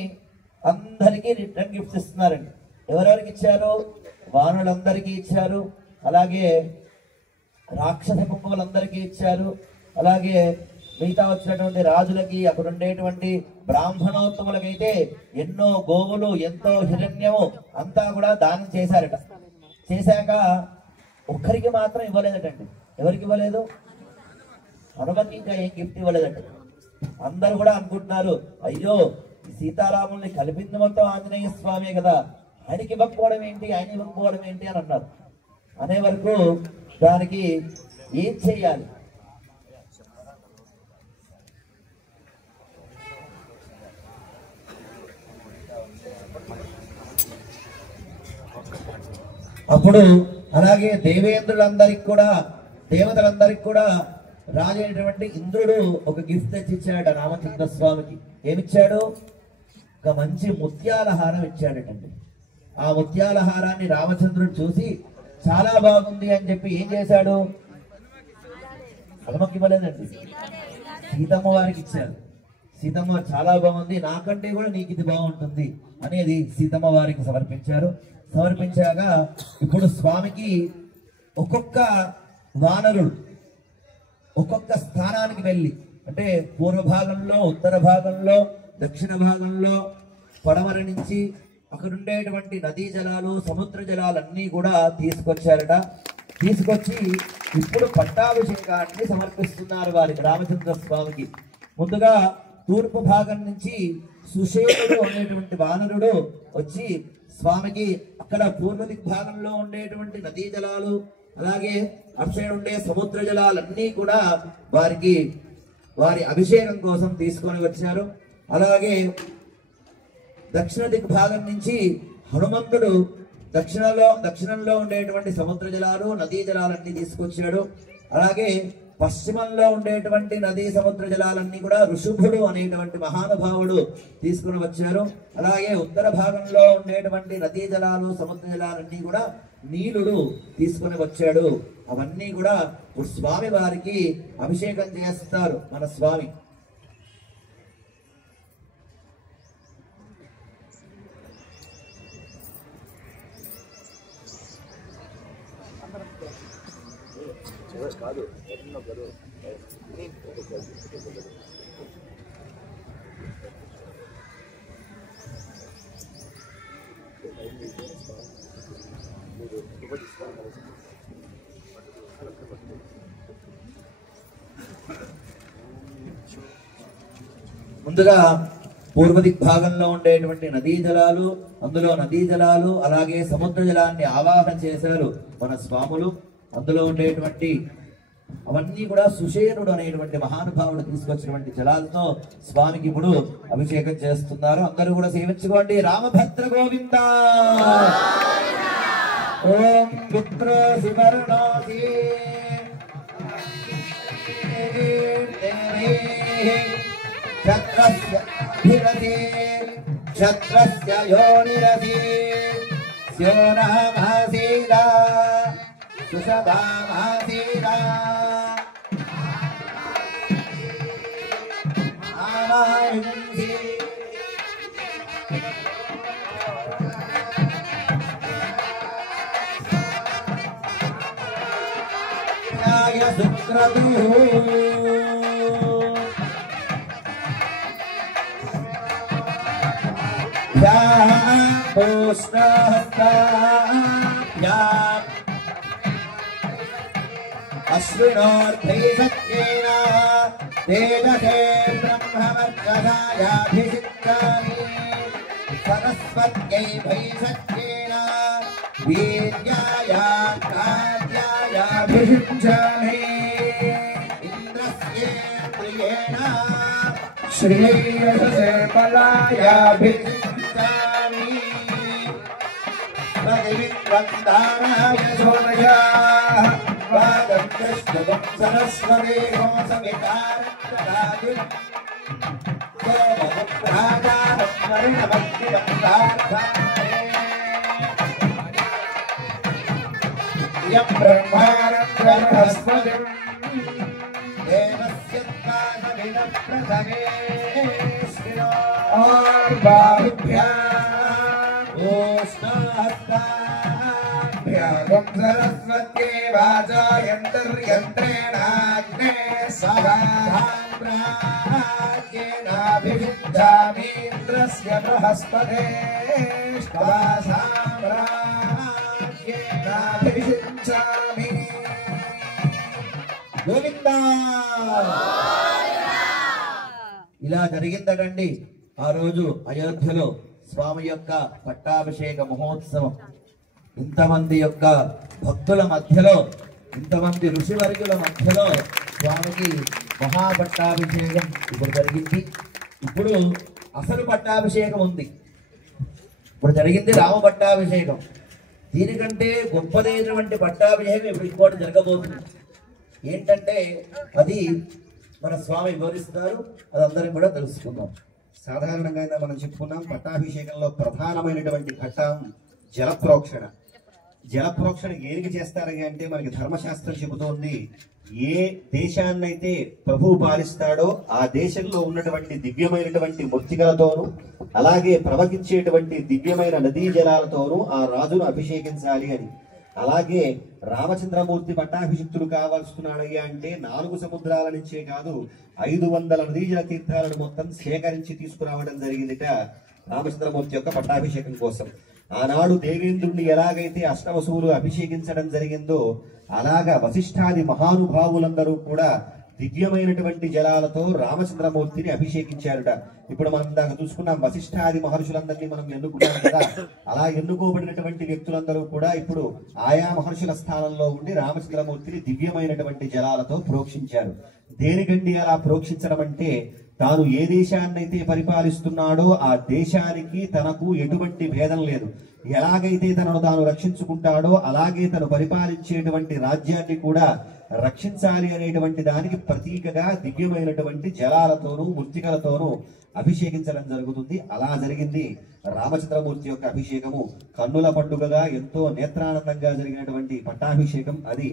అందరికీ రిటర్న్ గిఫ్ట్స్ ఇస్తున్నారండి. ఎవరెవరికి ఇచ్చారు? వానులందరికీ ఇచ్చారు, అలాగే రాక్షస కుక్కలందరికీ ఇచ్చారు, అలాగే మిగతా వచ్చినటువంటి రాజులకి, అక్కడ ఉండేటువంటి బ్రాహ్మణోత్తములకైతే ఎన్నో గోవులు, ఎంతో హిరణ్యము అంతా కూడా దానం చేశారట. చేశాక ఒక్కరికి మాత్రం ఇవ్వలేదటండి. ఎవరికి ఇవ్వలేదు? హనుమకి ఇంకా ఏం గిఫ్ట్ ఇవ్వలేదట. అందరు కూడా అనుకుంటున్నారు, అయ్యో సీతారాముల్ని కలిపింది మొత్తం ఆంజనేయ స్వామి కదా, ఆయనకి ఇవ్వకపోవడం ఏంటి, ఆయన ఇవ్వకపోవడం ఏంటి అని అన్నారు. అనే వరకు దానికి ఏం చెయ్యాలి? అప్పుడు అలాగే దేవేంద్రులందరికి కూడా, దేవతలందరికి కూడా రాజైనటువంటి ఇంద్రుడు ఒక గిఫ్ట్ తెచ్చి ఇచ్చాడు రామచంద్ర స్వామికి. ఏమిచ్చాడు? ఒక మంచి ముత్యాల హారం ఇచ్చాడటండి. ఆ ముత్యాల హారాన్ని రామచంద్రుడు చూసి చాలా బాగుంది అని చెప్పి ఏం చేశాడు? హనుమకి ఇవ్వలేదండి, సీతమ్మ వారికి ఇచ్చారు. సీతమ్మ చాలా బాగుంది, నాకంటే కూడా నీకు ఇది బాగుంటుంది అనేది సీతమ్మ వారికి సమర్పించారు. సమర్పించాక ఇప్పుడు స్వామికి ఒక్కొక్క వానరుడు ఒక్కొక్క స్థానానికి వెళ్ళి, అంటే పూర్వ భాగంలో, ఉత్తర భాగంలో, దక్షిణ భాగంలో, పడమర నుంచి అక్కడ ఉండేటువంటి నదీ జలాలు, సముద్ర జలాలన్నీ కూడా తీసుకొచ్చారట. తీసుకొచ్చి ఇప్పుడు పట్టాభిషేకాన్ని సమర్పిస్తున్నారు వారికి, రామచంద్ర స్వామికి. ముందుగా తూర్పు భాగం నుంచి సుషేణుడు అనేటువంటి వానరుడు వచ్చి స్వామికి అక్కడ పూర్వ దిగ్భాగంలో ఉండేటువంటి నదీ జలాలు, అలాగే అటు ఉండే సముద్ర జలాలన్నీ కూడా వారికి వారి అభిషేకం కోసం తీసుకొని వచ్చారు. అలాగే దక్షిణ దిగ్భాగం నుంచి హనుమంతుడు దక్షిణంలో ఉండేటువంటి సముద్ర జలాలు, నదీ జలాలన్నీ తీసుకొచ్చాడు. అలాగే పశ్చిమంలో ఉండేటువంటి నదీ సముద్ర జలాలన్నీ కూడా ఋషుభుడు అనేటువంటి మహానుభావుడు తీసుకుని వచ్చారు. అలాగే ఉత్తర భాగంలో ఉండేటువంటి నదీ జలాలు, సముద్ర జలాలన్నీ కూడా నీలుడు తీసుకుని వచ్చాడు. అవన్నీ కూడా స్వామి వారికి అభిషేకం చేస్తారు మన స్వామి. ముందుగా పూర్వ దిగ్భాగంలో ఉండేటువంటి నదీ జలాలు, అందులో నదీ జలాలు అలాగే సముద్ర జలాన్ని ఆవాహన చేశారు మన స్వాములు. అందులో ఉండేటువంటి అవన్నీ కూడా సుషేణుడు అనేటువంటి మహానుభావుడు తీసుకొచ్చినటువంటి జలాలతో స్వామికి ఇప్పుడు అభిషేకం చేస్తున్నారు. అందరూ కూడా సేవించుకోండి. రామభద్ర గోవింద. ఓం పుత్రో సువర్ణోసి క్షత్రస్య భిరతి క్షత్రస్య యోనిరతి స్యోనామాసీదా సుషభామాసీదా ఆమాయుంసి న్యాయ సుక్రతు अश्विनोर्धैषक्येन तेजसे ब्रह्मवर्चसायाभिषिक्तानि सरस्वत्यै भैषक्येन वीर्याय कार्यायाभिषिक्तानि इन्द्रस्येन्द्रियेण श्रीयसे बलायाभिषिक्तानि प्रतिविद्वन्दानाय सोमया वादं कृष्णं सरस्वती होसमिकारं यं ब्रह्माणं बृहस्पतिं देवस्य काशमिदं प्रथमे ओष्णाहस्ताभ्यागं सरस्वती वाचायन्तर्यन्त्रेणाग्ने साम्राज्येनाभिषिक्तामीन्द्रस्य बृहस्पतेष्टासाम्राज्येनाभिषिक्तामि గోవిందా. ఇలా జరిగిందటండి ఆ రోజు అయోధ్యలో స్వామి యొక్క పట్టాభిషేక మహోత్సవం. ఇంతమంది యొక్క భక్తుల మధ్యలో, ఇంతమంది ఋషివర్గుల మధ్యలో స్వామికి మహాపట్టాభిషేకం ఇప్పుడు జరిగింది. ఇప్పుడు అసలు పట్టాభిషేకం ఉంది. ఇప్పుడు జరిగింది రామ పట్టాభిషేకం. దీనికంటే గొప్పదైనటువంటి పట్టాభిషేకం ఇప్పుడు ఇంకోటి జరగబోతుంది. ఏంటంటే అది మన స్వామి వివరిస్తారు, అది అందరం కూడా తెలుసుకుందాం. సాధారణంగా మనం చెప్పుకున్నాం పట్టాభిషేకంలో ప్రధానమైనటువంటి ఘట్టం జలప్రోక్షణ. జల ప్రోక్షణ ఏనికి చేస్తారని అంటే మనకి ధర్మశాస్త్రం చెబుతోంది, ఏ దేశాన్నైతే ప్రభువు పాలిస్తాడో ఆ దేశంలో ఉన్నటువంటి దివ్యమైనటువంటి మృత్తికలతోనూ అలాగే ప్రవహించేటువంటి దివ్యమైన నదీ జలాలతోనూ ఆ రాజును అభిషేకించాలి అని. అలాగే రామచంద్రమూర్తి పట్టాభిషిక్తుడు కావాల్స్తున్నాడయ్యా అంటే 4 సముద్రాల నుంచే కాదు 500 నదీజల తీర్థాలను మొత్తం సేకరించి తీసుకురావడం జరిగిందిట రామచంద్రమూర్తి యొక్క పట్టాభిషేకం కోసం. ఆనాడు దేవేంద్రుణ్ణి ఎలాగైతే అష్టవసువులు అభిషేకించడం జరిగిందో అలాగా వశిష్ఠాది మహానుభావులందరూ కూడా దివ్యమైనటువంటి జలాలతో రామచంద్రమూర్తిని అభిషేకించారుట. ఇప్పుడు మనం దాకా చూసుకున్నాం, వశిష్ఠాది మహర్షులందరినీ మనం ఎన్నుకున్నాం కదా, అలా ఎన్నుకోబడినటువంటి వ్యక్తులందరూ కూడా ఇప్పుడు ఆయా మహర్షుల స్థానంలో ఉండి రామచంద్రమూర్తిని దివ్యమైనటువంటి జలాలతో ప్రోక్షించారు. దేనికండి అలా ప్రోక్షించడం అంటే, తాను ఏ దేశాన్నైతే పరిపాలిస్తున్నాడో ఆ దేశానికి తనకు ఎటువంటి భేదం లేదు. ఎలాగైతే తనను తాను రక్షించుకుంటాడో అలాగే తను పరిపాలించేటువంటి రాజ్యాన్ని కూడా రక్షించాలి అనేటువంటి దానికి ప్రతీకగా దివ్యమైనటువంటి జలాలతోనూ మృత్తికలతోనూ అభిషేకించడం జరుగుతుంది. అలా జరిగింది రామచంద్రమూర్తి యొక్క అభిషేకము. కన్నుల పండుగగా ఎంతో నేత్రానందంగా జరిగినటువంటి పట్టాభిషేకం అది.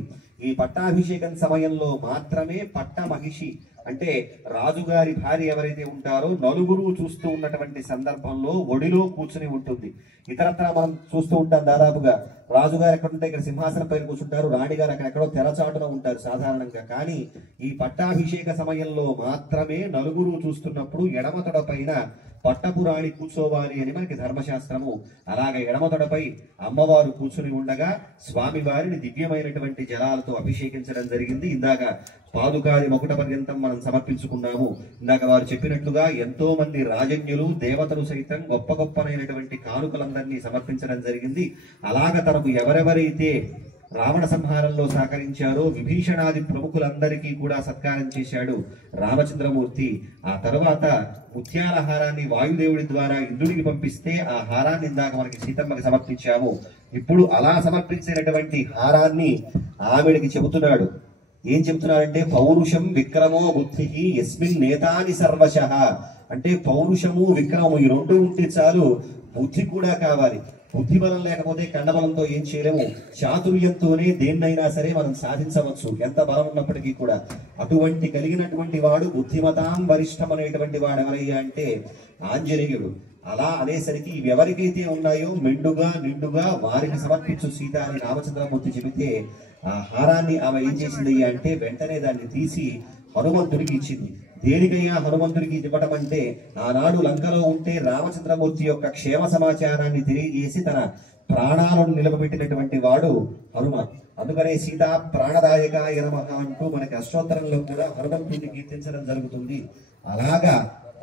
ఈ పట్టాభిషేకం సమయంలో మాత్రమే పట్ట మహిషి అంటే రాజుగారి భార్య ఎవరైతే ఉంటారో నలుగురు చూస్తూ ఉన్నటువంటి సందర్భంలో ఒడిలో కూర్చుని ఉంటుంది. ఇతరత్రా మనం చూస్తూ ఉంటాం, దాదాపుగా రాజుగారు ఎక్కడుంటే ఇక్కడ సింహాసనం పైన కూర్చుంటారు, రాణిగారు అక్కడెక్కడో తెరచాటున ఉంటారు సాధారణంగా. కానీ ఈ పట్టాభిషేక సమయంలో మాత్రమే నలుగురు చూస్తున్నప్పుడు ఎడమతొడ పైన పట్టపురాణి కూర్చోవాలి అని మనకి ధర్మశాస్త్రము. అలాగే ఎడమతొడపై అమ్మవారు కూర్చుని ఉండగా స్వామివారిని దివ్యమైనటువంటి జలాలతో అభిషేకించడం జరిగింది. ఇందాక పాదుకాది మకుట పర్యంతం మనం సమర్పించుకున్నాము. ఇందాక వారు చెప్పినట్లుగా ఎంతో మంది రాజన్యులు దేవతలు సైతం గొప్ప గొప్పనైనటువంటి కానుకలందరినీ సమర్పించడం జరిగింది. అలాగ తనకు ఎవరెవరైతే రావణ సంహారంలో సహకరించారో విభీషణాది ప్రముఖులందరికీ కూడా సత్కారం చేశాడు రామచంద్రమూర్తి. ఆ తర్వాత ముత్యాల హారాన్ని వాయుదేవుడి ద్వారా ఇంద్రుడికి పంపిస్తే ఆ హారాన్ని ఇందాక మనకి సీతమ్మకి సమర్పించాము. ఇప్పుడు అలా సమర్పించినటువంటి హారాన్ని ఆవిడికి చెబుతున్నాడు. ఏం చెప్తున్నాడంటే, పౌరుషం విక్రమో బుద్ధి యస్మిన్ నేతాని సర్వశః. అంటే పౌరుషము విక్రమము ఈ రెండు ఉంటే చాలు, బుద్ధి కూడా కావాలి. బుద్ధి బలం లేకపోతే కండబలంతో ఏం చేయలేము. చాతుర్యంతోనే దేన్నైనా సరే మనం సాధించవచ్చు, ఎంత బలం ఉన్నప్పటికీ కూడా. అటువంటి కలిగినటువంటి వాడు బుద్ధిమతాం వరిష్టం అనేటువంటి వాడు ఎవరయ్యా అంటే ఆంజనేయుడు. అలా అనేసరికి ఇవి ఎవరికైతే ఉన్నాయో మెండుగా నిండుగా వారికి సమర్పించు సీత అని రామచంద్రమూర్తి చెబితే ఆ హారాన్ని ఆమె ఏం చేసింది అంటే వెంటనే దాన్ని తీసి హనుమంతుడికి ఇచ్చింది. దేనికయ్యా హనుమంతుడికి ఇవ్వటం అంటే, ఆనాడు లంకలో ఉంటే రామచంద్రమూర్తి యొక్క క్షేమ సమాచారాన్ని తెలియజేసి తన ప్రాణాలను నిలబెట్టినటువంటి వాడు హనుమ. అందుకనే సీతా ప్రాణదాయకాయ నమః అంటూ మనకి అష్టోత్తరంలో కూడా హనుమంతుడిని కీర్తించడం జరుగుతుంది. అలాగా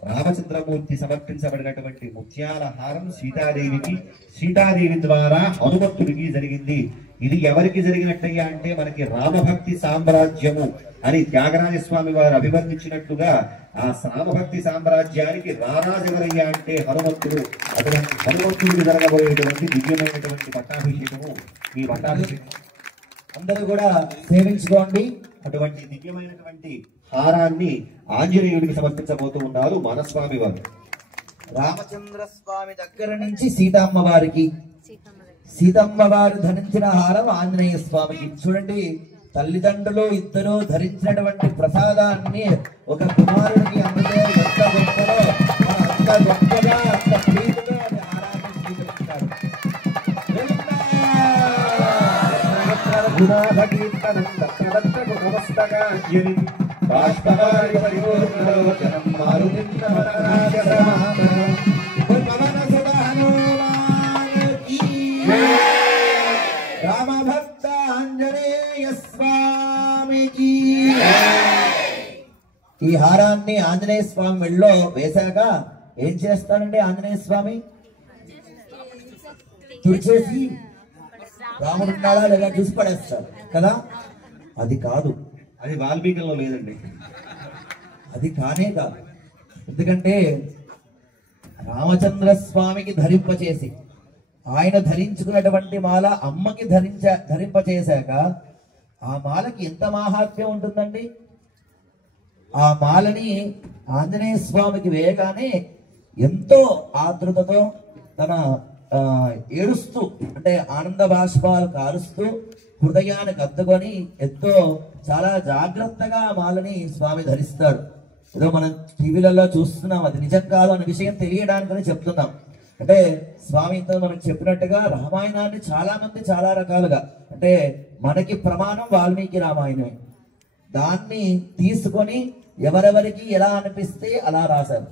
రామచంద్రమూర్తి సమర్పించబడినటువంటి ముత్యాల హారం సీతాదేవికి, సీతాదేవి ద్వారా హనుమంతుడికి జరిగింది. ఇది ఎవరికి జరిగినట్టయ్యా అంటే మనకి రామభక్తి సామ్రాజ్యము అని త్యాగరాజ స్వామి వారు అభివర్ణించినట్లుగా ఆ రామభక్తి సామ్రాజ్యానికి రారాజు ఎవరయ్యా అంటే హనుమంతుడు. అటువంటి హనుమంతుడికి జరగబోయేటువంటి దివ్యమైనటువంటి పట్టాభిషేకము ఈ పట్టాభిషేకం అందరూ కూడా సేవించుకోండి. అటువంటి దివ్యమైనటువంటి హారాన్ని ఆంజనేయుడికి సమర్పించబోతూ ఉన్నారు మన స్వామి వారు. రామచంద్ర స్వామి దగ్గర నుంచి సీతమ్మ వారికి, సీతమ్మ వారు ధరించిన హారం ఆంజనేయ స్వామికి. చూడండి, తల్లిదండ్రులు ఇద్దరు ధరించినటువంటి ప్రసాదాన్ని ఒక కుమారుడికి అందితే ఎంత గొప్పలో, అంత గొప్పగా అంత ప్రీతిగా అది హారాన్ని స్వీకరిస్తారు. రామభక్త ఆంజనేయ స్వామికి. ఈ హారాన్ని ఆంజనేయ స్వామి మెళ్ళో వేశాక ఏం చేస్తాడండి ఆంజనేయ స్వామి? తుడిచేసి రాముడు ఉన్నాడా లేదా చూసి పడేస్తాడు కదా. అది కాదు, అది వాల్మీకంలో లేదండి. అది కానే కాదు. ఎందుకంటే రామచంద్ర స్వామికి ధరింపచేసి ఆయన ధరించుకున్నటువంటి మాల అమ్మకి ధరింపచేశాక ఆ మాలకి ఎంత మాహాత్మ్యం ఉంటుందండి. ఆ మాలని ఆంజనేయ స్వామికి వేయగానే ఎంతో ఆతృతతో తన ఏడుస్తూ అంటే ఆనంద బాష్పాలు కారుస్తూ హృదయానికి అద్దుకొని ఎంతో చాలా జాగ్రత్తగా ఆ మాలని స్వామి ధరిస్తాడు. ఏదో మనం టీవీలలో చూస్తున్నాం, అది నిజం కాదు అనే విషయం తెలియడానికని చెప్తున్నాం. అంటే స్వామితో మనకు చెప్పినట్టుగా రామాయణాన్ని చాలా మంది చాలా రకాలుగా, అంటే మనకి ప్రమాణం వాల్మీకి రామాయణమే, దాన్ని తీసుకొని ఎవరెవరికి ఎలా అనిపిస్తే అలా రాశారు.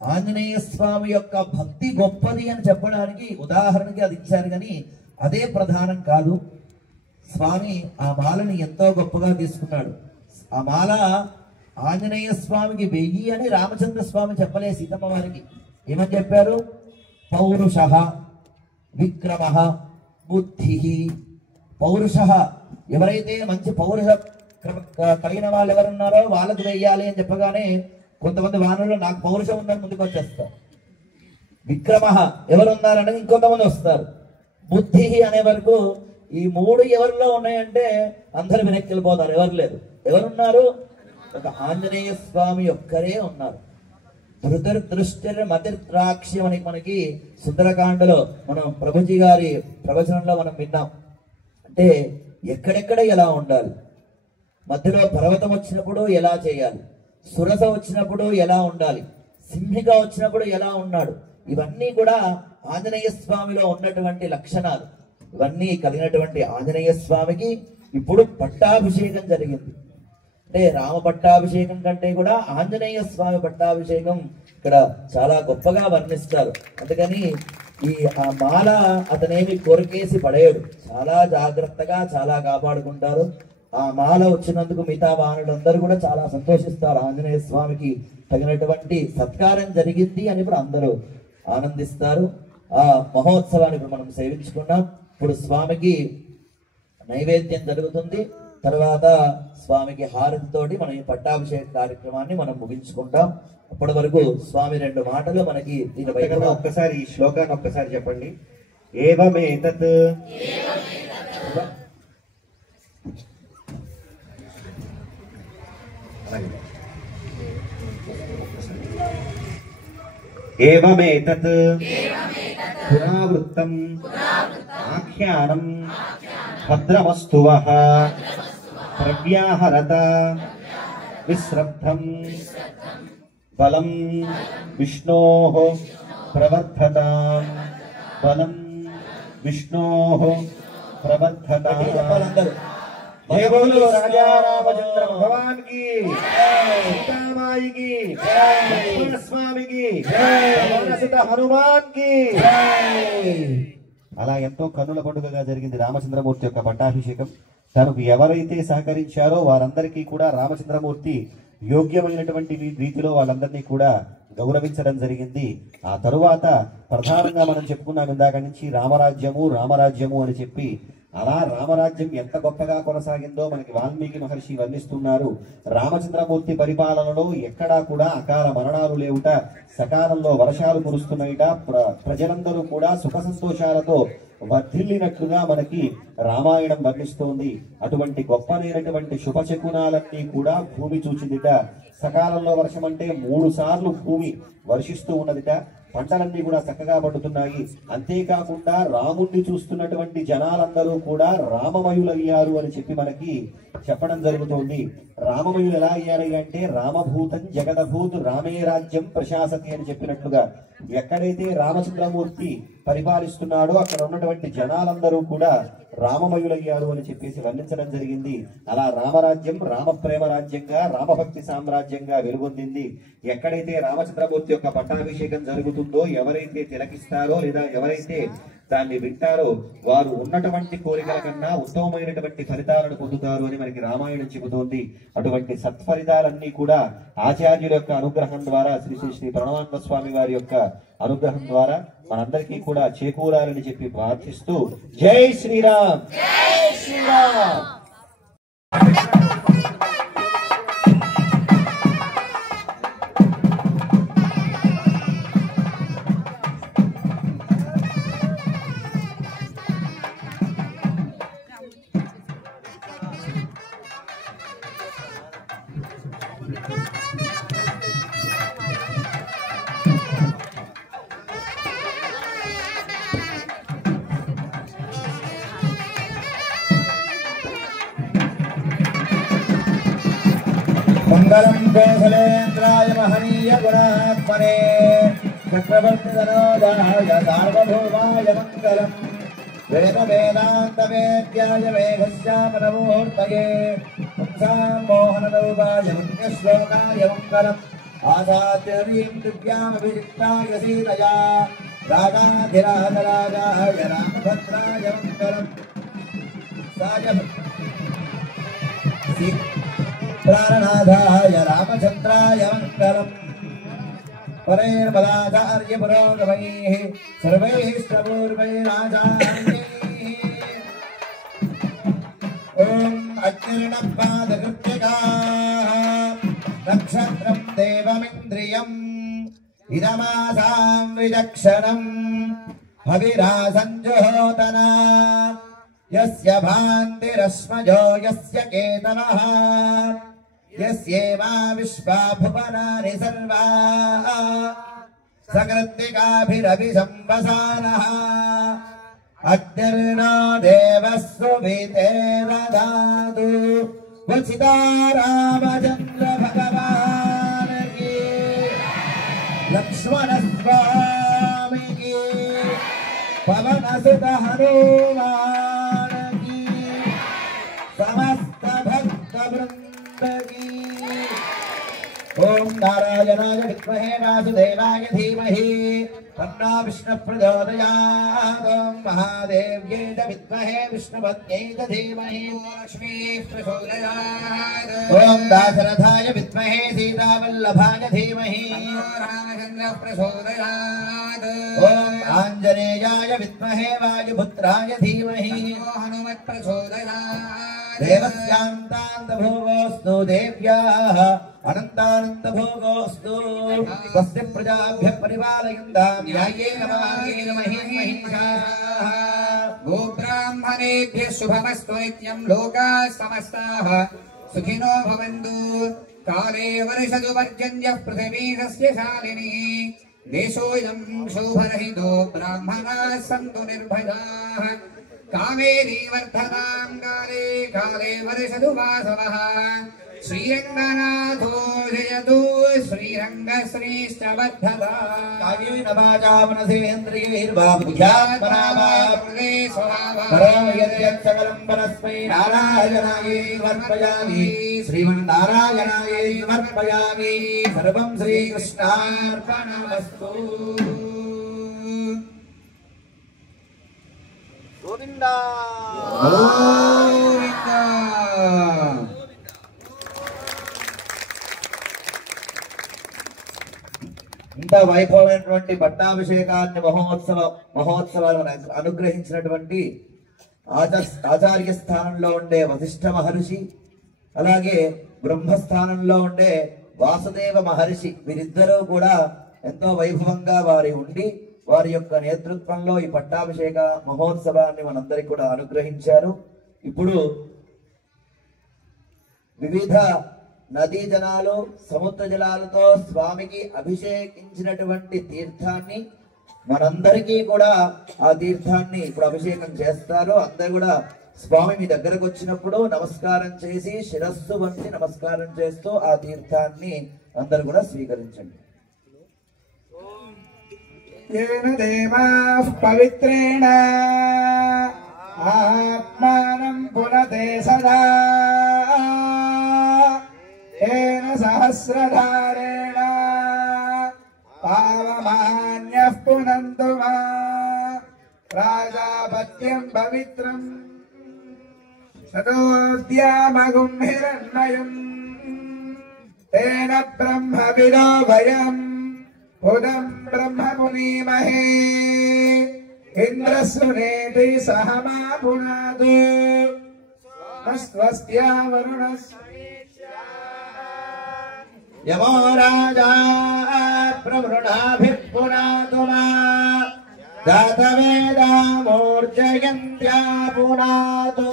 ఆంజనేయ స్వామి యొక్క భక్తి గొప్పది అని చెప్పడానికి ఉదాహరణకి అది ఇచ్చారు, కానీ అదే ప్రధానం కాదు. స్వామి ఆ మాలని ఎంతో గొప్పగా తీసుకున్నాడు. ఆ మాల ఆంజనేయ స్వామికి 1000 అని రామచంద్ర స్వామి చెప్పలే సీతమ్మ వారికి. ఏమని చెప్పారు? పౌరుష విక్రమ బుద్ధి. పౌరుష ఎవరైతే మంచి పౌరుష కలిగిన వాళ్ళు ఎవరున్నారో వాళ్ళకు వెయ్యాలి అని చెప్పగానే కొంతమంది వానరులు నాకు పౌరుషం ఉందని ముందుకు వచ్చేస్తారు. విక్రమ ఎవరున్నారని ఇంకొంతమంది వస్తారు. బుద్ధి అనే వరకు ఈ 3 ఎవరిలో ఉన్నాయంటే అందరు వెనక్కి వెళ్ళిపోతారు, ఎవరు లేదు. ఎవరున్నారు? ఒక ఆంజనేయ స్వామి ఒక్కరే ఉన్నారు. ధృతిర్ మతిర్ద్రాక్ష్యం అని మనకి సుందరకాండలో మనం ప్రభుజీ గారి ప్రవచనంలో మనం విన్నాం. అంటే ఎక్కడెక్కడ ఎలా ఉండాలి, మధ్యలో పర్వతం వచ్చినప్పుడు ఎలా చేయాలి, సురస వచ్చినప్పుడు ఎలా ఉండాలి, సింహిక వచ్చినప్పుడు ఎలా ఉన్నాడు, ఇవన్నీ కూడా ఆంజనేయ స్వామిలో ఉన్నటువంటి లక్షణాలు. ఇవన్నీ కలిగినటువంటి ఆంజనేయ స్వామికి ఇప్పుడు పట్టాభిషేకం జరిగింది. అంటే రామ పట్టాభిషేకం కంటే కూడా ఆంజనేయ స్వామి పట్టాభిషేకం ఇక్కడ చాలా గొప్పగా వర్ణిస్తారు. అందుకని ఆ మాల అతనేమి కొరికేసి పడేయడు, చాలా జాగ్రత్తగా చాలా కాపాడుకుంటారు. ఆ మాల వచ్చినందుకు మిగతా వాహనులందరూ కూడా చాలా సంతోషిస్తారు. ఆంజనేయ స్వామికి తగినటువంటి సత్కారం జరిగింది అని ఇప్పుడు అందరూ ఆనందిస్తారు. ఆ మహోత్సవాన్ని ఇప్పుడు మనం సేవించుకున్నాం. ఇప్పుడు స్వామికి నైవేద్యం జరుగుతుంది. తర్వాత స్వామికి హారతితోటి మనం ఈ పట్టాభిషేక కార్యక్రమాన్ని మనం ముగించుకుంటాం. అప్పటి వరకు స్వామి 2 మాటలు మనకి దీనిపై ఒక్కసారి ఈ శ్లోకాన్ని ఒక్కసారి చెప్పండి. ఏవమేతత్ ఏవమేతత్ పురావృత్తం ఆఖ్యానం భద్రమస్తువః ప్రవ్యాహరత విశ్రబ్ధం బలం విష్ణోః ప్రవర్ధతాం బలం విష్ణోః ప్రవర్ధతాం. జయ బోలో రాజా రామచంద్ర భగవాన్ కి, సీతామాయి కి, లక్ష్మణ స్వామి కి, సుత హనుమాన్ కి. అలా ఎంతో కన్నుల పండుగగా జరిగింది రామచంద్రమూర్తి యొక్క పట్టాభిషేకం. తనకు ఎవరైతే సహకరించారో వారందరికీ కూడా రామచంద్రమూర్తి యోగ్యమైనటువంటి రీతిలో వాళ్ళందరినీ కూడా గౌరవించడం జరిగింది. ఆ తరువాత ప్రధానంగా మనం చెప్పుకున్నాం ఇందాక నుంచి రామరాజ్యము అని చెప్పి, అలా రామరాజ్యం ఎంత గొప్పగా కొనసాగిందో మనకి వాల్మీకి మహర్షి వర్ణిస్తున్నారు. రామచంద్రమూర్తి పరిపాలనలో ఎక్కడా కూడా అకాల మరణాలు లేవుట, సకాలంలో వర్షాలు కురుస్తున్నాయిట, ప్రజలందరూ కూడా సుఖ సంతోషాలతో వర్ధిల్లినట్లుగా మనకి రామాయణం వర్ణిస్తోంది. అటువంటి గొప్పనైనటువంటి శుభశకునాలన్నీ కూడా భూమి చూచిందిట. సకాలంలో వర్షం అంటే 3 సార్లు భూమి వర్షిస్తూ ఉన్నదిట. పంటలన్నీ కూడా చక్కగా పండుతున్నాయి. అంతేకాకుండా రాముణ్ణి చూస్తున్నటువంటి జనాలందరూ కూడా రామమయులయ్యారు అని చెప్పి మనకి చెప్పడం జరుగుతోంది. రామమయులు ఎలా అయ్యారు అంటే రామభూతం జగదభూత్ రామే రాజ్యం ప్రశాసతి అని చెప్పినట్లుగా ఎక్కడైతే రామచంద్రమూర్తి పరిపాలిస్తున్నాడో అక్కడ ఉన్నటువంటి జనాలందరూ కూడా రామమయులయ్యారు అని చెప్పేసి వర్ణించడం జరిగింది. అలా రామరాజ్యం రామప్రేమ రాజ్యంగా రామభక్తి సామ్రాజ్యంగా వెలుగొందింది. ఎక్కడైతే రామచంద్రమూర్తి యొక్క పట్టాభిషేకం జరుగుతుందో, ఎవరైతే తిలకిస్తారో లేదా ఎవరైతే దాన్ని వింటారో వారు ఉన్నటువంటి కోరికల కన్నా ఉత్తమమైనటువంటి ఫలితాలను పొందుతారు అని మనకి రామాయణం చెబుతోంది. అటువంటి సత్ఫలితాలన్నీ కూడా ఆచార్యుల యొక్క అనుగ్రహం ద్వారా, శ్రీ శ్రీ శ్రీ ప్రణవానంద స్వామి వారి యొక్క అనుగ్రహం ద్వారా మనందరికీ కూడా చేకూరాలని చెప్పి ప్రార్థిస్తూ జై శ్రీరామ్, జై శ్రీరామ్. मंगलम कौशलेन्द्राय महनीय गुणात्मने चक्रवर्ती धनोजाय सार्वभौमाय मंगलम वेद वेदांत वेद्याय मेघश्यामनमूर्तये पुंसां मोहनरूपाय पुण्यश्लोकाय मंगलम आसाद्यरीं दिव्यामभिषिक्ताय सीतया राजाधिराजराजाय रामभद्राय मंगलम प्राणनाथाय रामचंद्राय मंगलम परैर्मदाचार्य पुरोगमैः सर्वैश्चपूर्वैराचार्यैः ओम अग्निर्नपादकृत्यकाः नक्षत्रं देवमिन्द्रियम् इदमासां विचक्षणम् हविरासञ्जुहोतना यस्य भान्तिरश्मजो यस्य केतवः यस्येवा विश्वा भुवनानि सर्वा सकृत्तिकाभिरभिसंवसानः अग्निर्नो देवः सुविते ददातु वसिता रामचन्द्र भगवान् की लक्ष्मण स्वामी की पवनसुत हनुमान की समस्त भक्त वृंद की ओम नारायणाय विद्महे वासुदेवाय धीमहि तन्नो विष्णु प्रचोदयात् ओम महादेव्यै च विद्महे विष्णुपत्न्यै च धीमहि लक्ष्मी प्रचोदयात् ओम दाशरथाय विद्महे सीतावल्लभाय धीमहि रामचन्द्र प्रचोदयात् ओम आञ्जनेयाय विद्महे वायुपुत्राय धीमहि हनुमत् प्रचोदयात् देवस्यान्तान्त भोगोऽस्तु देव्याः अनन्तानन्त भोगोऽस्तु स्वस्य प्रजाभ्यः परिपालयन्तां न्याय्येन मार्गेण महिषाः गोब्राह्मणेभ्यः शुभमस्तु नित्यं लोकाः समस्ताः सुखिनो भवन्तु काले वर्षतु पर्जन्यः पृथिवी सस्यशालिनी देशोऽयं शोभरहितो ब्राह्मणाः सन्तु निर्भयाः कावेरी वर्धतां काले काले वर्षतु वासवः श्रीरङ्गनाथो जयतु श्रीरङ्गश्रीश्च वर्धता कायेन वाचा मनसेन्द्रियैर्वा बुद्ध्यात्मना वा करोमि यत् सकलं परस्मै नारायणायै समर्पयामि श्रीमन्नारायणायै समर्पयामि सर्वं श्रीकृष्णार्पणमस्तु गोविंदा गोविंदा ఇంత వైభవమైనటువంటి పట్టాభిషేకాన్ని మహోత్సవాలను అనుగ్రహించినటువంటి ఆచార్య స్థానంలో ఉండే వశిష్ఠ మహర్షి, అలాగే బ్రహ్మస్థానంలో ఉండే వాసుదేవ మహర్షి, వీరిద్దరూ కూడా ఎంతో వైభవంగా వారి ఉండి వారి యొక్క నేతృత్వంలో ఈ పట్టాభిషేక మహోత్సవాన్ని మనందరికీ కూడా అనుగ్రహించారు. ఇప్పుడు వివిధ నదీ జలాలు సముద్ర జలాలతో స్వామికి అభిషేకించినటువంటి తీర్థాన్ని మనందరికీ కూడా ఆ తీర్థాన్ని ఇప్పుడు అభిషేకం చేస్తారు. అందరూ కూడా స్వామి మీ దగ్గరకు వచ్చినప్పుడు నమస్కారం చేసి శిరస్సు వంచి నమస్కారం చేస్తూ ఆ తీర్థాన్ని అందరూ కూడా స్వీకరించండి. येन देवाः पवित्रेण आत्मानं पुनते सदा येन सहस्रधारेण पावमान्यः पुनन्तु मा प्राजापत्यं पवित्रं शतोऽद्यामगुं हिरण्मयम् तेन ब्रह्मविदो भयम् उदं ब्रह्म पुनीमहे इन्द्रस्वनेति सह मा पुनातु स्वस्त्या यमो राजा प्रवृणाभिर्पुनातु मा दातवेदा मूर्जयन्त्या पुनातु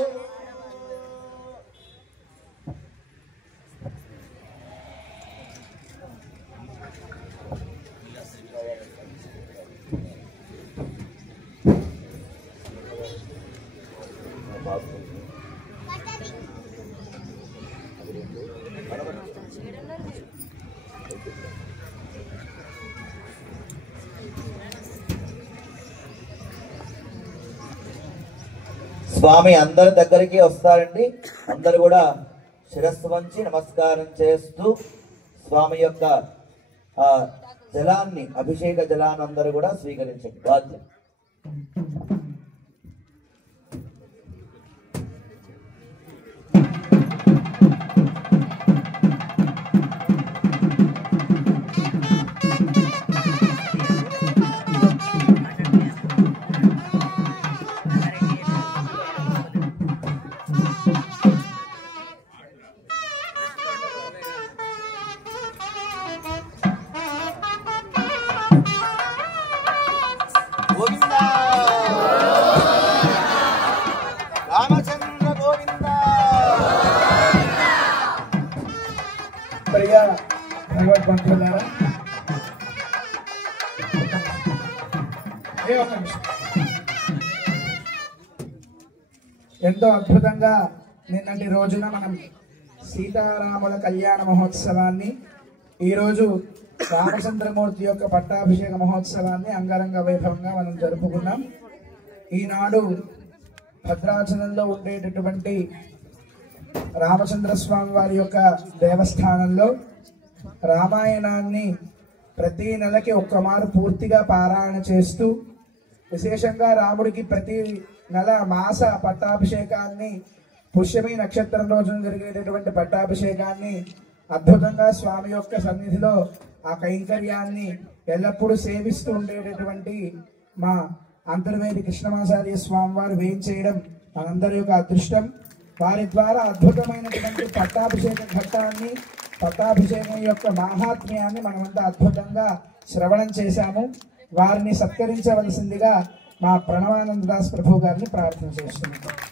స్వామి అందరి దగ్గరికి వస్తారండి. అందరు కూడా శిరస్సు వంచి నమస్కారం చేస్తూ స్వామి యొక్క జలాన్ని, అభిషేక జలాన్ని అందరూ కూడా స్వీకరించండి. బాధ్యత. రామచంద్ర గోవింద. ప్రియ భగవద్బంధువులారా, ఎంతో అద్భుతంగా నిన్నటి రోజున మనం సీతారాముల కళ్యాణ మహోత్సవాన్ని, ఈరోజు రామచంద్రమూర్తి యొక్క పట్టాభిషేక మహోత్సవాన్ని అంగరంగ వైభవంగా మనం జరుపుకున్నాం. ఈనాడు భద్రాచలంలో ఉండేటటువంటి రామచంద్ర స్వామి వారి యొక్క దేవస్థానంలో రామాయణాన్ని ప్రతి నెలకి ఒక్కమారు పూర్తిగా పారాయణ చేస్తూ, విశేషంగా రాముడికి ప్రతి నెల మాస పట్టాభిషేకాన్ని, పుష్యమి నక్షత్రం రోజున జరిగేటటువంటి పట్టాభిషేకాన్ని అద్భుతంగా స్వామి యొక్క సన్నిధిలో ఆ కైంకర్యాన్ని ఎల్లప్పుడూ సేవిస్తూ ఉండేటటువంటి మా అంతర్వేది కృష్ణమాచార్య స్వామి వారు వేయించేయడం మనందరి యొక్క అదృష్టం. వారి ద్వారా అద్భుతమైనటువంటి పట్టాభిషేక ఘట్టాన్ని, పట్టాభిషేకం యొక్క మాహాత్మ్యాన్ని మనమంతా అద్భుతంగా శ్రవణం చేశాము. వారిని సత్కరించవలసిందిగా మా ప్రణవానంద దాస్ ప్రభు గారిని ప్రార్థన చేస్తున్నాం.